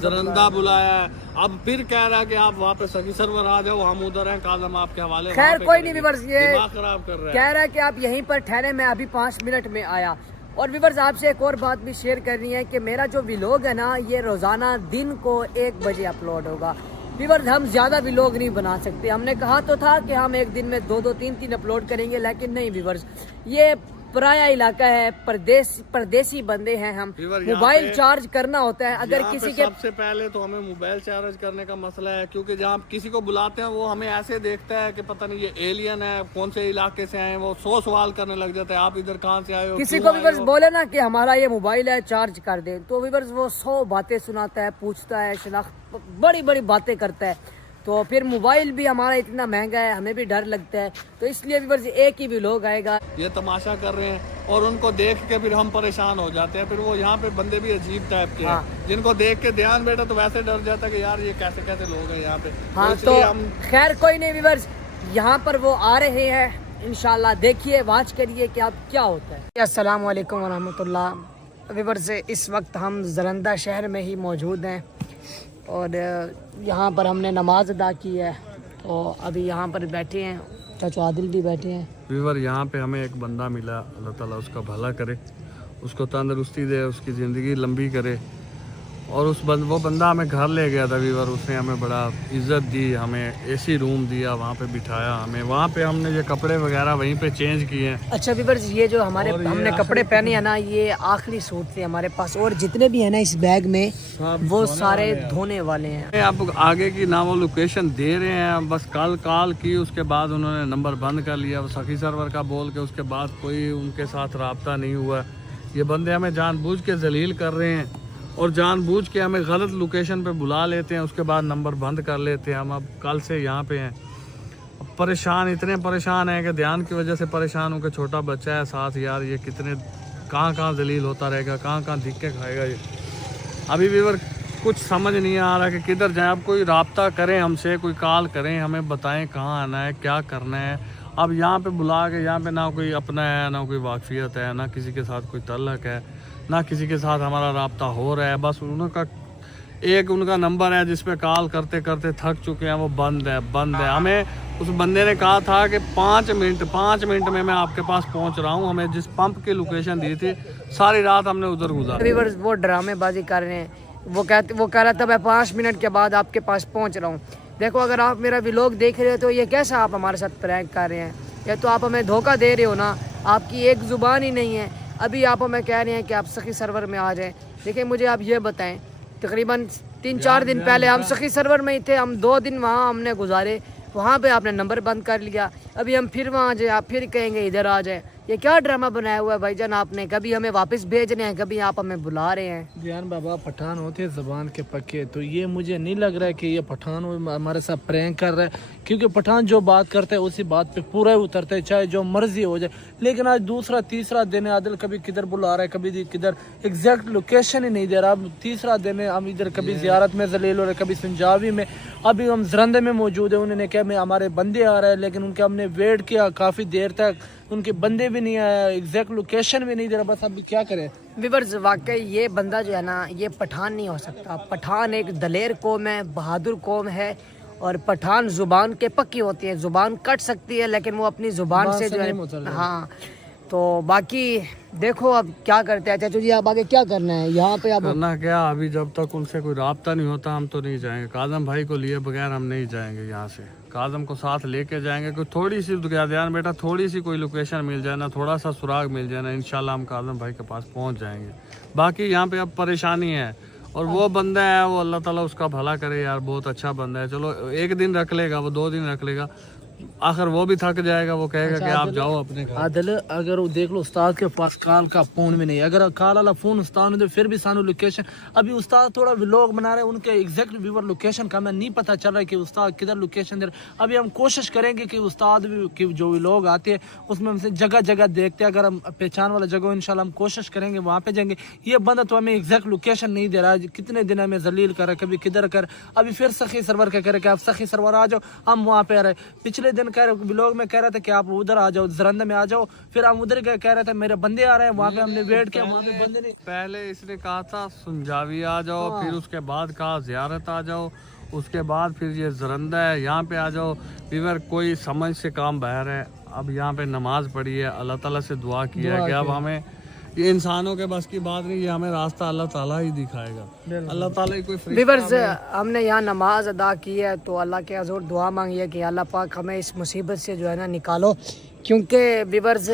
जरंदा बुलाया है। अब फिर कह रहा है कि आप वापस सखी सर्वर आ जाओ, हम उधर हैं, कालम आपके हवाले। खैर कोई नहीं विवर्स, ये दिमाग खराब कर रहा है। कह रहा है कि आप यहीं पर ठहरे, मैं अभी 5 मिनट में आया। और विवर्स आपसे एक और बात भी शेयर करनी है कि मेरा जो व्लॉग है ना ये रोज़ाना दिन को 1 बजे अपलोड होगा। विवर्स हम ज़्यादा व्लॉग नहीं बना सकते, हमने कहा तो था कि हम एक दिन में 2-2, 3-3 अपलोड करेंगे, लेकिन नहीं विवर्स, ये पराया इलाका है, परदेसी बंदे हैं हम। मोबाइल चार्ज करना होता है, अगर किसी के सबसे पहले तो हमें मोबाइल चार्ज करने का मसला है, क्योंकि जहाँ किसी को बुलाते हैं वो हमें ऐसे देखता है कि पता नहीं ये एलियन है, कौन से इलाके से आए, वो 100 सवाल करने लग जाता है, आप इधर कहाँ से आए हो। किसी को विवर्स बोले ना कि हमारा ये मोबाइल है चार्ज कर दे, तो विवर्स वो 100 बातें सुनाता है, पूछता है, शनाख्त बड़ी बड़ी बातें करता है। तो फिर मोबाइल भी हमारा इतना महंगा है, हमें भी डर लगता है, तो इसलिए भी एक ही व्लॉग आएगा। ये तमाशा कर रहे हैं और उनको देख के फिर हम परेशान हो जाते हैं। फिर वो यहाँ पे बंदे भी अजीब टाइप के हैं, जिनको देख के ध्यान बैठा तो वैसे डर जाता है कि यार ये कैसे कैसे लोग हैं यहाँ पे। हाँ तो खैर कोई नहीं व्यूअर्स, यहाँ पर वो आ रहे हैं इंशाल्लाह, देखिए वाच करिए कि अब क्या होता है। अस्सलाम वालेकुम वरहमतुल्लाह। विवर से इस वक्त हम जरंदा शहर में ही मौजूद हैं और यहाँ पर हमने नमाज अदा की है। तो अभी यहाँ पर बैठे हैं, चाचू आदिल भी बैठे हैं। वीवर यहाँ पे हमें एक बंदा मिला, अल्लाह ताला उसका भला करे, उसको तंदरुस्ती दे, उसकी ज़िंदगी लंबी करे। और वो बंदा हमें घर ले गया था वीवर, उसने हमें बड़ा इज़्ज़त दी, हमें एसी रूम दिया, वहाँ पे बिठाया हमें, वहाँ पे हमने ये कपड़े वगैरह वहीं पे चेंज किए हैं। अच्छा वीवर, ये जो हमने कपड़े पहने हैं ना, ये आखिरी सूट थे हमारे पास, और जितने भी है ना इस बैग में वो सारे धोने वाले हैं। आप आगे की ना वो लोकेशन दे रहे हैं, बस कल कॉल की, उसके बाद उन्होंने नंबर बंद कर लिया, सखी सर्वर का बोल के, उसके बाद कोई उनके साथ रब्ता नहीं हुआ। ये बंदे हमें जानबूझ के जलील कर रहे हैं और जानबूझ के हमें गलत लोकेशन पे बुला लेते हैं, उसके बाद नंबर बंद कर लेते हैं। हम अब कल से यहाँ पे हैं, अब परेशान, इतने परेशान हैं कि ध्यान की वजह से परेशान हूँ कि छोटा बच्चा है साथ, यार ये कितने कहाँ जलील होता रहेगा, कहाँ धिक्के खाएगा ये। अभी वीवर कुछ समझ नहीं आ रहा कि किधर जाएं। अब कोई रब्ता करें हमसे, कोई कॉल करें, हमें बताएं कहाँ आना है, क्या करना है। अब यहाँ पे बुला के, यहाँ पे ना कोई अपना है, ना कोई वाकफियत है, ना किसी के साथ कोई तल्लक है, ना किसी के साथ हमारा रब्ता हो रहा है। बस उनका नंबर है जिस पे कॉल करते करते थक चुके हैं, वो बंद है। हमें उस बंदे ने कहा था कि 5 मिनट में मैं आपके पास पहुंच रहा हूं। हमें जिस पंप की लोकेशन दी थी, सारी रात हमने उधर गुजारी। वो ड्रामेबाजी कर रहे हैं, वो कह रहा था मैं 5 मिनट के बाद आपके पास पहुंच रहा हूँ। देखो, अगर आप मेरा व्लॉग देख रहे हो तो ये कैसा आप हमारे साथ प्रैंक कर रहे हैं, या तो आप हमें धोखा दे रहे हो ना, आपकी एक ज़ुबान ही नहीं है। अभी आप हमें कह रहे हैं कि आप सखी सर्वर में आ जाएं। देखिए, मुझे आप ये बताएं, तकरीबन 3-4 दिन पहले हम सखी सर्वर में ही थे, हम 2 दिन वहाँ हमने गुजारे, वहाँ पे आपने नंबर बंद कर लिया। अभी हम फिर वहाँ जाए, आप फिर कहेंगे इधर आ जाए। ये क्या ड्रामा बनाया हुआ है भाईजान आपने? कभी हमें वापस भेज रहे हैं, कभी आप हमें बुला रहे हैं। जान बाबा पठान होते हैं ज़बान के पक्के, तो ये मुझे नहीं लग रहा है कि ये पठान हमारे साथ प्रैंक कर रहा है, क्योंकि पठान जो बात करते हैं उसी बात पे पूरा ही उतरते हैं, चाहे जो मर्जी हो जाए। लेकिन आज दूसरा तीसरा दिन है, आदिल कभी किधर बुला रहा है, कभी किधर, एग्जैक्ट लोकेशन ही नहीं दे रहा। अब तीसरा दिन है, हम इधर कभी ज़ियारत में जलील हो रहे, कभी संजावी में, अभी हम जरंदे में मौजूद है। उन्होंने कहा मैं हमारे बंदे आ रहे हैं, लेकिन उनके हमने वेट किया काफ़ी देर तक, उनके बंदे भी नहीं आया, एग्जैक्ट लोकेशन भी नहीं दे रहा। बस अभी क्या करें विवर्स, वाकई ये बंदा जो है ना, ये पठान नहीं हो सकता। पठान एक दलेर कौम है, बहादुर कौम है, और पठान जुबान के पक्की होती है। जुबान कट सकती है लेकिन वो अपनी जुबान से जो है, हाँ। तो बाकी देखो अब क्या करते हैं। चाचू जी, आप आगे क्या करना है यहाँ पे? आप करना क्या, अभी जब तक उनसे कोई रब्ता नहीं होता हम तो नहीं जाएंगे। काजम भाई को लिए बगैर हम नहीं जाएंगे यहाँ से। काजम को साथ लेके जाएंगे। कोई थोड़ी सी ध्यान बेटा, थोड़ी सी कोई लोकेशन मिल जाए ना, थोड़ा सा सुराग मिल जाए ना, इंशाल्लाह हम काजम भाई के पास पहुँच जाएंगे। बाकी यहाँ पे अब परेशानी है, और वो बंदा है, वो अल्लाह ताला उसका भला करे यार, बहुत अच्छा बंदा है। चलो 1 दिन रख लेगा, वो 2 दिन रख लेगा, आखिर वो भी थक जाएगा, वो कहेगा कि आप जाओ अपने घर। आदिल, अगर वो देख लो उस्ताद के पास कॉल का फोन भी नहीं, अगर कॉल वाला फोन उस्ताद ने तो फिर भी सानू लोकेशन, अभी उस्ताद थोड़ा व्लॉग बना रहे हैं, उनके एग्जैक्ट व्यूवर लोकेशन का हमें नहीं पता चल रहा है कि उस्ताद किधर लोकेशन दे रहे। अभी हम कोशिश करेंगे कि उस्ताद की जो व्लॉग आते हैं उसमें हमसे जगह जगह देखते हैं, अगर हम पहचान वाला जगह इंशाल्लाह हम कोशिश करेंगे वहाँ पे जाएंगे। ये बंदा तो हमें एग्जैक्ट लोकेशन नहीं दे रहा है, कितने दिन हमें जलील कर रहा है, कभी किधर कर, अभी फिर सखी सर्वर का करे कि आप सखी सर्वर आ जाओ, हम वहाँ पे आ रहे। पिछले दिन कह रहे व्लॉग में कह रहा था कि आप उधर आ जाओ, जरंदा में आ जाओ, फिर हम उधर कह रहे थे मेरे बंदे आ रहे हैं, वहाँ पे हमने वेट किया, वहाँ पे बंदे नहीं। पहले इसने कहा था संजावी आ जाओ, फिर उसके बाद कहा ज़ियारत आ जाओ, उसके बाद फिर ये जरंदा है यहाँ पे आ जाओ। फिर कोई समझ से काम बाहर है। अब यहाँ पे नमाज पढ़ी है, अल्लाह ताला से दुआ किया है कि अब हमें, ये इंसानों के बस की बात नहीं, ये हमें रास्ता अल्लाह ताला ही दिखाएगा। अल्लाह ताला ही कोई विवर्स, हमने यहाँ नमाज अदा की है तो अल्लाह के हज़ूर दुआ मांगी है कि अल्लाह पाक हमें इस मुसीबत से जो है ना निकालो, क्योंकि विवर्स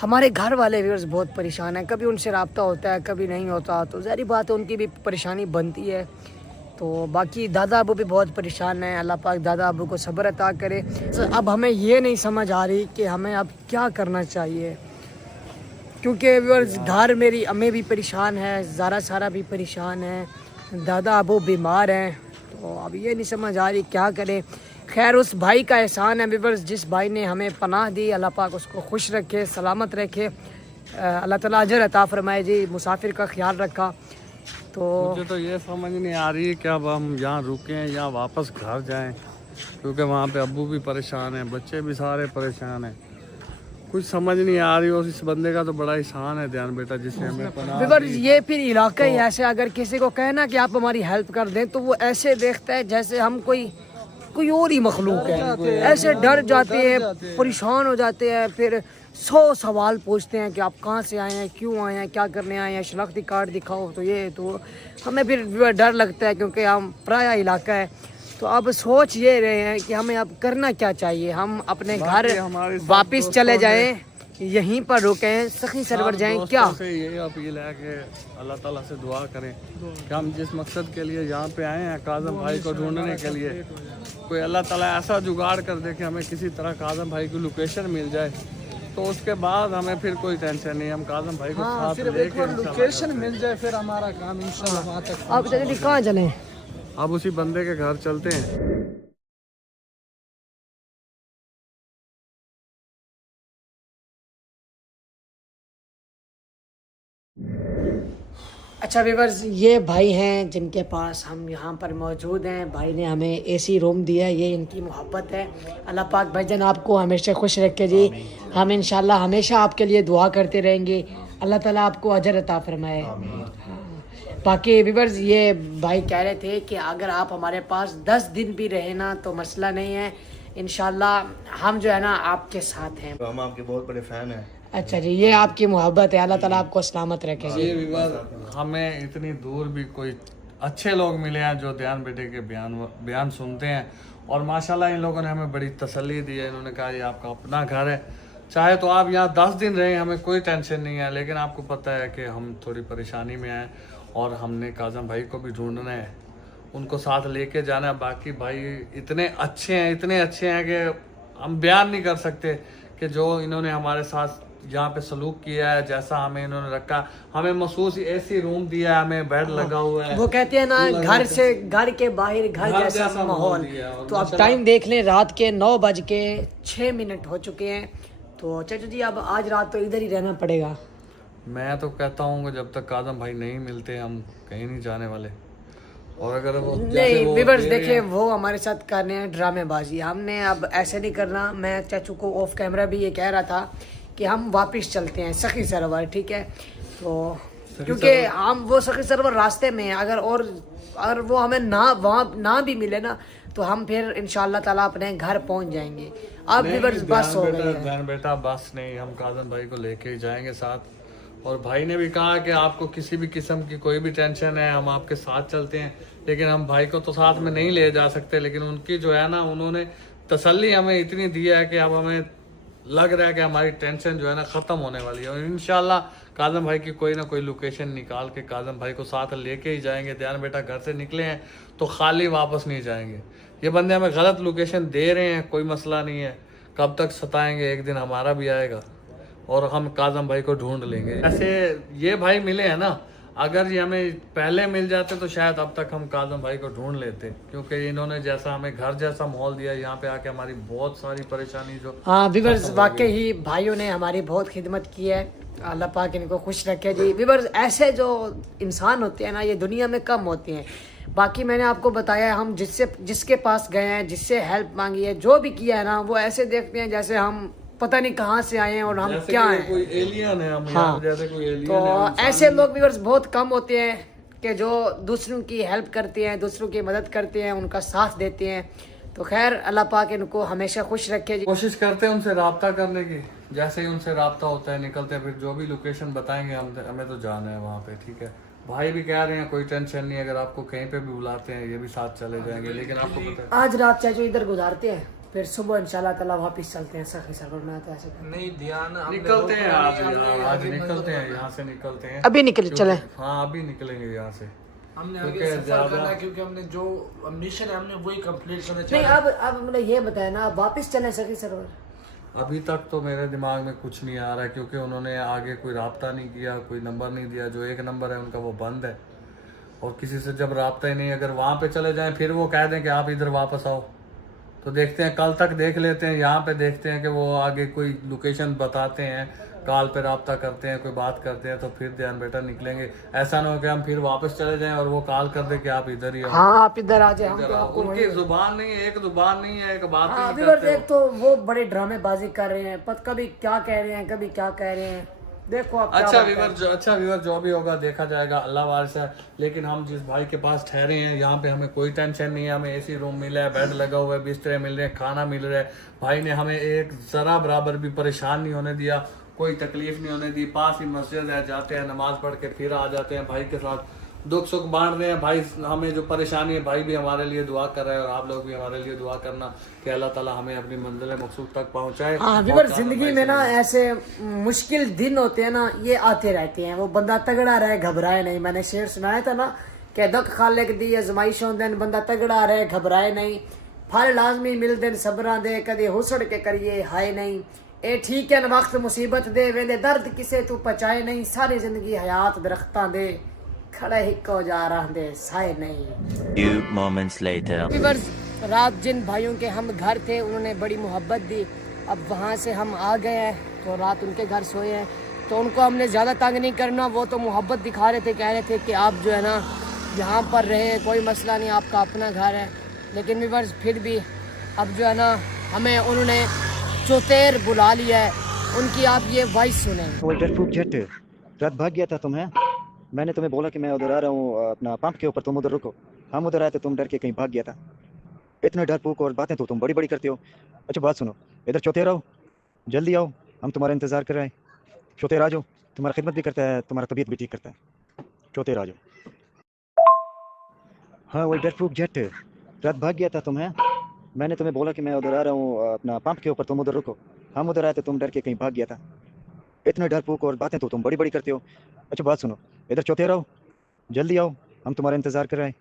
हमारे घर वाले विवर्स बहुत परेशान हैं। कभी उनसे रब्ता होता है, कभी नहीं होता, तो ज़ाहिर बात है उनकी भी परेशानी बनती है। तो बाकी दादा अबू भी बहुत परेशान हैं, अल्लाह पाक दादा अबू को सब्र अता करे। अब हमें ये नहीं समझ आ रही कि हमें अब क्या करना चाहिए, क्योंकि व्यूअर्स घर मेरी अम्मी भी परेशान है, ज़ारा सारा भी परेशान है, दादा अबू बीमार हैं। तो अब ये नहीं समझ आ रही क्या करें। खैर उस भाई का एहसान है व्यूअर्स, जिस भाई ने हमें पनाह दी, अल्लाह पाक उसको खुश रखे, सलामत रखे, अल्लाह ताला अजर अता फरमाए जी, मुसाफिर का ख्याल रखा। तो मुझे तो ये समझ नहीं आ रही है कि अब हम यहाँ रुकें या वापस घर जाएं, क्योंकि वहाँ पे अब्बू भी परेशान हैं, बच्चे भी सारे परेशान हैं। कुछ समझ नहीं आ रही हो। इस बंदे का तो बड़ा एहसान है ध्यान बेटा, जिसने हमें पनाह विवर दी। ये फिर इलाका ही ऐसे, अगर किसी को कहना कि आप हमारी हेल्प कर दें तो वो ऐसे देखता है जैसे हम कोई और ही मखलूक है, ऐसे डर जाते हैं, परेशान हो जाते हैं, फिर 100 सवाल पूछते हैं कि आप कहाँ से आए हैं, क्यों आए हैं, क्या करने आए हैं, शनाख्ती कार्ड दिखाओ, तो ये तो हमें फिर डर लगता है क्योंकि हम पराया इलाका है। तो अब सोच ये रहे हैं कि हमें अब करना क्या चाहिए, हम अपने घर वापस चले जाएं, यहीं पर रुकें, सखी सरवर जाएं क्या? से ये अपील है कि अल्लाह ताला से दुआ करें कि हम जिस मकसद के लिए यहाँ पे आए हैं काज़म भाई को ढूंढने के लिए, कोई अल्लाह ताला ऐसा जुगाड़ कर दे कि हमें किसी तरह काज़म भाई की लोकेशन मिल जाए, तो उसके बाद हमें फिर कोई टेंशन नहीं, हम काज़म भाई को साथ सिर्फ एक लेके बार लोकेशन मिल जाए फिर हमारा काम इंशाल्लाह वहाँ तक। अब जल्दी कहाँ चलें? अब उसी बंदे के घर चलते हैं। अच्छा व्यूअर्स, ये भाई हैं जिनके पास हम यहाँ पर मौजूद हैं। भाई ने हमें एसी रूम दिया है, ये इनकी मोहब्बत है। अल्लाह पाक भाईजान आपको हमेशा खुश रखे जी। हम इंशाल्लाह हमेशा आपके लिए दुआ करते रहेंगे, अल्लाह ताला आपको अजर अता फरमाए। बाकी व्यूअर्स, ये भाई कह रहे थे कि अगर आप हमारे पास 10 दिन भी रहे ना तो मसला नहीं है, इंशाल्लाह हम जो है ना आपके साथ हैं। तो हम आपके बहुत बड़े फ़ैन हैं। अच्छा जी, ये आपकी मोहब्बत है, अल्लाह ताला आपको सलामत रखे जी। ये विवाद हमें इतनी दूर भी कोई अच्छे लोग मिले हैं जो ध्यान बेटे के बयान सुनते हैं, और माशाल्लाह इन लोगों ने हमें बड़ी तसल्ली दी है। इन्होंने कहा ये आपका अपना घर है, चाहे तो आप यहाँ 10 दिन रहें, हमें कोई टेंशन नहीं है, लेकिन आपको पता है कि हम थोड़ी परेशानी में आए और हमने काज़म भाई को भी ढूंढना है, उनको साथ लेके जाना है। बाकी भाई इतने अच्छे हैं कि हम बयान नहीं कर सकते कि जो इन्होंने हमारे साथ यहाँ पे सलूक किया है, जैसा हमें इन्होंने रखा, हमें महसूस एसी रूम दिया है, हमें बेड लगा हुआ है। वो कहते हैं ना घर से घर के बाहर घर जैसा माहौल। तो अब टाइम देख लें, रात के 9:06 हो चुके हैं। तो चाचा जी अब आज रात तो इधर ही रहना पड़ेगा। मैं तो कहता हूँ कि जब तक काज़म भाई नहीं मिलते हम कहीं नहीं जाने वाले। और अगर वो नहीं व्यूअर्स देखिए, वो हमारे साथ करने हैं ड्रामेबाजी, हमने अब ऐसे नहीं करना। मैं चाचू को ऑफ कैमरा भी ये कह रहा था कि हम वापस चलते हैं सखी सरवर, ठीक है? तो क्योंकि हम वो सखी सरवर रास्ते में है, अगर वो हमें वहाँ ना भी मिले ना तो हम फिर इंशाल्लाह ताला अपने घर पहुँच जाएंगे। अब व्यूअर्स बस हो गई है। बेटा बस नहीं, हम काज़म भाई को लेके ही जाएंगे साथ। और भाई ने भी कहा कि आपको किसी भी किस्म की कोई भी टेंशन है हम आपके साथ चलते हैं, लेकिन हम भाई को तो साथ में नहीं ले जा सकते। लेकिन उनकी जो है ना, उन्होंने तसल्ली हमें इतनी दी है कि अब हमें लग रहा है कि हमारी टेंशन जो है ना ख़त्म होने वाली है। और इंशाल्लाह काज़म भाई की कोई ना कोई लोकेशन निकाल के काज़म भाई को साथ लेके ही जाएंगे। ध्यान बेटा घर से निकले हैं तो खाली वापस नहीं जाएंगे। ये बंदे हमें गलत लोकेशन दे रहे हैं, कोई मसला नहीं है, कब तक सताएंगे, एक दिन हमारा भी आएगा और हम काज़म भाई को ढूंढ लेंगे। ऐसे ये भाई मिले हैं ना, अगर ये हमें पहले मिल जाते तो शायद अब तक हम काज़म भाई को ढूंढ लेते, क्योंकि इन्होंने जैसा हमें घर जैसा माहौल दिया, यहाँ पे आके हमारी बहुत सारी परेशानी जो। हाँ व्यूअर्स, वाकई ही भाइयों ने हमारी बहुत खिदमत की है, अल्लाह पाक इनको खुश रखे जी। व्यूअर्स ऐसे जो इंसान होते हैं ना, ये दुनिया में कम होते हैं। बाकी मैंने आपको बताया, हम जिसके पास गए हैं, जिससे हेल्प मांगी है, जो भी किया है ना, वो ऐसे देखते हैं जैसे हम पता नहीं कहाँ से आए हैं और हम क्या हैं, कोई एलियन है हम। हाँ, जैसे कोई एलियन तो है। ऐसे लोग व्यूअर्स बहुत कम होते हैं कि जो दूसरों की हेल्प करते हैं, दूसरों की मदद करते हैं, उनका साथ देते हैं। तो खैर अल्लाह पाक इनको हमेशा खुश रखे जी। कोशिश करते हैं उनसे राब्ता करने की, जैसे ही उनसे राब्ता होता है निकलते हैं, फिर जो भी लोकेशन बताएंगे हमें तो जाना है वहाँ पे, ठीक है? भाई भी कह रहे हैं कोई टेंशन नहीं, अगर आपको कहीं पे भी बुलाते हैं ये भी साथ चले जाएंगे। लेकिन आपको पता है आज रात चाचू इधर गुजारते हैं, फिर सुबह इंशाल्लाह ताला वापस चलते हैं सखी सरवर में। तो ऐसे नहीं ध्यान निकलते हैं आज निकलते हैं यहाँ से, निकलते हैं अभी निकल चले। हाँ अभी निकलेंगे यहाँ से, हमने आगे सफर करना है, क्योंकि हमने जो मिशन है हमने वही कंप्लीट करना नहीं चाहिए। अब मतलब ये बताया ना, वापस चले सखी सरवर। अभी तक तो मेरे दिमाग में कुछ नहीं आ रहा है, क्योंकि उन्होंने आगे कोई राब्ता नहीं किया, कोई नंबर नहीं दिया। जो एक नंबर है उनका वो बंद है, और किसी से जब राब्ता ही नहीं, अगर वहाँ पे चले जाएं फिर वो कह दें कि आप इधर वापस आओ, तो देखते हैं कल तक देख लेते हैं। यहाँ पे देखते हैं कि वो आगे कोई लोकेशन बताते हैं, कॉल पे रब्ता करते हैं, कोई बात करते हैं तो फिर ध्यान बेटा निकलेंगे। ऐसा ना हो कि हम फिर वापस चले जाएं और वो कॉल कर दे कि आप इधर ही आओ। हाँ आप इधर आ जाए, हम इधर तो आओ। आपको उनकी जुबान नहीं है, एक जुबान नहीं है, एक बात हाँ, नहीं अभी करते एक तो वो बड़े ड्रामेबाजी कर रहे हैं, पत कभी क्या कह रहे हैं कभी क्या कह रहे हैं। देखो आप क्या अच्छा बात है। अच्छा व्यूअर जो भी होगा देखा जाएगा, अल्लाह वारिस है। लेकिन हम जिस भाई के पास ठहरे हैं यहाँ पे हमें कोई टेंशन नहीं है। हमें एसी रूम मिला है, बेड लगा हुआ है, बिस्तर मिल रहे हैं, खाना मिल रहा है। भाई ने हमें एक जरा बराबर भी परेशान नहीं होने दिया, कोई तकलीफ नहीं होने दी। पास ही मस्जिद है, जाते हैं नमाज पढ़ के फिर आ जाते हैं। भाई के साथ दुख सुख बांट रहे हैं। भाई हमें जो परेशानी है भाई भी हमारे लिए दुआ कर रहे हैं और आप लोग भी हमारे लिए दुआ करना कि अल्लाह ताला हमें अपनी मंजिल मकसूद तक पहुंचाए। हाँ व्यूअर, जिंदगी में ना ऐसे मुश्किल दिन होते हैं ना, ये आते रहते हैं। वो बंदा तगड़ा रहे, घबराए नहीं। मैंने शेर सुनाया था ना कि दुख खाले दी आजमाइश होंदे, बंदा तगड़ा रहे, घबराए नहीं। फल लाजमी मिलदे सबरा दे, कदे हुसड़ के करिए हाय नहीं। ए ठीक है न वक्त मुसीबत दे, वेंदे दर्द किसे तू पचाए नहीं। सारी जिंदगी हयात दरख्तां दे, खड़े हिको जा रहा दे साए नहीं। Few moments later. व्यूअर्स, रात जिन भाइयों के हम घर थे उन्होंने बड़ी मोहब्बत दी। अब वहाँ से हम आ गए हैं तो रात उनके घर सोए हैं, तो उनको हमने ज़्यादा तंग नहीं करना। वो तो मोहब्बत दिखा रहे थे, कह रहे थे कि आप जो है ना यहाँ पर रहे, कोई मसला नहीं, आपका अपना घर है। लेकिन व्यूअर्स फिर भी अब जो है ना हमें उन्होंने चौतेर बुला लिया है। उनकी आप ये वॉइस सुने। वो डरपोक जट, रात भाग गया था तुम्हें। मैंने तुम्हें बोला कि मैं उधर आ रहा हूँ अपना पंप के ऊपर, तुम उधर रुको। हम उधर आए तो तुम डर के कहीं भाग गया था। इतने डरपोक और बातें तो तुम बड़ी बड़ी करते हो। अच्छा बात सुनो, इधर चौतेरा आओ, जल्दी आओ, हम तुम्हारा इंतज़ार कर रहे हैं। चौतेरा आ जाओ, तुम्हारा खिदमत भी करता है, तुम्हारा तबीयत भी ठीक करता है। चौतेरा आ जाओ। हाँ वो डरपोक जट, रात भाग गया था तुम्हें। मैंने तुम्हें बोला कि मैं उधर आ रहा हूँ अपना पंप के ऊपर, तुम उधर रुको। हम उधर आए तो तुम डर के कहीं भाग गया था। इतने डरपोक और बातें तो तुम बड़ी बड़ी करते हो। अच्छा बात सुनो, इधर चौतेरा आओ, जल्दी आओ, हम तुम्हारा इंतज़ार कर रहे हैं।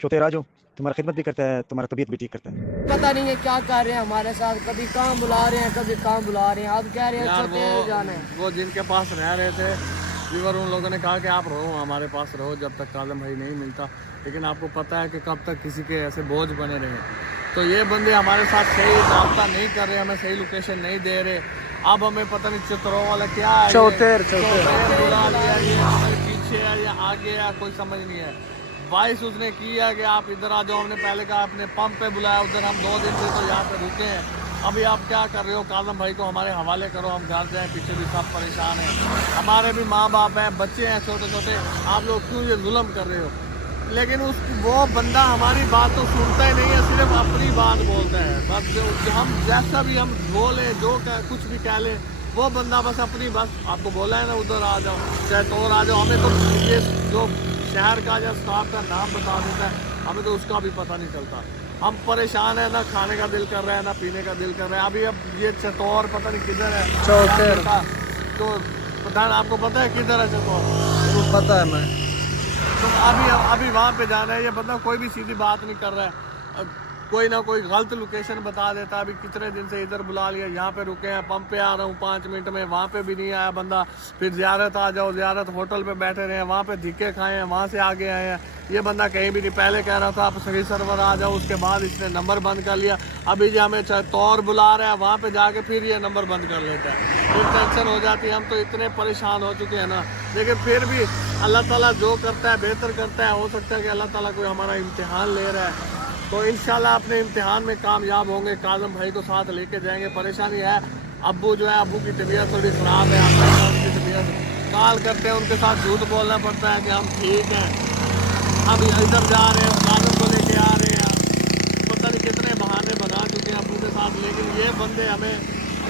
चौतेरा आ जाओ, तुम्हारा खिदमत भी करता है, तुम्हारा तबीयत भी ठीक करता है। पता नहीं है क्या कर रहे हैं हमारे साथ, कभी कहाँ बुला रहे हैं कभी कहाँ बुला रहे हैं। अब कह रहे हैं चौतेरे जाना है। वो जिनके पास रह रहे थे व्यूअर, उन लोगों ने कहा कि आप रहो, हमारे पास रहो जब तक काजम भाई नहीं मिलता। लेकिन आपको पता है कि कब तक किसी के ऐसे बोझ बने रहे। तो ये बंदे हमारे साथ सही रास्ता नहीं कर रहे, हमें सही लोकेशन नहीं दे रहे। अब हमें पता नहीं चतरो वाला क्या है, चौतेर बुला लिया, ये हमारे पीछे है या आगे है, कोई समझ नहीं है। वॉइस उसने किया कि आप इधर आ जाओ। हमने पहले कहा अपने पंप पे बुलाया, उधर हम 2 दिन से तो यहाँ पे रुके हैं। अभी आप क्या कर रहे हो, काजम भाई को हमारे हवाले करो, हम घर जाएं। पीछे भी सब परेशान हैं, हमारे भी माँ बाप हैं, बच्चे हैं छोटे छोटे। आप लोग क्यों ये जुल्म कर रहे हो? लेकिन वो बंदा हमारी बात तो सुनता ही नहीं है, सिर्फ अपनी बात बोलता है। बस जो हम जैसा भी हम बोले, जो कुछ भी कह लें, वो बंदा बस अपनी बस आपको बोला है ना उधर आ जाओ, चाहे तो और आ जाओ। हमें तो ये जो शहर का या स्टाफ का नाम बता देता है, हमें तो उसका भी पता नहीं चलता। हम परेशान है, ना खाने का दिल कर रहा है ना पीने का दिल कर रहा है। अभी अब ये चतौर पता नहीं किधर है, चौतेर तो पता आपको पता है किधर है चतौर? पता है मैं तो अभी वहाँ पे जाना है। ये बंदा कोई भी सीधी बात नहीं कर रहा है, कोई ना कोई गलत लोकेशन बता देता है। अभी कितने दिन से इधर बुला लिया, यहाँ पे रुके हैं, पंप पे आ रहा हूँ 5 मिनट में, वहाँ पे भी नहीं आया बंदा। फिर ज़ियारत आ जाओ, ज़ियारत होटल पे बैठे रहे हैं, वहाँ पे धिक्के खाए हैं, वहाँ से आगे आए हैं। ये बंदा कहीं भी नहीं, पहले कह रहा था आप सही सर्वर आ जाओ, उसके बाद इसने नंबर बंद कर लिया। अभी जो हमें तौर बुला रहा है, वहाँ पे जाके फिर ये नंबर बंद कर लेता है। फिर टेंशन हो जाती है। हम तो इतने परेशान हो चुके हैं ना, लेकिन फिर भी अल्लाह ताला जो करता है बेहतर करता है। हो सकता है कि अल्लाह ताला कोई हमारा इम्तिहान ले रहा है, तो इंशाल्लाह अपने इम्तिहान में कामयाब होंगे। काजम भाई को साथ लेके जाएंगे। परेशानी है, अब्बू जो है, अब्बू की तबीयत थोड़ी ख़राब है, उनकी तबीयत कॉल करते हैं, उनके साथ झूठ बोलना पड़ता है कि हम ठीक हैं। अब इधर जा रहे हैं, काजम को लेके आ रहे हैं, पता नहीं कितने बहाने बना चुके हैं अब्बू के साथ। लेकिन ये बंदे हमें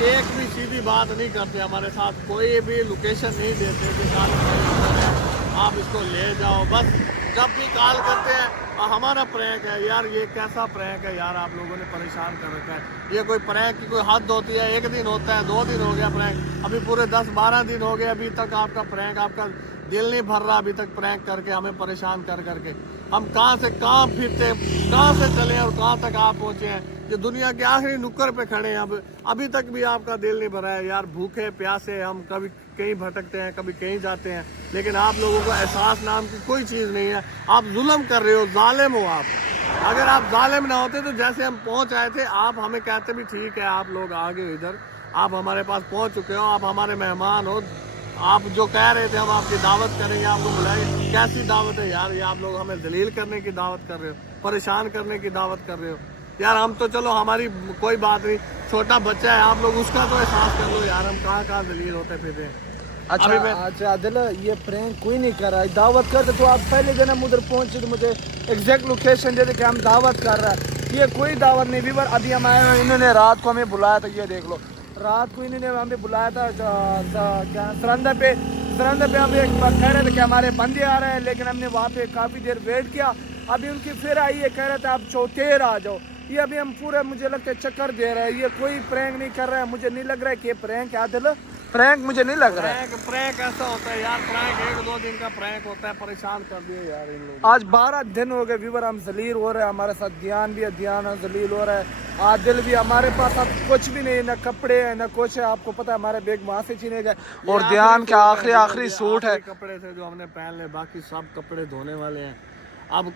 एक भी सीधी बात नहीं करते, हमारे साथ कोई भी लोकेशन नहीं देते कि काजम भाई आप इसको ले जाओ। बस जब भी कॉल करते हैं हमारा प्रैंक है। यार ये कैसा प्रैंक है यार, आप लोगों ने परेशान कर रखा है। ये कोई प्रैंक की कोई हद होती है? 1 दिन होता है, 2 दिन हो गया प्रैंक, अभी पूरे 10-12 दिन हो गए, अभी तक आपका प्रैंक, आपका दिल नहीं भर रहा अभी तक प्रैंक करके, हमें परेशान कर करके। हम कहाँ से कहाँ फिरते, कहाँ से चले और कहाँ तक आप पहुँचे हैं। ये दुनिया के आखिरी नुक्कड़ पे खड़े हैं, अब अभी तक भी आपका दिल नहीं भरा है। यार भूखे प्यासे हम कभी कहीं भटकते हैं, कभी कहीं जाते हैं, लेकिन आप लोगों को एहसास नाम की कोई चीज़ नहीं है। आप जुल्म कर रहे हो, जालिम हो आप। अगर आप जालिम ना होते तो जैसे हम पहुंच आए थे, आप हमें कहते भी ठीक है आप लोग आ गए इधर, आप हमारे पास पहुंच चुके हो, आप हमारे मेहमान हो। आप जो कह रहे थे हम आपकी दावत करेंगे, आपको बुलाए, कैसी दावत है यार ये? आप लोग हमें जलील करने की दावत कर रहे हो, परेशान करने की दावत कर रहे हो यार। हम तो चलो हमारी कोई बात नहीं, छोटा बच्चा है, आप लोग उसका तो एहसास कर लो यार, हम कहाँ कहाँ जलील होते फिर हैं। अच्छा आदिल, ये प्रैंक कोई नहीं कर रहा है। दावत करते तो आप पहले दिन हम उधर पहुंचे तो मुझे एग्जैक्ट लोकेशन दे दे कि हम दावत कर रहा है। ये कोई दावत नहीं भी, अभी हम आए हैं, इन्होंने रात को हमें बुलाया था। ये देख लो, रात को इन्होंने हमें बुलाया था क्या सरंदा पे हम एक कह रहे थे कि हमारे बंदे आ रहे हैं, लेकिन हमने वहाँ पे काफ़ी देर वेट किया। अभी उनकी फिर आई है, कह रहे थे आप चौथेर आ जाओ। ये अभी हम पूरे मुझे लगता है चक्कर दे रहे हैं। ये कोई प्रैंक नहीं कर रहा है, मुझे नहीं लग रहा है कि ये प्रैंक है आदिल, प्रैंक मुझे नहीं लग रहा है। प्रैंक ऐसा होता है यार, प्रैंक 1-2 दिन का प्रैंक होता है, परेशान कर दिए यार इन लोग। आज 12 दिन हो गए व्यूवर, हम जलील हो रहे हैं। हमारे साथ ध्यान भी है, ध्यान जलील हो रहा है। आदिल भी, हमारे पास अब कुछ भी नहीं, ना कपड़े है ना कुछ है। आपको पता है हमारे बैग वहाँ से छीने गए, और ध्यान के आखिरी सूट है, कपड़े थे जो हमने पहन ले, बाकी सब कपड़े धोने वाले हैं। अब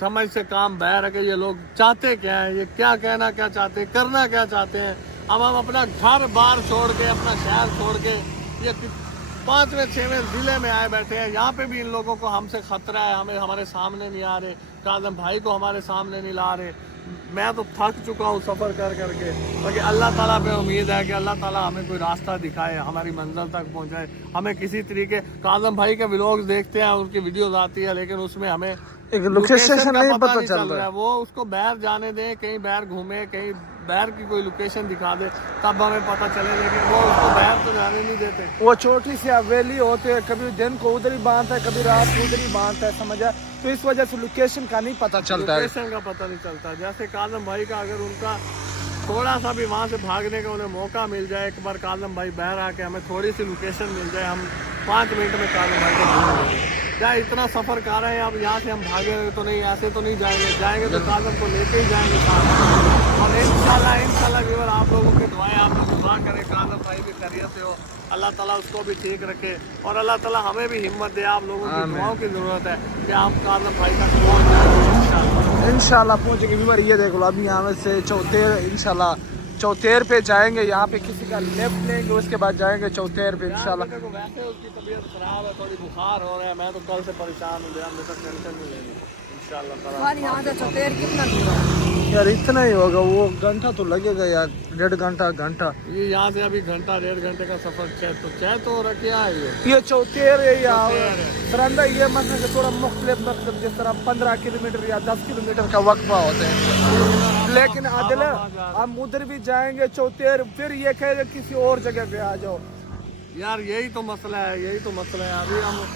समझ से काम बाहर है कि ये लोग चाहते क्या है, ये क्या कहना क्या चाहते हैं, करना क्या चाहते हैं। अब हम अपना घर बार छोड़ के, अपना शहर छोड़ के ये 5वें 6वें जिले में आए बैठे हैं। यहाँ पे भी इन लोगों को हमसे खतरा है, हमें हमारे सामने नहीं आ रहे, काज़म भाई को हमारे सामने नहीं ला रहे। मैं तो थक चुका हूँ सफ़र कर करके, बाकी अल्लाह ताला पे उम्मीद है कि अल्लाह ताला हमें कोई रास्ता दिखाए, हमारी मंजिल तक पहुँचाए। हमें किसी तरीके, काज़म भाई के व्लॉग्स देखते हैं, उनकी वीडियोस आती है, लेकिन उसमें हमें एक लोकेशन नहीं पता चल रहा है। वो उसको बाहर जाने दें, कहीं बाहर घूमे, कहीं बाहर की कोई लोकेशन दिखा दे, तब हमें पता चले, लेकिन वो उसको बाहर तो जाने नहीं देते। वो छोटी सी हवेली होते हैं, कभी दिन को उधर ही बांधता है, कभी रात को उधर ही बांधता है, समझा? तो इस वजह से लोकेशन का नहीं पता चलता है, लोकेशन का पता नहीं चलता। जैसे काज़म भाई का अगर उनका थोड़ा सा भी वहाँ से भागने का उन्हें मौका मिल जाए, एक बार काज़म भाई बाहर आके हमें थोड़ी सी लोकेशन मिल जाए, हम 5 मिनट में काज़म भाई को ढूंढ लेंगे। क्या इतना सफ़र कर रहे हैं, अब यहाँ से हम भागेंगे तो नहीं, ऐसे तो नहीं जाएंगे तो काज़म को लेके ही जाएंगे साथ। और इंशाल्लाह व्यूअर, आप लोगों की दुआएं, आप लोग दुआ करें काज़म भाई भी खैरियत से हो, अल्लाह ताला उसको भी ठीक रखे, और अल्लाह ताला हमें भी हिम्मत दे। आप लोगों की दुआओं की ज़रूरत है कि आप काज़म भाई तक पहुँच जाए, इंशाल्लाह पहुँचेंगे व्यूअर। ये देख लो, अभी यहाँ से चौथेर, इंशाल्लाह चौथेर पे जाएंगे, यहाँ पे किसी का लेफ्ट लेंगे, उसके बाद जाएंगे चौथेर पे इंशाल्लाह। वैसे उसकी तबीयत खराब है, थोड़ी बुखार हो रहा है, मैं तो कल से परेशान हूँ, मेरे तक टेंशन नहीं लेंगे इंशाल्लाह। यहाँ से चौथेर कितना दूर है यार? इतना ही होगा, वो घंटा तो लगेगा यार, 1.5 घंटा। ये यहाँ से अभी घंटा 1.5 घंटे का सफर चह तो क्या है ये चौथेर है या सरंदा? ये मतलब थोड़ा मुख्तलिफ, मतलब जिस तरह 15 किलोमीटर या 10 किलोमीटर का वक्फा होता है। लेकिन आदिल, हम उधर भी जाएंगे चौथेर, फिर ये कहेगा किसी और जगह पे आ जाओ यार। यही तो मसला है, अभी हम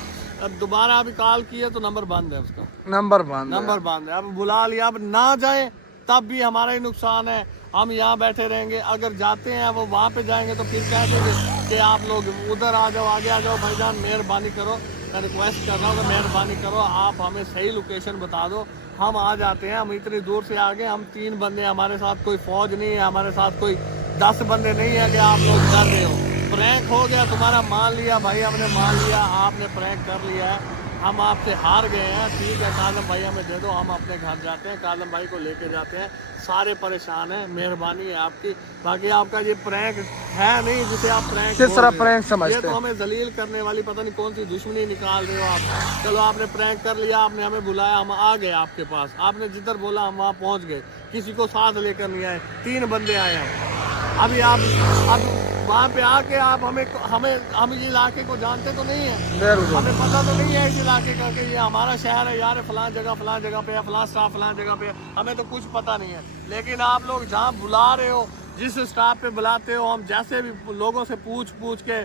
अब दोबारा अभी कॉल किए तो नंबर बंद है, उसका नंबर बंद है। अब बुला लिया, अब ना जाए तब भी हमारा ही नुकसान है। हम यहाँ बैठे रहेंगे, अगर जाते हैं वो वहाँ पे जाएंगे तो फिर कह देंगे कि आप लोग उधर आ जाओ, आगे आ जाओ। भाईजान मेहरबानी करो, मैं रिक्वेस्ट कर रहा हूँ कि मेहरबानी करो, आप हमें सही लोकेशन बता दो, हम आ जाते हैं। हम इतनी दूर से आ गए, हम 3 बंदे, हमारे साथ कोई फौज नहीं है, हमारे साथ कोई 10 बंदे नहीं है कि आप लोग डर रहे हो। प्रैंक हो गया तुम्हारा, मान लिया भाई, हमने मान लिया, आपने प्रैंक कर लिया है, हम आपसे हार गए हैं, ठीक है। काज़म भाई हमें दे दो, हम अपने घर जाते हैं, काज़म भाई को लेके जाते हैं। सारे परेशान हैं, मेहरबानी है आपकी। बाकी आपका ये प्रैंक है नहीं जिसे आप प्रैंक किस तरह प्रैंक समझते हैं, ये तो हमें जलील करने वाली पता नहीं कौन सी दुश्मनी निकाल रहे हो आप। चलो आपने प्रैंक कर लिया, आपने हमें बुलाया, हम आ गए आपके पास, आपने जिधर बोला हम वहाँ पहुँच गए, किसी को साथ लेकर नहीं आए, 3 बंदे आए हैं। अभी आप अब वहाँ पे आके आप हम इस इलाके को जानते तो नहीं है, हमें पता तो नहीं है इस इलाके का कि ये हमारा शहर है यार, फलां जगह पे है, फलां स्टाफ फलां जगह पे है, हमें तो कुछ पता नहीं है। लेकिन आप लोग जहाँ बुला रहे हो, जिस स्टाफ पे बुलाते हो, हम जैसे भी लोगों से पूछ के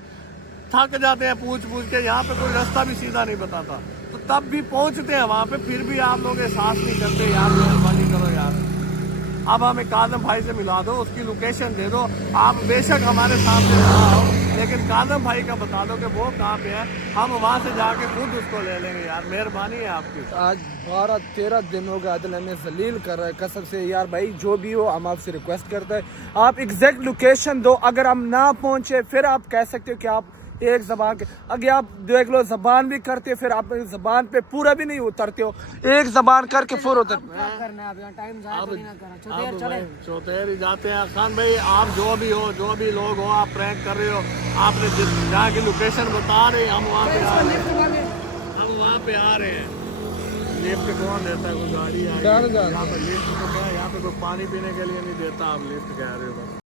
थक जाते हैं, पूछ के, यहाँ पे कोई रास्ता भी सीधा नहीं बताता, तो तब भी पहुँचते हैं वहाँ पे, फिर भी आप लोग एहसास नहीं करते। यार मेहरबानी करो यार, अब हमें काज़म भाई से मिला दो, उसकी लोकेशन दे दो। आप बेशक हमारे सामने ना आओ, लेकिन काज़म भाई का बता दो कि वो कहाँ पे है, हम वहाँ से जाके खुद उसको ले लेंगे। यार मेहरबानी है आपकी। आज 12-13 दिन हो गए आदिल हमें जलील कर रहा है कसम से। यार भाई जो भी हो, हम आपसे रिक्वेस्ट करते हैं, आप एग्जैक्ट लोकेशन दो। अगर हम ना पहुँचे फिर आप कह सकते हो कि आप एक जबान के आगे आप देख लो, जबान भी करते हो, फिर आप जबान पे पूरा भी नहीं उतरते हो, एक जबान करके फिर उतर। करना है, अब यहाँ टाइम ज़ाया तो नहीं ना करना। चौधरी अब चले। चौधरी ही जाते हैं। खान भाई आप जो भी हो, जो भी लोग हो, आप प्रैंक कर रहे हो, आपने जहाँ की लोकेशन बता रहे हैं, हम वहाँ पे आ रहे हैं, हम वहाँ पे आ रहे हैं। लिफ्ट कौन देता है? कोई गाड़ी आई है यहाँ पे, लिफ्ट तो क्या है, यहाँ पे कोई पानी पीने के लिए नहीं देता, आप लिफ्ट कह रहे हो बस।